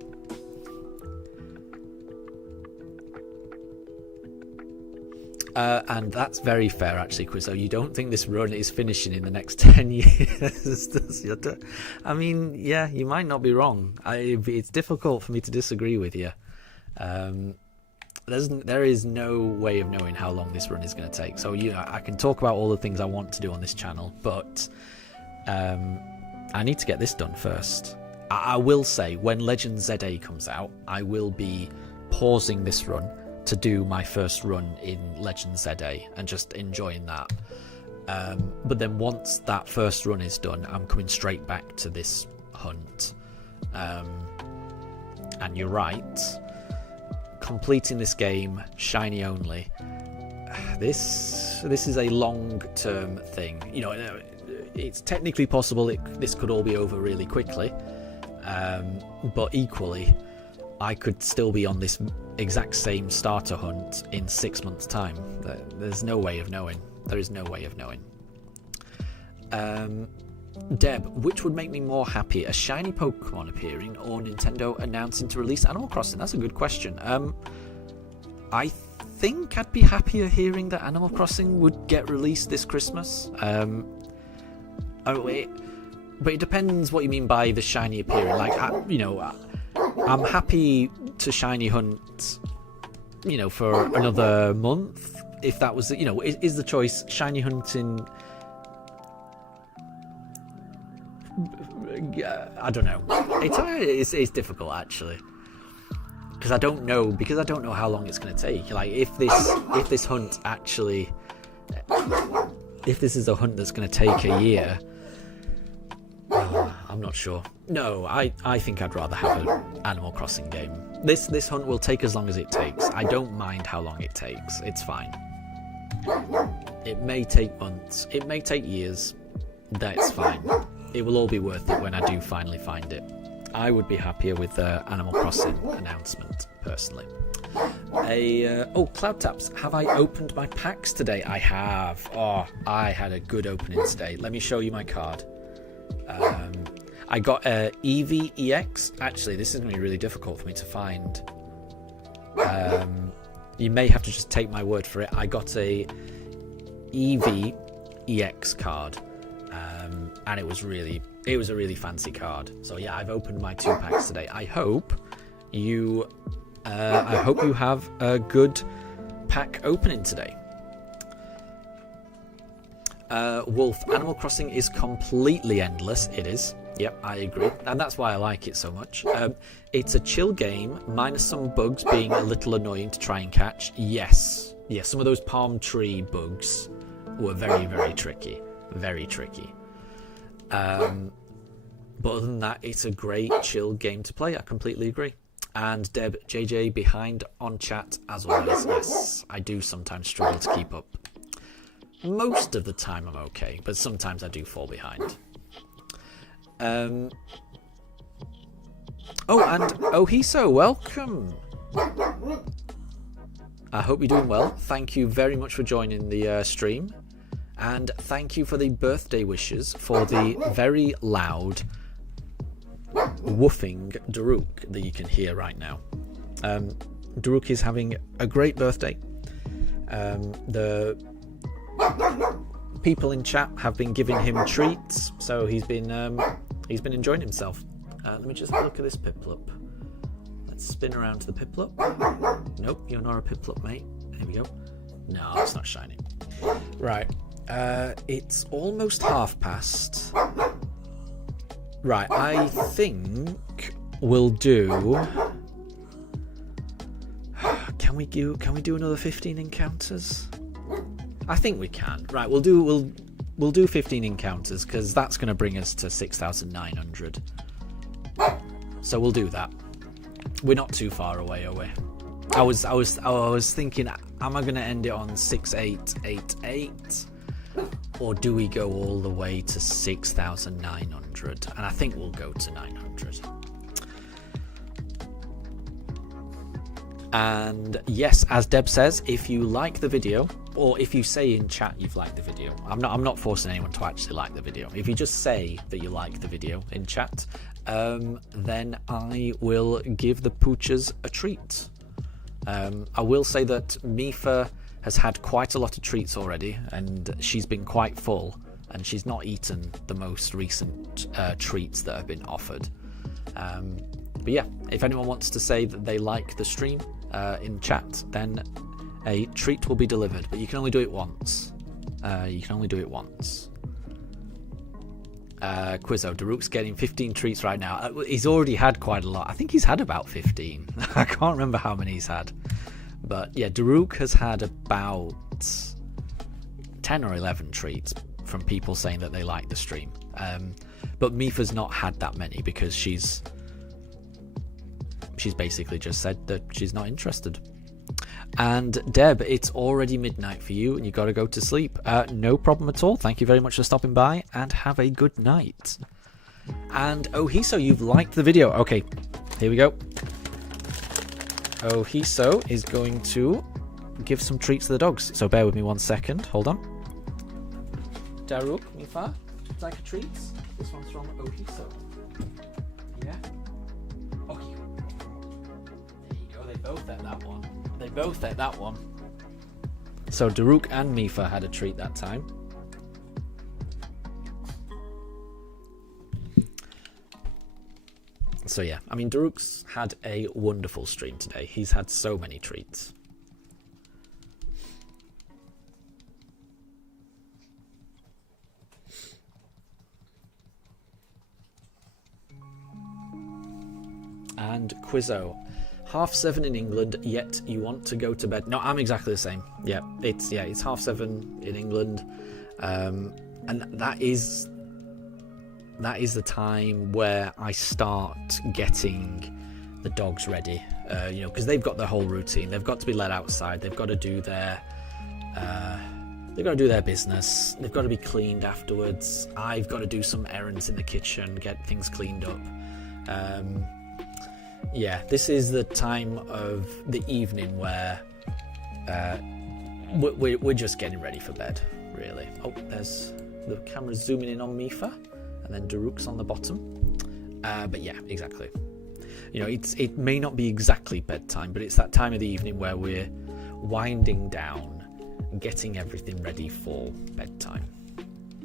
And that's very fair, actually, Quizzo. You don't think this run is finishing in the next 10 years? I mean, yeah, you might not be wrong. It's difficult for me to disagree with you. There is no way of knowing how long this run is going to take. So, I can talk about all the things I want to do on this channel, but I need to get this done first. I will say, when Legend ZA comes out, I will be pausing this run to do my first run in Legend ZA and just enjoying that. But then once that first run is done, I'm coming straight back to this hunt. And you're right, completing this game shiny only, this is a long-term thing. It's technically possible this could all be over really quickly, but equally I could still be on this exact same starter hunt in 6 months' time. There's no way of knowing. There is no way of knowing. Deb, which would make me more happy, a shiny Pokemon appearing or Nintendo announcing to release Animal Crossing? That's a good question. I think I'd be happier hearing that Animal Crossing would get released this Christmas. But it depends what you mean by the shiny appearing. Like, I'm happy to shiny hunt, for another month. If that was, is the choice shiny hunting? I don't know. It's difficult, actually, because I don't know how long it's going to take. Like, if this hunt actually, if this is a hunt that's going to take a year, I'm not sure. No, I think I'd rather have an Animal Crossing game. This hunt will take as long as it takes. I don't mind how long it takes. It's fine. It may take months. It may take years. That's fine. It will all be worth it when I do finally find it. I would be happier with the Animal Crossing announcement, personally. Cloud Taps. Have I opened my packs today? I have. Oh, I had a good opening today. Let me show you my card. I got a Eevee EX. Actually, this is going to be really difficult for me to find. You may have to just take my word for it. I got a Eevee EX card, and it was a really fancy card. So yeah, I've opened my 2 packs today. I hope you have a good pack opening today. Wolf, Animal Crossing is completely endless. It is. Yep, I agree. And that's why I like it so much. It's a chill game, minus some bugs being a little annoying to try and catch. Yes, some of those palm tree bugs were very, very tricky. Very tricky. But other than that, it's a great, chill game to play. I completely agree. And Deb, JJ behind on chat as always. Yes, I do sometimes struggle to keep up. Most of the time I'm okay, but sometimes I do fall behind. And Ohiso, welcome. I hope you're doing well. Thank you very much for joining the stream, and thank you for the birthday wishes for the very loud woofing Daruk that you can hear right now. Daruk is having a great birthday. The people in chat have been giving him treats, so he's been enjoying himself. Let me just look at this Piplup. Let's spin around to the Piplup. Nope, you're not a Piplup, mate. Here we go. No, it's not shiny. Right, it's almost past. Right, I think we'll do. Can we do another 15 encounters? I think we can. Right, we'll do 15 encounters because that's going to bring us to 6,900. So we'll do that. We're not too far away, are we? I was thinking, am I going to end it on 6,888, or do we go all the way to 6,900? And I think we'll go to 900. And yes, as Deb says, if you like the video, or if you say in chat you've liked the video, I'm not forcing anyone to actually like the video. If you just say that you like the video in chat, then I will give the poochers a treat. I will say that Mifa has had quite a lot of treats already, and she's been quite full, and she's not eaten the most recent treats that have been offered. But yeah, if anyone wants to say that they like the stream in chat, then a treat will be delivered, but you can only do it once. Quizzo, Daruk's getting 15 treats right now. He's already had quite a lot. I think he's had about 15. I can't remember how many he's had. But yeah, Daruk has had about 10 or 11 treats from people saying that they like the stream. But Mifa's not had that many because she's basically just said that she's not interested. And Deb, it's already midnight for you and you got to go to sleep. No problem at all. Thank you very much for stopping by and have a good night. And Ohiso, you've liked the video. Okay, here we go. Ohiso is going to give some treats to the dogs. So bear with me 1 second. Hold on. Daruk, Mifa, would you like a treat? This one's from Ohiso. Yeah? Okay. There you go. They both ate that one. So Daruk and Mifa had a treat that time. So yeah, I mean, Daruk's had a wonderful stream today. He's had so many treats. And Quizzo, 7:30 in England, yet you want to go to bed. No, I'm exactly the same. Yeah, it's 7:30 in England, and that is the time where I start getting the dogs ready. Because they've got their whole routine. They've got to be let outside. They've got to do their business. They've got to be cleaned afterwards. I've got to do some errands in the kitchen, get things cleaned up. Yeah, this is the time of the evening where we're just getting ready for bed, really. Oh, there's the camera zooming in on Mifa, and then Daruk's on the bottom. But yeah, exactly. It may not be exactly bedtime, but it's that time of the evening where we're winding down, getting everything ready for bedtime.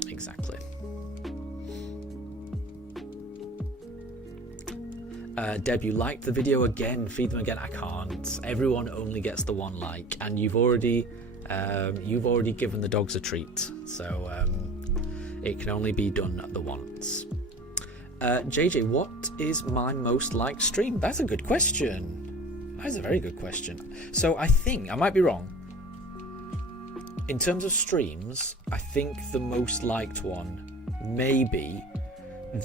Exactly. Deb, you liked the video again. Feed them again. I can't. Everyone only gets the one like, and you've already given the dogs a treat, so it can only be done the once. JJ, what is my most liked stream? That's a good question. That is a very good question. So I think I might be wrong. In terms of streams, I think the most liked one may be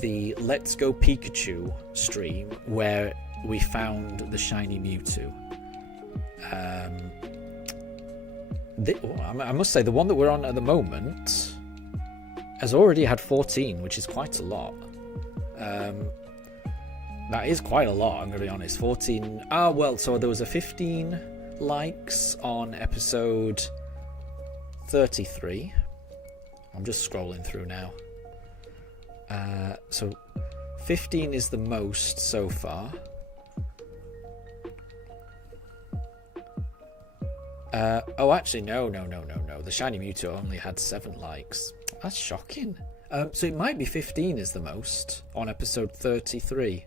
the Let's Go Pikachu stream where we found the shiny Mewtwo. I must say the one that we're on at the moment has already had 14, which is quite a lot. That is quite a lot, I'm going to be honest. 14. So there was a 15 likes on episode 33. I'm just scrolling through now. So 15 is the most so far. Actually, no. The shiny Mewtwo only had 7 likes. That's shocking. So it might be 15 is the most on episode 33.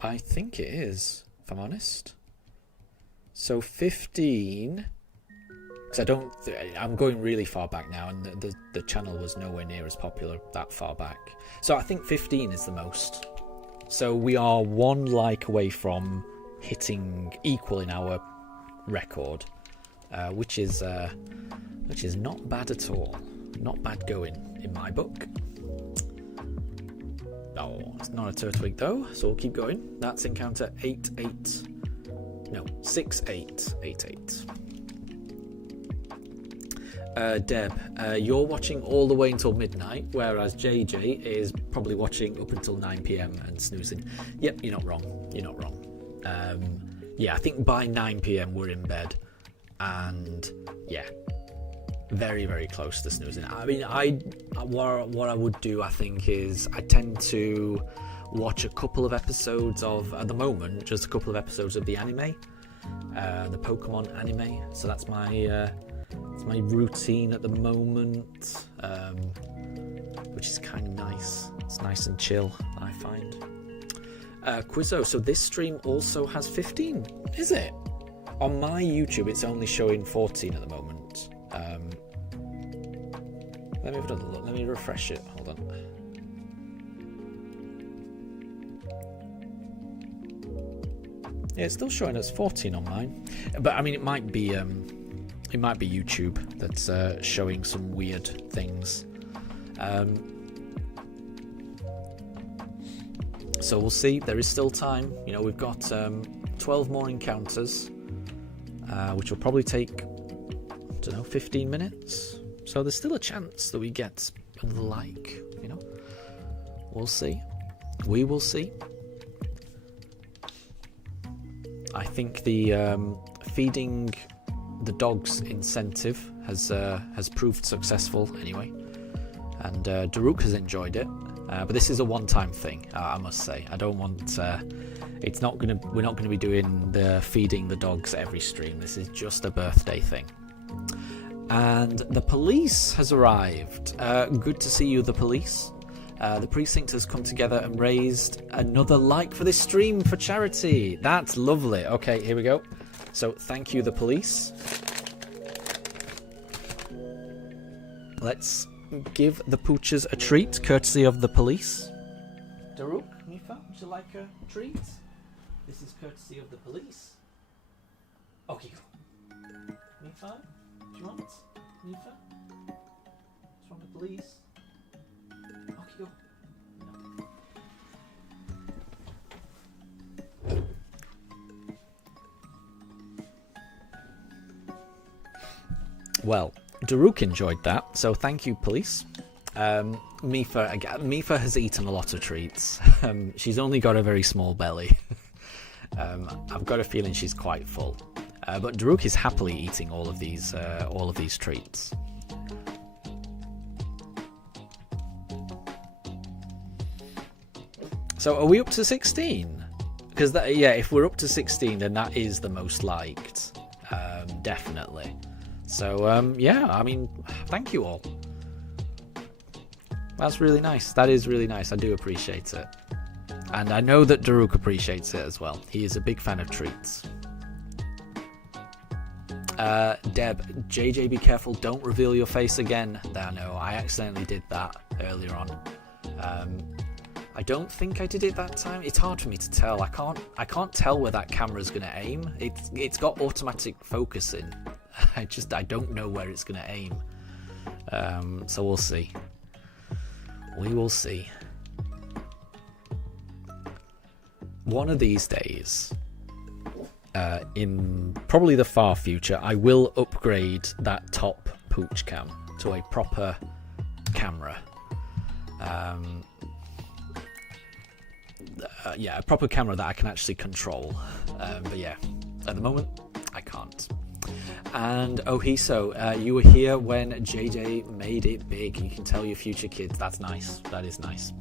I think it is, if I'm honest. So 15... I'm going really far back now, and the channel was nowhere near as popular that far back. So I think 15 is the most. So we are 1 like away from equaling our record, which is not bad at all. Not bad going in my book. Oh, it's not a Turtwig though, so we'll keep going. That's encounter 6888. Deb, you're watching all the way until midnight, whereas JJ is probably watching up until 9 p.m. and snoozing. Yep, you're not wrong. Yeah, I think by 9 p.m. we're in bed, and yeah, very, very close to snoozing. I mean, what I would do, I think, is I tend to watch a couple of episodes of, at the moment, just a couple of episodes of the anime. the Pokemon anime. So that's my routine at the moment, which is kind of nice. It's nice and chill, I find. Quizzo, so this stream also has 15, is it? On my YouTube, it's only showing 14 at the moment. Let me have a look. Let me refresh it. Hold on. Yeah, it's still showing us 14 on mine, but I mean, it might be YouTube that's showing some weird things. So we'll see. There is still time. You know, we've got 12 more encounters, which will probably take, I don't know, 15 minutes. So there's still a chance that we get another like. You know, we'll see. We will see. I think the feeding the dogs incentive has proved successful anyway, and Daruk has enjoyed it. But this is a one-time thing, I must say. I don't want. We're not gonna be doing the feeding the dogs every stream. This is just a birthday thing. And the police has arrived. Good to see you, the police. The precinct has come together and raised another like for this stream for charity. That's lovely. Okay, here we go. So thank you, the police. Let's give the pooches a treat, courtesy of the police. Daruk, Mifa, would you like a treat? This is courtesy of the police. Okay, go. Mifa, do you want? Mifa? It's from the police. Okay, go. Well, Daruk enjoyed that, so thank you, police. Mifa has eaten a lot of treats. She's only got a very small belly. I've got a feeling she's quite full. But Daruk is happily eating all of these treats. So are we up to 16? Because if we're up to 16, then that is the most liked, definitely. So yeah, I mean, thank you all. That's really nice. That is really nice. I do appreciate it. And I know that Daruk appreciates it as well. He is a big fan of treats. Deb, JJ, be careful. Don't reveal your face again. No, I accidentally did that earlier on. I don't think I did it that time. It's hard for me to tell. I can't tell where that camera's going to aim. It's got automatic focusing. I don't know where it's going to aim. So we'll see. We will see. One of these days, in probably the far future, I will upgrade that top pooch cam to a proper camera. Yeah, a proper camera that I can actually control. But yeah, at the moment, I can't. And Ohiso, you were here when JJ made it big. You can tell your future kids. That's nice. That is nice.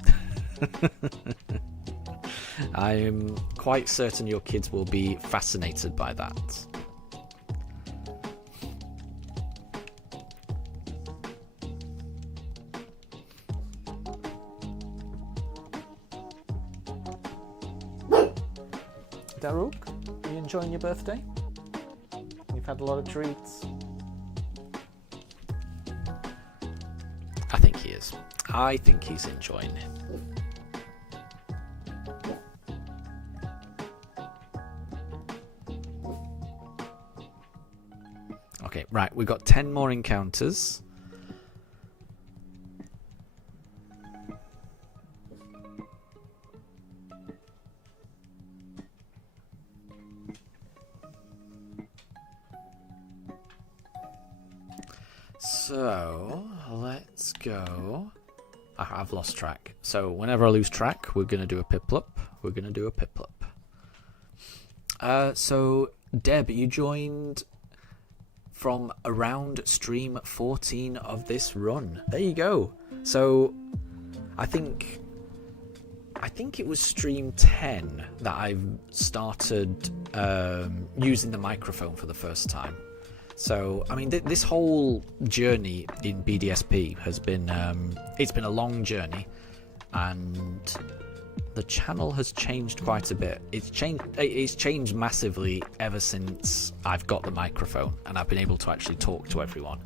I'm quite certain your kids will be fascinated by that. Daruk, are you enjoying your birthday? You've had a lot of treats. I think he is. I think he's enjoying it. Okay, right, we've got 10 more encounters. So, let's go. I've lost track. So, whenever I lose track, we're going to do a Piplup. We're going to do a Piplup. So, Deb, you joined from around stream 14 of this run. There you go. So, I think I think it was stream 10 that I started using the microphone for the first time. So, I mean, this whole journey in BDSP has been, it's been a long journey, and the channel has changed quite a bit. It's changed massively ever since I've got the microphone and I've been able to actually talk to everyone.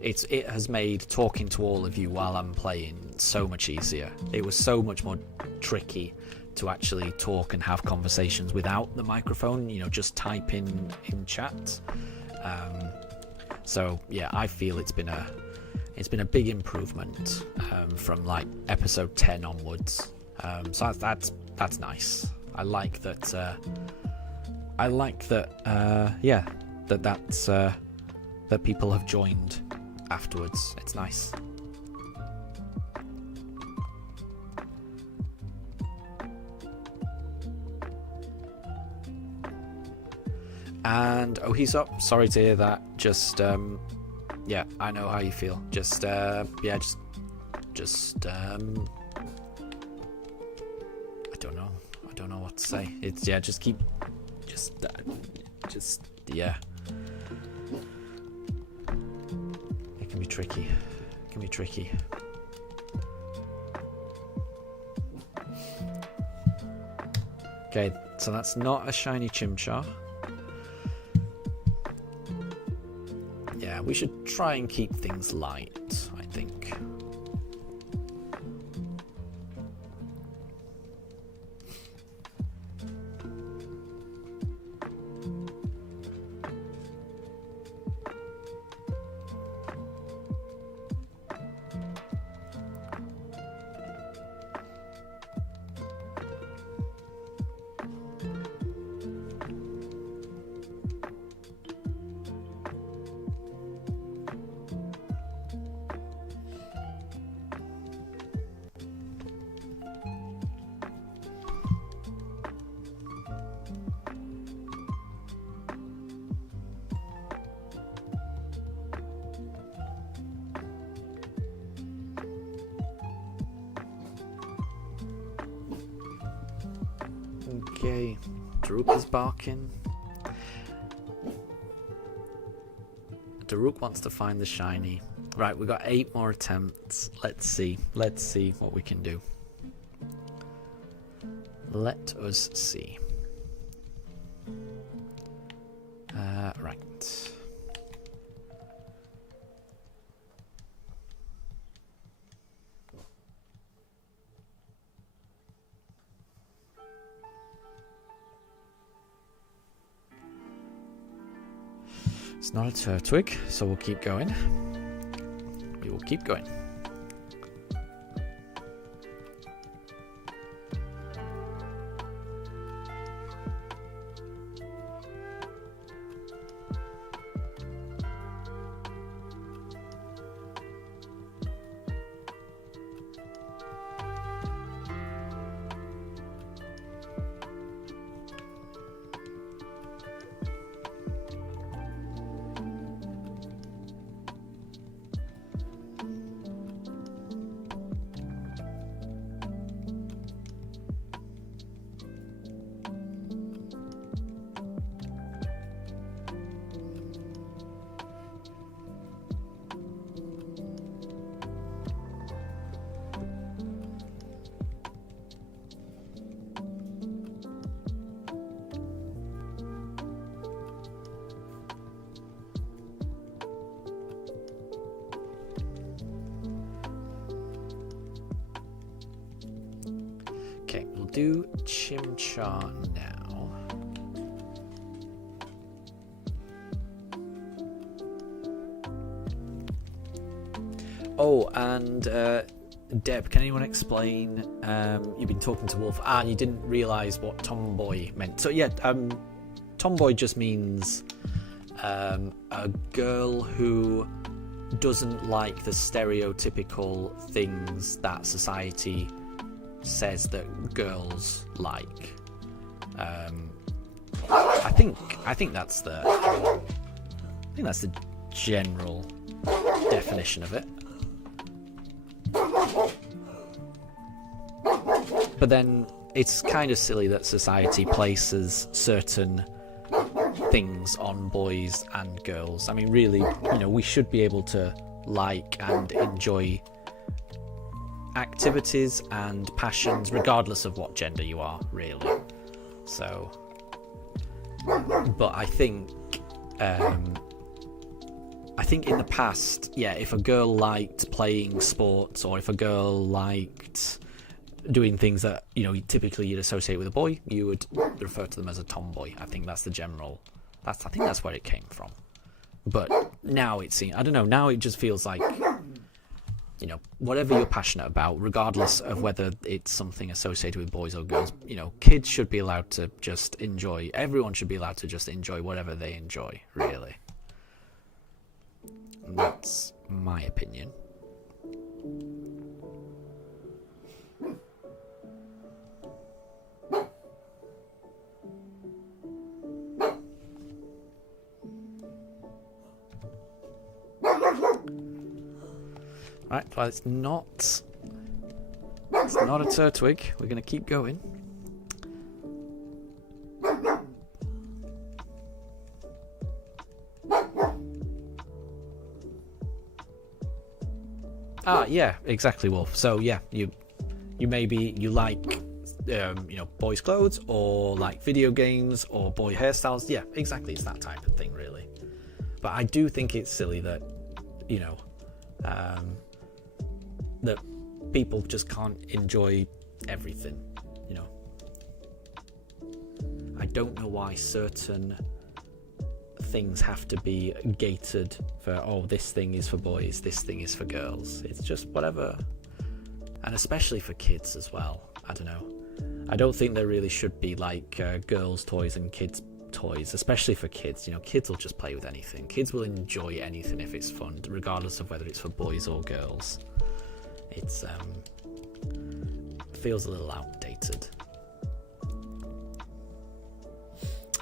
It has made talking to all of you while I'm playing so much easier. It was so much more tricky to actually talk and have conversations without the microphone, you know, just type in chat. So yeah, I feel it's been a big improvement from like episode 10 onwards. So that's nice. I like that. Yeah, that people have joined afterwards. It's nice. And he's up. Sorry to hear that. Just yeah, I know how you feel. Just yeah, just I don't know. I don't know what to say. It's yeah, just keep just yeah. It can be tricky. It can be tricky. Okay, so that's not a shiny Chimchar. Yeah, we should try and keep things light, I think. Okay, Daruk is barking. Daruk wants to find the shiny. Right, we've got 8 more attempts. Let's see what we can do. Let us see. Right. It's not a Turtwig, so we'll keep going. We will keep going. Okay, we'll do Chimchar now. Oh, and Deb, can anyone explain? You've been talking to Wolf, and you didn't realise what tomboy meant. So yeah, tomboy just means a girl who doesn't like the stereotypical things that society says that girls like. I think that's the general definition of it. but then it's kind of silly that society places certain things on boys and girls. I mean, really, we should be able to like and enjoy activities and passions regardless of what gender you are, really. So, but I think in the past, if a girl liked playing sports, or if a girl liked doing things that typically you'd associate with a boy, you would refer to them as a tomboy. I think that's the general. I think that's where it came from. But now it seems, I don't know. Now it just feels like whatever you're passionate about, regardless of whether it's something associated with boys or girls, kids should be allowed to just enjoy. Everyone should be allowed to just enjoy whatever they enjoy, really. And that's my opinion. Right, well, it's not a turtwig. We're going to keep going. Yeah, exactly, Wolf. So yeah, you like boys' clothes, or like video games, or boy hairstyles. Yeah, exactly. It's that type of thing, really. But I do think it's silly that that people just can't enjoy everything. I don't know why certain things have to be gated for, this thing is for boys, this thing is for girls. It's just whatever. And especially for kids as well. I don't know. I don't think there really should be like girls' toys and kids' toys, especially for kids. Kids will just play with anything. Kids will enjoy anything if it's fun, regardless of whether it's for boys or girls. It's feels a little outdated.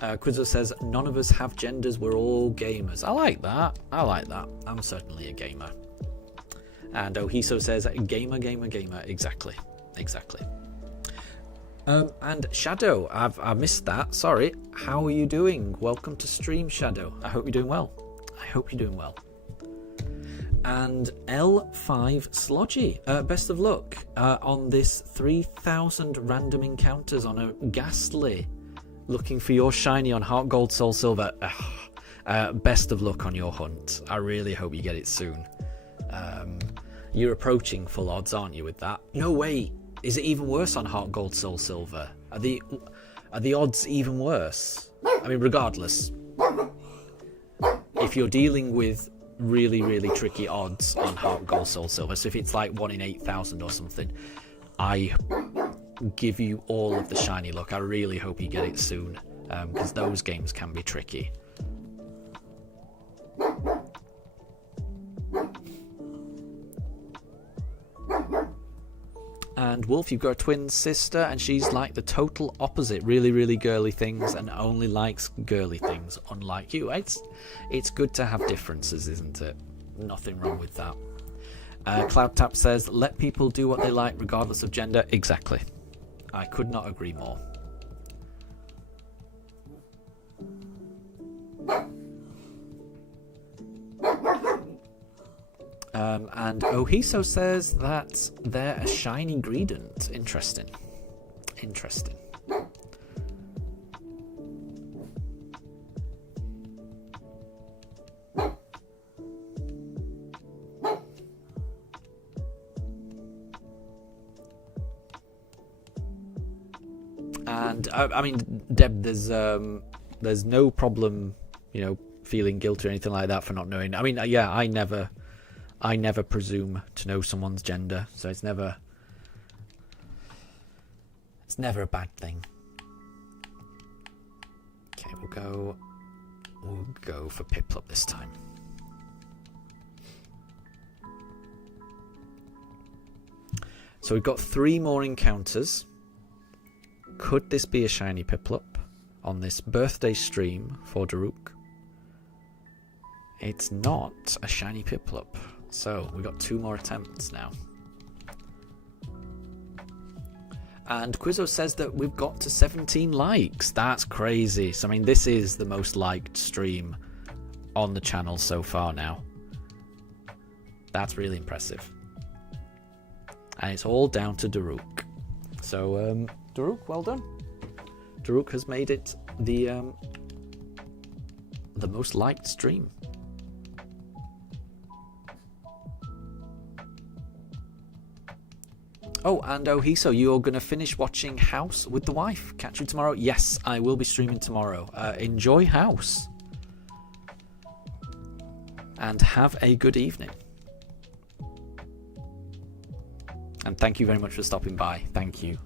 Quizzo says, none of us have genders, we're all gamers. I like that. I'm certainly a gamer. And Ohiso says, gamer. Exactly. And Shadow, I missed that. Sorry. How are you doing? Welcome to stream, Shadow. I hope you're doing well. And L5 Slodgy, best of luck on this 3,000 random encounters on a ghastly. Looking for your shiny on Heart Gold, Soul Silver. Best of luck on your hunt. I really hope you get it soon. You're approaching full odds, aren't you, with that? No, wait. Is it even worse on Heart Gold, Soul Silver? Are the odds even worse? I mean, regardless, if you're dealing with really, really tricky odds on Heart Gold, Soul Silver, so if it's like 1 in 8,000 or something, I give you all of the shiny luck. I really hope you get it soon, because those games can be tricky. And Wolf, you've got a twin sister, and she's like the total opposite. Really, really girly things, and only likes girly things, unlike you. It's good to have differences, isn't it? Nothing wrong with that. CloudTap says, let people do what they like regardless of gender. Exactly. I could not agree more. And Ohiso says that they're a shiny gradient. Interesting. And I mean, Deb, there's no problem, feeling guilty or anything like that for not knowing. I mean, yeah, I never presume to know someone's gender, so it's never a bad thing. Okay, we'll go for Piplup this time. So we've got 3 more encounters. Could this be a shiny Piplup on this birthday stream for Daruk? It's not a shiny Piplup. So we got 2 more attempts now. And Quizzo says that we've got to 17 likes. That's crazy. So, I mean, this is the most liked stream on the channel so far now. That's really impressive. And it's all down to Daruk. So, Daruk, well done. Daruk has made it the most liked stream. Oh, and Ohiso, you're going to finish watching House with the wife. Catch you tomorrow. Yes, I will be streaming tomorrow. Enjoy House. And have a good evening. And thank you very much for stopping by. Thank you.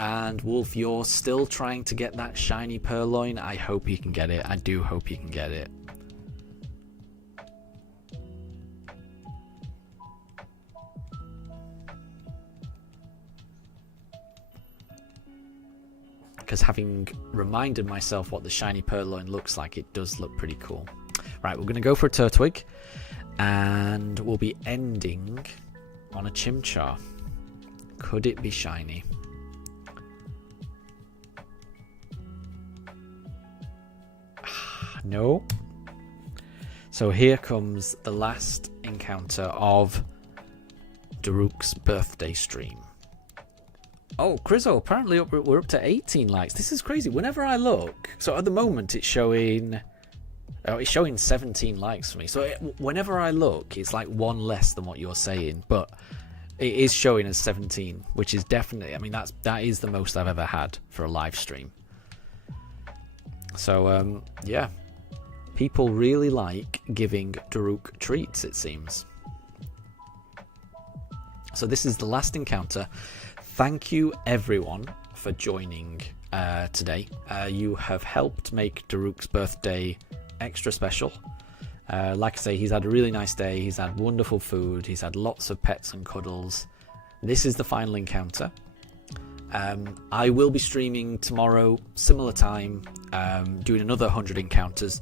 And Wolf, you're still trying to get that shiny purloin. I hope you can get it. I do hope you can get it. Because having reminded myself what the shiny purloin looks like, it does look pretty cool. Right, we're going to go for a Turtwig. And we'll be ending on a Chimchar. Could it be shiny? No. So here comes the last encounter of Daruk's birthday stream. Oh, Crizzo, apparently we're up to 18 likes. This is crazy. Whenever I look, so at the moment it's showing 17 likes for me. So whenever I look, it's like one less than what you're saying, but it is showing as 17, which is definitely, I mean, that is the most I've ever had for a live stream. So yeah, people really like giving Daruk treats, it seems. So this is the last encounter. Thank you everyone for joining today. You have helped make Daruk's birthday extra special. Like I say, he's had a really nice day. He's had wonderful food. He's had lots of pets and cuddles. This is the final encounter. I will be streaming tomorrow, similar time, doing another 100 encounters.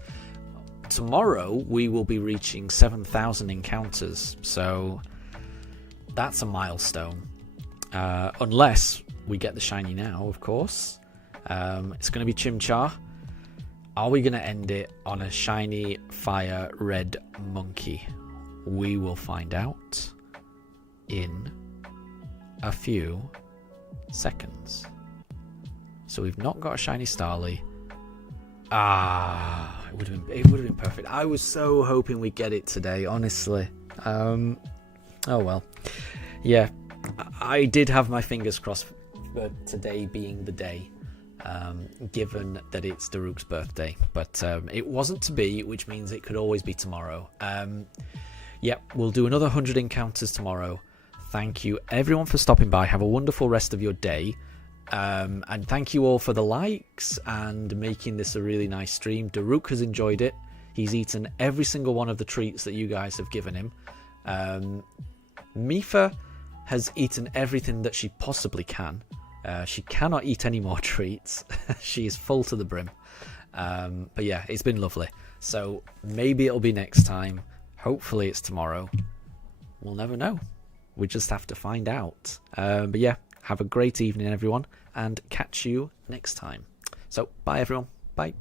Tomorrow we will be reaching 7,000 encounters, so that's a milestone. Unless we get the shiny now, of course. It's going to be Chimchar. Are we going to end it on a shiny fire red monkey? We will find out in a few seconds. So we've not got a shiny Starly. It would have been perfect. I was so hoping we'd get it today, honestly. Oh well. Yeah, I did have my fingers crossed for today being the day, given that it's Daruk's birthday. But it wasn't to be, which means it could always be tomorrow. Yep, we'll do another 100 encounters tomorrow. Thank you everyone for stopping by. Have a wonderful rest of your day. And thank you all for the likes and making this a really nice stream. Daruk has enjoyed it. He's eaten every single one of the treats that you guys have given him. Mifa has eaten everything that she possibly can. She cannot eat any more treats. She is full to the brim. But yeah, it's been lovely. So maybe it'll be next time. Hopefully it's tomorrow. We'll never know. We just have to find out. But yeah, have a great evening, everyone, and catch you next time. So bye, everyone. Bye.